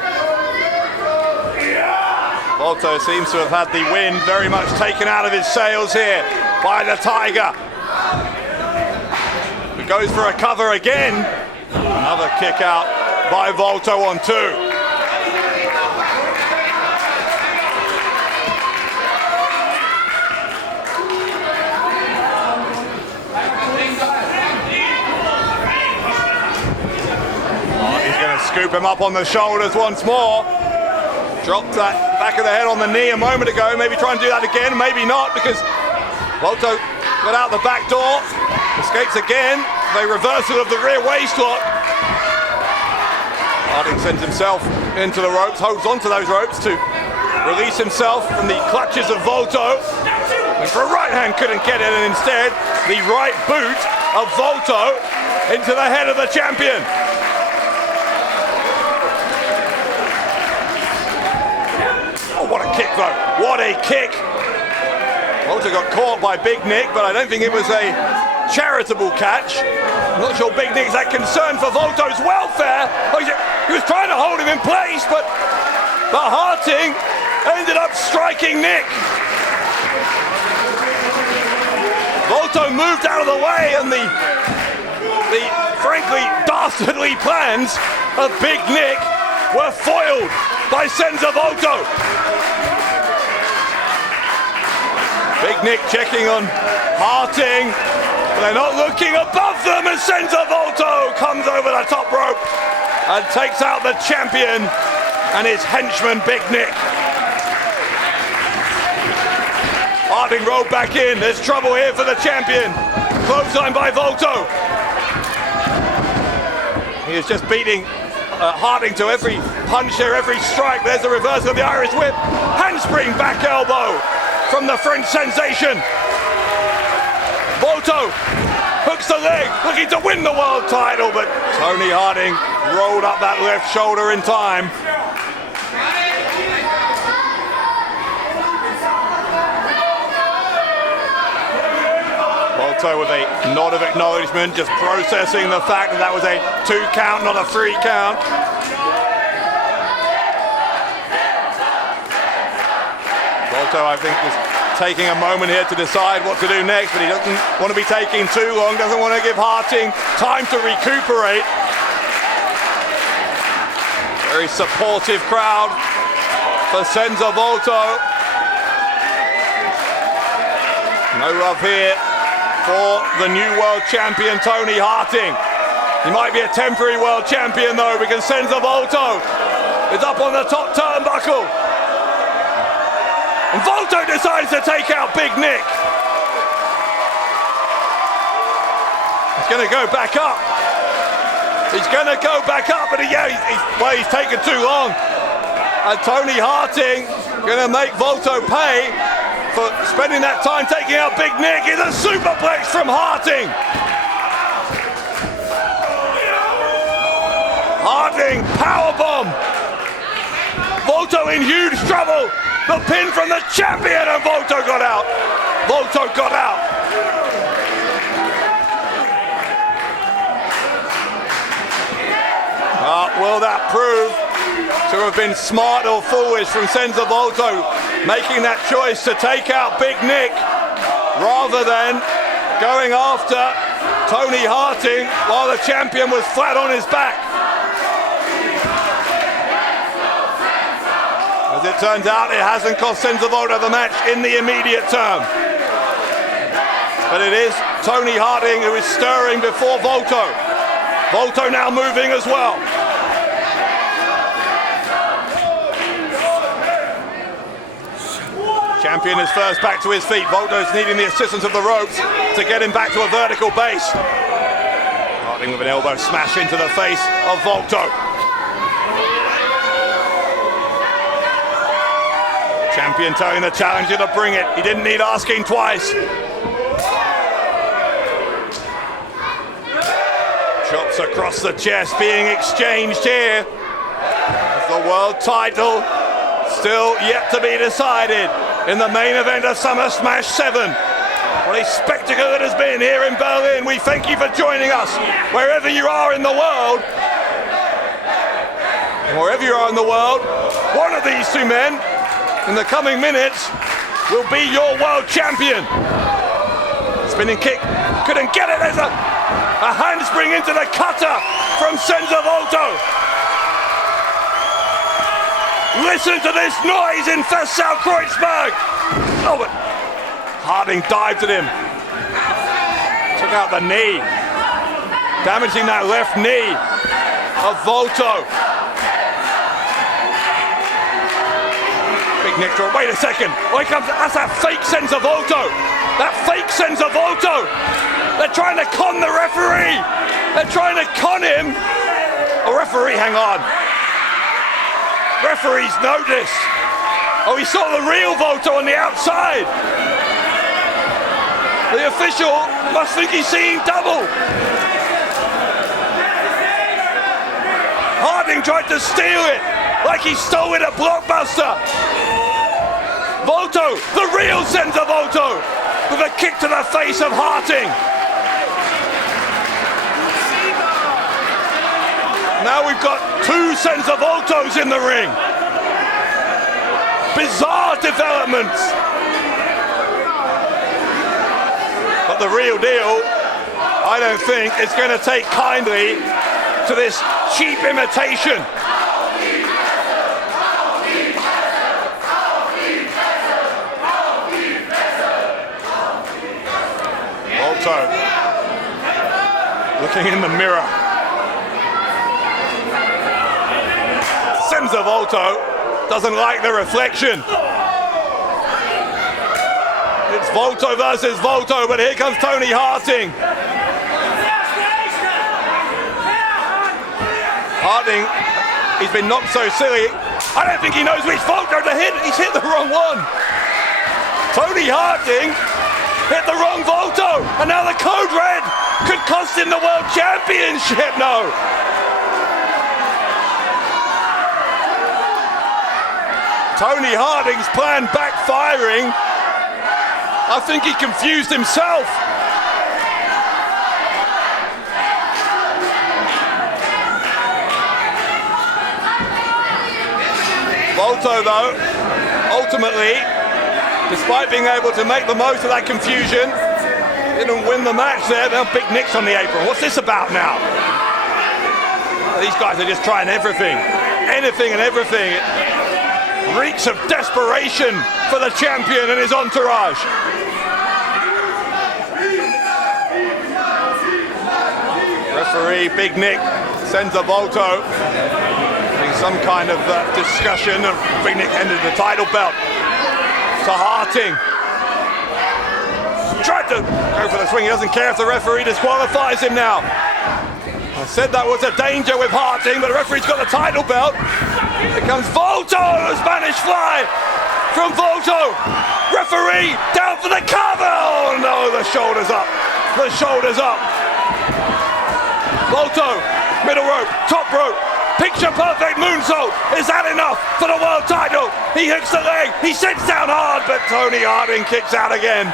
Volto seems to have had the wind very much taken out of his sails here by the Tiger. He goes for a cover again. Another kick out by Volto on 2. Scoop him up on the shoulders once more. Dropped that back of the head on the knee a moment ago. Maybe try and do that again, maybe not, because Volto got out the back door. Escapes again. A reversal of the rear waist lock. Harting sends himself into the ropes, holds onto those ropes to release himself from the clutches of Volto. And for a right hand couldn't get it, and instead the right boot of Volto into the head of the champion. What a kick though, what a kick. Volto got caught by Big Nick, but I don't think it was a charitable catch. I'm not sure Big Nick's that concerned for Volto's welfare. He was trying to hold him in place, but Harting ended up striking Nick. Volto moved out of the way, and the frankly dastardly plans of Big Nick were foiled by Senza Volto. Big Nick checking on Harting. They're not looking above them as Senza Volto comes over the top rope and takes out the champion and his henchman Big Nick. Harting rolled back in. There's trouble here for the champion. Clothesline by Volto. He is just beating Harting to every punch there, every strike. There's the reversal of the Irish whip. Handspring back elbow from the French sensation. Volto hooks the leg, looking to win the world title, but Toni Harting rolled up that left shoulder in time. Volto with a nod of acknowledgement, just processing the fact that was a 2 count, not a 3 count. Volto, I think, was taking a moment here to decide what to do next, but he doesn't want to be taking too long, doesn't want to give Harting time to recuperate. Very supportive crowd for Senza Volto. No love here for the new world champion, Toni Harting. He might be a temporary world champion though, because Senza Volto is up on the top turnbuckle. And Volto decides to take out Big Nick. He's going to go back up. He's going to go back up, but he's taken too long. And Toni Harting going to make Volto pay for spending that time taking out Big Nick. It's a superplex from Harting. Harting, powerbomb. Volto in huge trouble. The pin from the champion, and Volto got out. Volto got out. Will that prove to have been smart or foolish from Senza Volto, making that choice to take out Big Nick rather than going after Toni Harting while the champion was flat on his back? As it turns out, it hasn't cost Senza Volto the match in the immediate term. But it is Toni Harting who is stirring before Volto. Volto now moving as well. Champion is first back to his feet. Volto's needing the assistance of the ropes to get him back to a vertical base. Harting with an elbow smash into the face of Volto. Champion telling the challenger to bring it. He didn't need asking twice. Chops across the chest being exchanged here. The world title still yet to be decided in the main event of Summer Smash 7. What a spectacle it has been here in Berlin. We thank you for joining us wherever you are in the world. Wherever you are in the world, one of these two men in the coming minutes will be your world champion. Spinning kick, couldn't get it. There's a handspring into the cutter from Senza Volto. Listen to this noise in Kreuzberg. Oh, but Harting dived at him. Took out the knee, damaging that left knee of Volto. Big Nick draw. Wait a second. Here comes, that's that fake Senza Volto. That fake Senza Volto. They're trying to con the referee. They're trying to con him. Oh, referee, hang on. Referees notice. Oh, he saw the real Volto on the outside. The official must think he's seeing double. Harting tried to steal it like he stole it at Blockbuster. Volto, the real Senza Volto, with a kick to the face of Harting. Now we've got two Senza Voltos in the ring. Bizarre developments. But the real deal, I don't think, is going to take kindly to this cheap imitation. Volto looking in the mirror. Senza Volto doesn't like the reflection. It's Volto versus Volto, but here comes Toni Harting. Harting, he's been knocked so silly. I don't think he knows which Volto to hit. He's hit the wrong one. Toni Harting hit the wrong Volto, and now the code red could cost him the world championship. No. Toni Harting's plan backfiring. I think he confused himself. Volto, though, ultimately Despite being able to make the most of that confusion, didn't win the match there. Now Big Nick's on the apron. What's this about now? These guys are just trying everything. Anything and everything. It reeks of desperation for the champion and his entourage. Referee Big Nick Senza Volto having some kind of discussion. Big Nick ended the title belt to Harting. Tried to go for the swing. He doesn't care if the referee disqualifies him now. I said that was a danger with Harting, but the referee's got the title belt. Here comes Volto, Spanish fly from Volto. Referee down for the cover. Oh no, the shoulders up. The shoulders up. Volto, middle rope, top rope. Picture perfect moonsault. Is that enough for the world title? He hits the leg. He sits down hard, but Toni Harting kicks out again.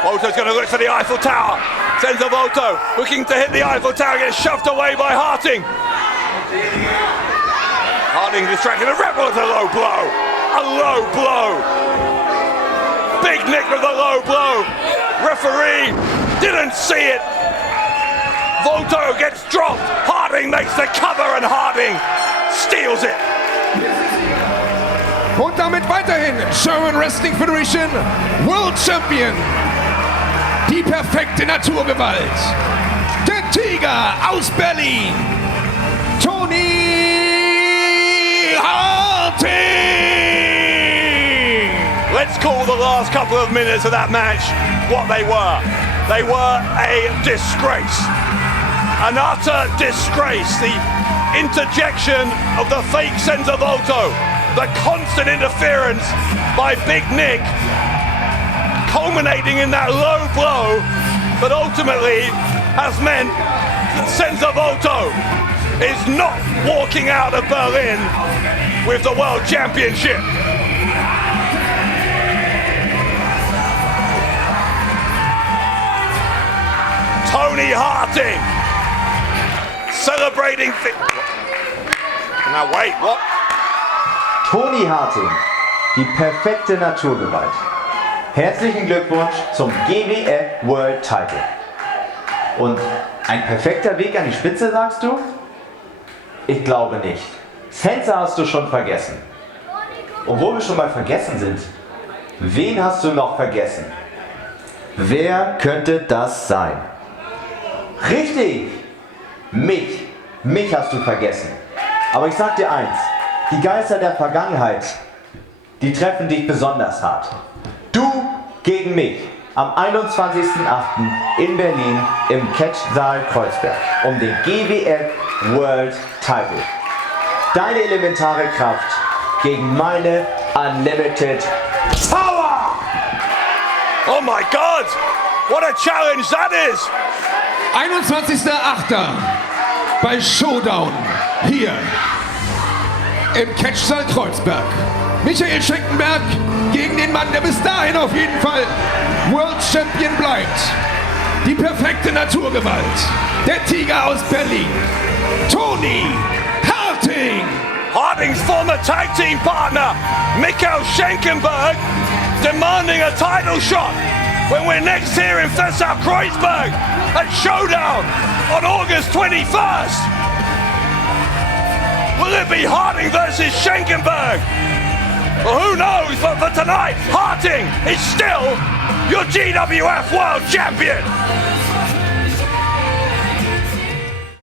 Volto's going to look for the Eiffel Tower. Senza Volto looking to hit the Eiffel Tower, gets shoved away by Harting. Harting distracted. The ref was a low blow. A low blow. Big Nick with a low blow. Referee didn't see it. Volto gets dropped. Harting makes the cover and Harting steals it. Und damit weiterhin German Wrestling Federation World Champion. Die perfekte Naturgewalt. Der Tiger aus Berlin. Toni Harting. Let's call the last couple of minutes of that match what they were. They were a disgrace. An utter disgrace. The interjection of the fake Senza Volto. The constant interference by Big Nick. Culminating in that low blow, but ultimately has meant that Senza Volto is not walking out of Berlin with the World Championship. Toni Harting celebrating. Now wait, what? Toni Harting, die perfekte Naturgewalt. Herzlichen Glückwunsch zum GWF World Title. Und ein perfekter Weg an die Spitze, sagst du? Ich glaube nicht. Senza hast du schon vergessen. Und wo wir schon mal vergessen sind, wen hast du noch vergessen? Wer könnte das sein? Richtig! Mich. Mich hast du vergessen. Aber ich sag dir eins, die Geister der Vergangenheit, die treffen dich besonders hart. Du gegen mich am 21.08. in Berlin im Catch-Saal Kreuzberg um den GWF World Title. Deine elementare Kraft gegen meine Unlimited Power! Oh my God! What a challenge that is! 21.08. bei Showdown hier im Catch-Saal Kreuzberg. Michael Schenkenberg gegen den Mann, der bis dahin auf jeden Fall World Champion bleibt. Die perfekte Naturgewalt. Der Tiger aus Berlin. Toni Harting. Harting's former tag team partner, Michael Schenkenberg, demanding a title shot when we're next here in Kreuzberg at Showdown on August 21st. Will it be Harting versus Schenkenberg? Well, who knows, but for tonight, Harting is still your GWF World Champion.